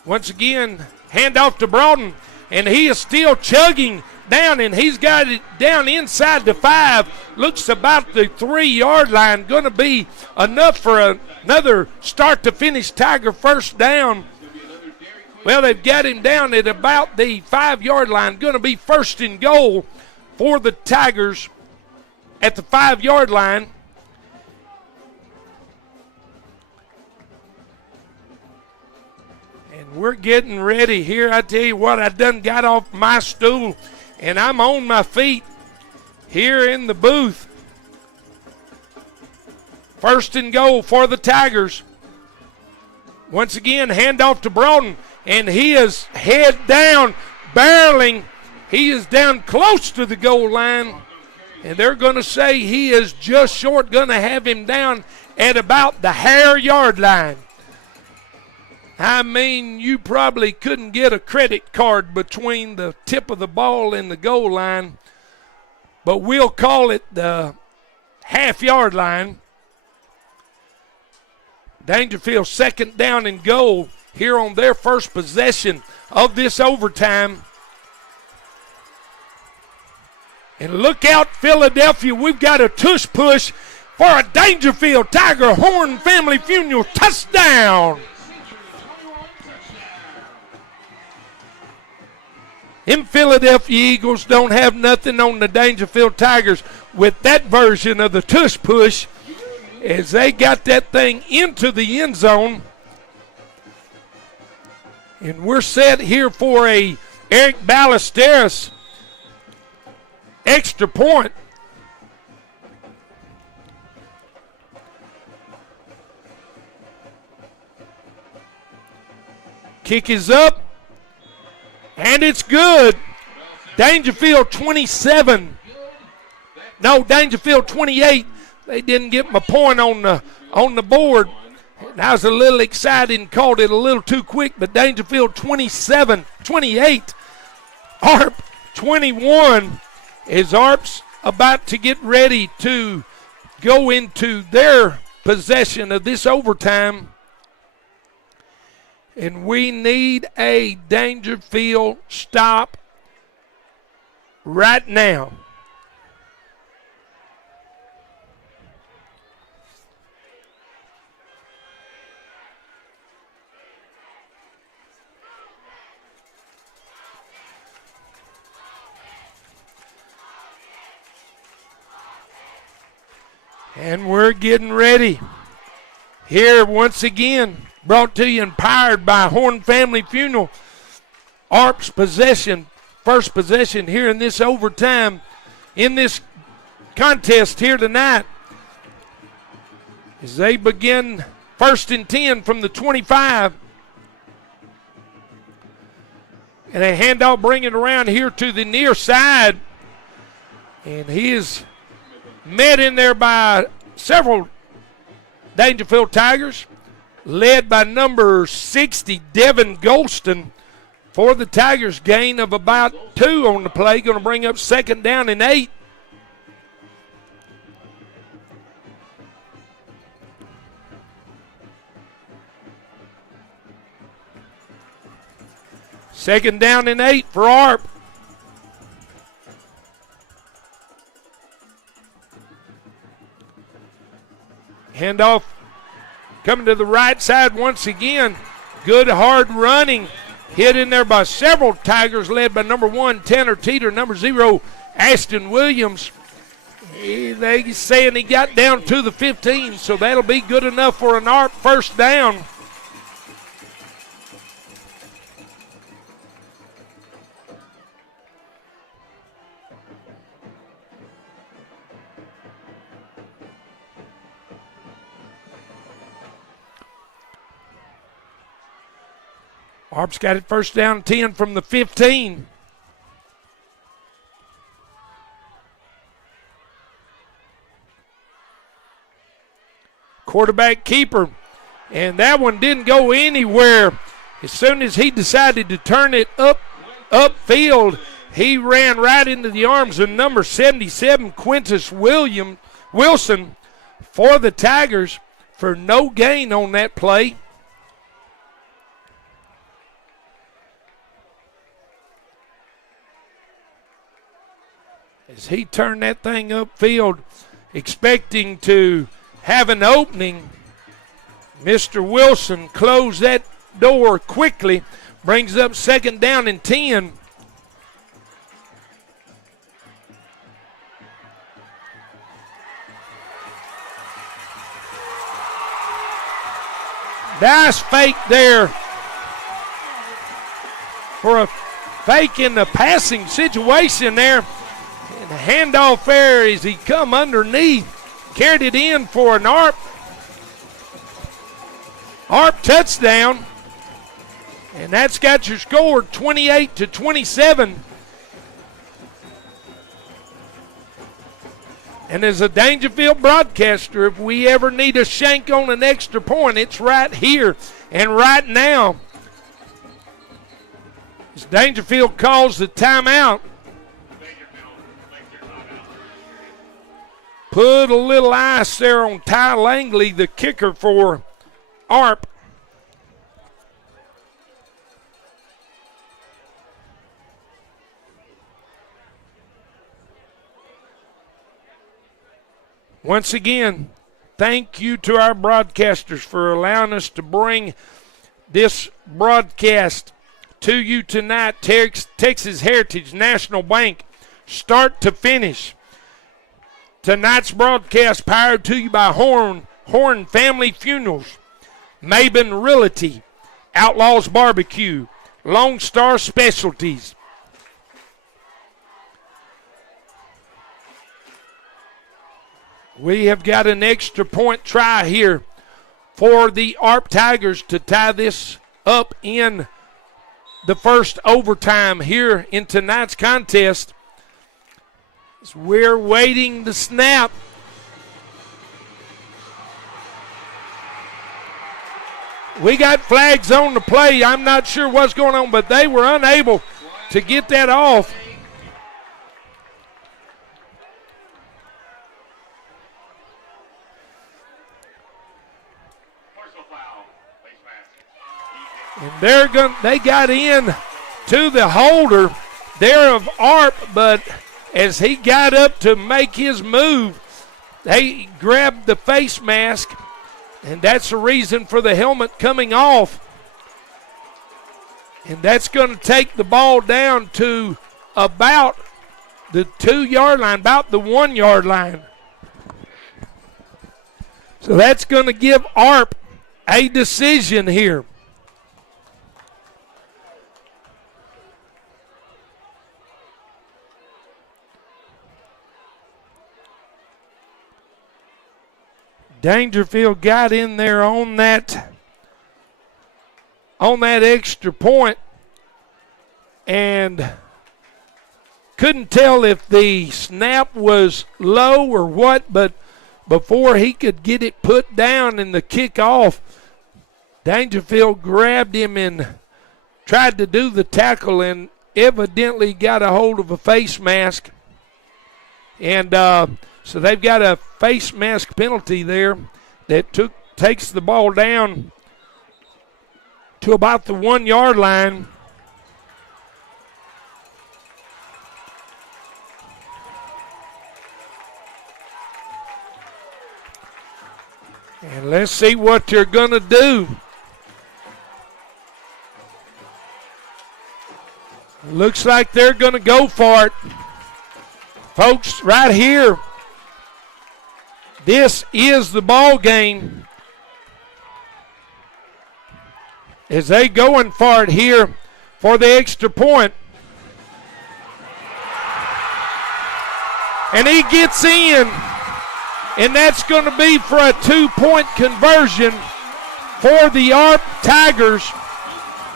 Once again, handoff to Broughton, and he is still chugging down, and he's got it down inside the 5. Looks about the 3-yard line. Going to be enough for another start to finish Tiger first down. Well, they've got him down at about the 5-yard line. Going to be first and goal for the Tigers at the 5-yard line. And we're getting ready here. I tell you what, I done got off my stool and I'm on my feet here in the booth. First and goal for the Tigers. Once again, handoff to Broughton, and he is head down, barreling. He is down close to the goal line. And they're going to say he is just short, going to have him down at about the hair-yard line. I mean, you probably couldn't get a credit card between the tip of the ball and the goal line, but we'll call it the half-yard line. Daingerfield second down and goal here on their first possession of this overtime. And look out, Philadelphia. We've got a tush push for a Daingerfield Tiger Horn Family Funeral touchdown. Them Philadelphia Eagles don't have nothing on the Daingerfield Tigers with that version of the tush push, as they got that thing into the end zone. And we're set here for a Eric Ballesteros extra point. Kick is up, and it's good. Daingerfield 27. No, Daingerfield 28. They didn't get my point on the board. And I was a little excited and called it a little too quick, but Daingerfield 28. ARP 21. As ARP's about to get ready to go into their possession of this overtime. And we need a Daingerfield stop right now. And we're getting ready. Here once again, brought to you and powered by Horn Family Funeral. ARP's possession, first possession here in this overtime, in this contest here tonight. As they begin 1st and 10 from the 25. And a handoff bringing around here to the near side. And he is met in there by several Daingerfield Tigers, led by number 60, Devin Golston, for the Tigers. Gain of about 2 on the play, going to bring up 2nd down and 8. Second down and 8 for ARP. Handoff coming to the right side once again. Good hard running. Hit in there by several Tigers, led by number 1, Tanner Teeter, number 0, Ashton Williams. They saying he got down to the 15, so that'll be good enough for an ARP first down. ARP's got it first down 10 from the 15. Quarterback keeper. And that one didn't go anywhere. As soon as he decided to turn it upfield, he ran right into the arms of number 77, Quintus Wilson, for the Tigers for no gain on that play. As he turned that thing upfield, expecting to have an opening, Mr. Wilson closed that door quickly, brings up 2nd down and 10. Nice fake there for a fake in the passing situation there. And the handoff there as he come underneath, carried it in for an ARP touchdown. And that's got your score 28-27. And as a Daingerfield broadcaster, if we ever need a shank on an extra point, it's right here and right now. As Daingerfield calls the timeout. Put a little ice there on Ty Langley, the kicker for ARP. Once again, thank you to our broadcasters for allowing us to bring this broadcast to you tonight. Texas Heritage National Bank, start to finish. Tonight's broadcast powered to you by Horn Family Funerals, Maben Realty, Outlaws Barbecue, Lone Star Specialties, We have got an extra point try here for the ARP Tigers to tie this up in the first overtime here in tonight's contest. As we're waiting the snap. We got flags on the play. I'm not sure what's going on, but they were unable to get that off. And they got in to the holder there of ARP, but as he got up to make his move, they grabbed the face mask, and that's the reason for the helmet coming off. And that's going to take the ball down to about the 2-yard line, about the 1-yard line. So that's going to give ARP a decision here. Daingerfield got in there on that extra point and couldn't tell if the snap was low or what, but before he could get it put down and the kick off, Daingerfield grabbed him and tried to do the tackle and evidently got a hold of a face mask. And so they've got a face mask penalty there that takes the ball down to about the 1-yard line. And let's see what they're going to do. Looks like they're going to go for it. Folks, right here, this is the ball game. As they going for it here for the extra point. And he gets in. And that's going to be for a 2-point conversion for the ARP Tigers.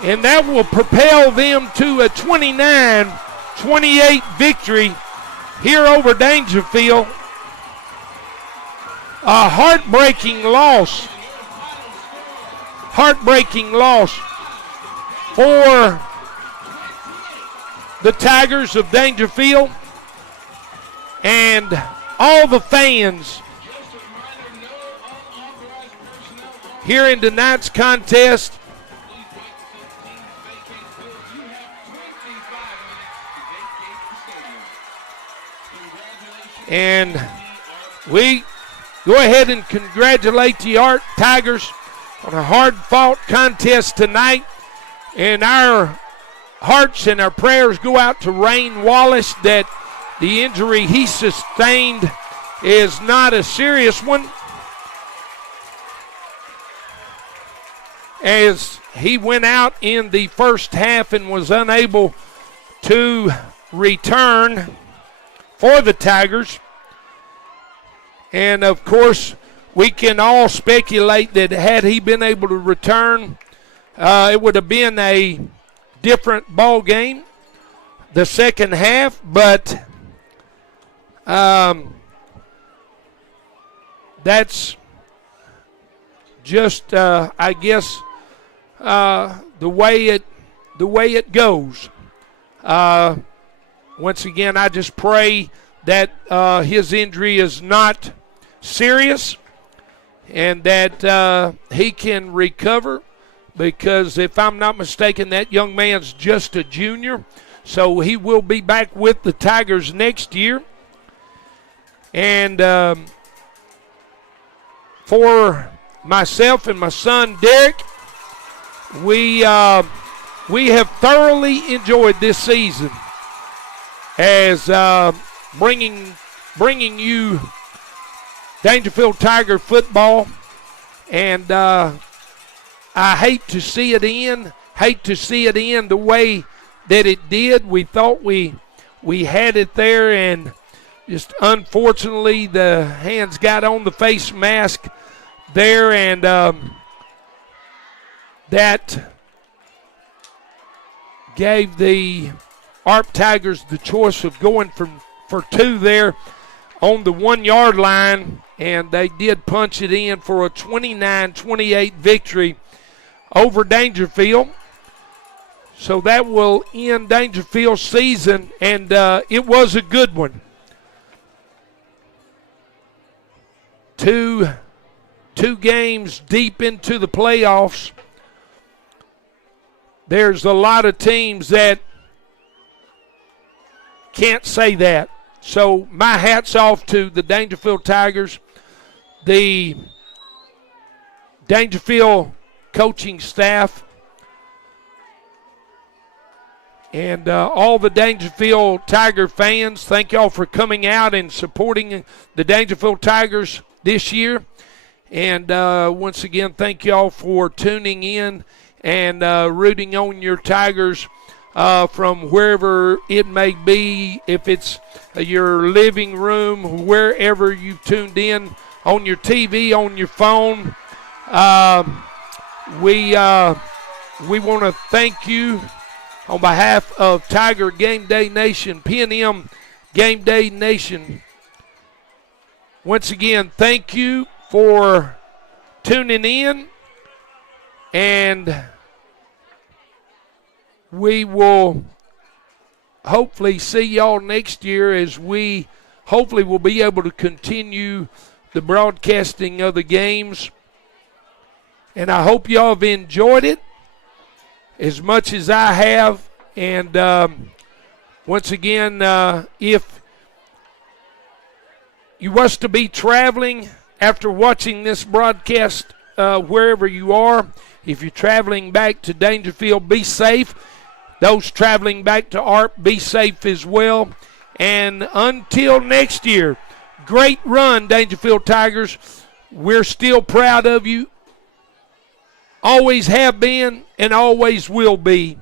And that will propel them to a 29-28 victory here over Daingerfield. A heartbreaking loss. Heartbreaking loss for the Tigers of Daingerfield and all the fans here in tonight's contest. And we go ahead and congratulate the ARP Tigers on a hard-fought contest tonight. And our hearts and our prayers go out to Rain Wallace that the injury he sustained is not a serious one, as he went out in the first half and was unable to return for the Tigers. And, of course, we can all speculate that had he been able to return, it would have been a different ball game the second half. But that's just, I guess, the way it goes. Once again, I just pray that his injury is not serious and that he can recover, because if I'm not mistaken, that young man's just a junior, so he will be back with the Tigers next year. And for myself and my son Derek, we have thoroughly enjoyed this season as bringing you Daingerfield Tiger football, and I hate to see it end the way that it did. We thought we had it there, and Just unfortunately, the hands got on the face mask there, and that gave the ARP Tigers the choice of going for two there on the 1 yard line, and they did punch it in for a 29-28 victory over Daingerfield. So that will end Daingerfield's season, and it was a good one. Two games deep into the playoffs. There's a lot of teams that can't say that. So my hat's off to the Daingerfield Tigers, the Daingerfield coaching staff, and all the Daingerfield Tiger fans. Thank y'all for coming out and supporting the Daingerfield Tigers this year. And once again, thank y'all for tuning in and rooting on your Tigers from wherever it may be, if it's your living room, wherever you tuned in, on your TV, on your phone. We want to thank you on behalf of Tiger Game Day Nation, P&M Game Day Nation. Once again, thank you for tuning in, and we will hopefully see y'all next year, as we hopefully will be able to continue the broadcasting of the games. And I hope y'all have enjoyed it as much as I have. And once again, if you was to be traveling after watching this broadcast, wherever you are, if you're traveling back to Daingerfield, be safe. Those traveling back to ARP, be safe as well. And until next year, great run, Daingerfield Tigers. We're still proud of you. Always have been and always will be.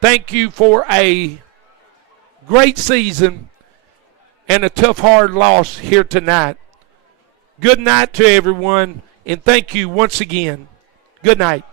Thank you for a great season and a tough, hard loss here tonight. Good night to everyone, and thank you once again. Good night.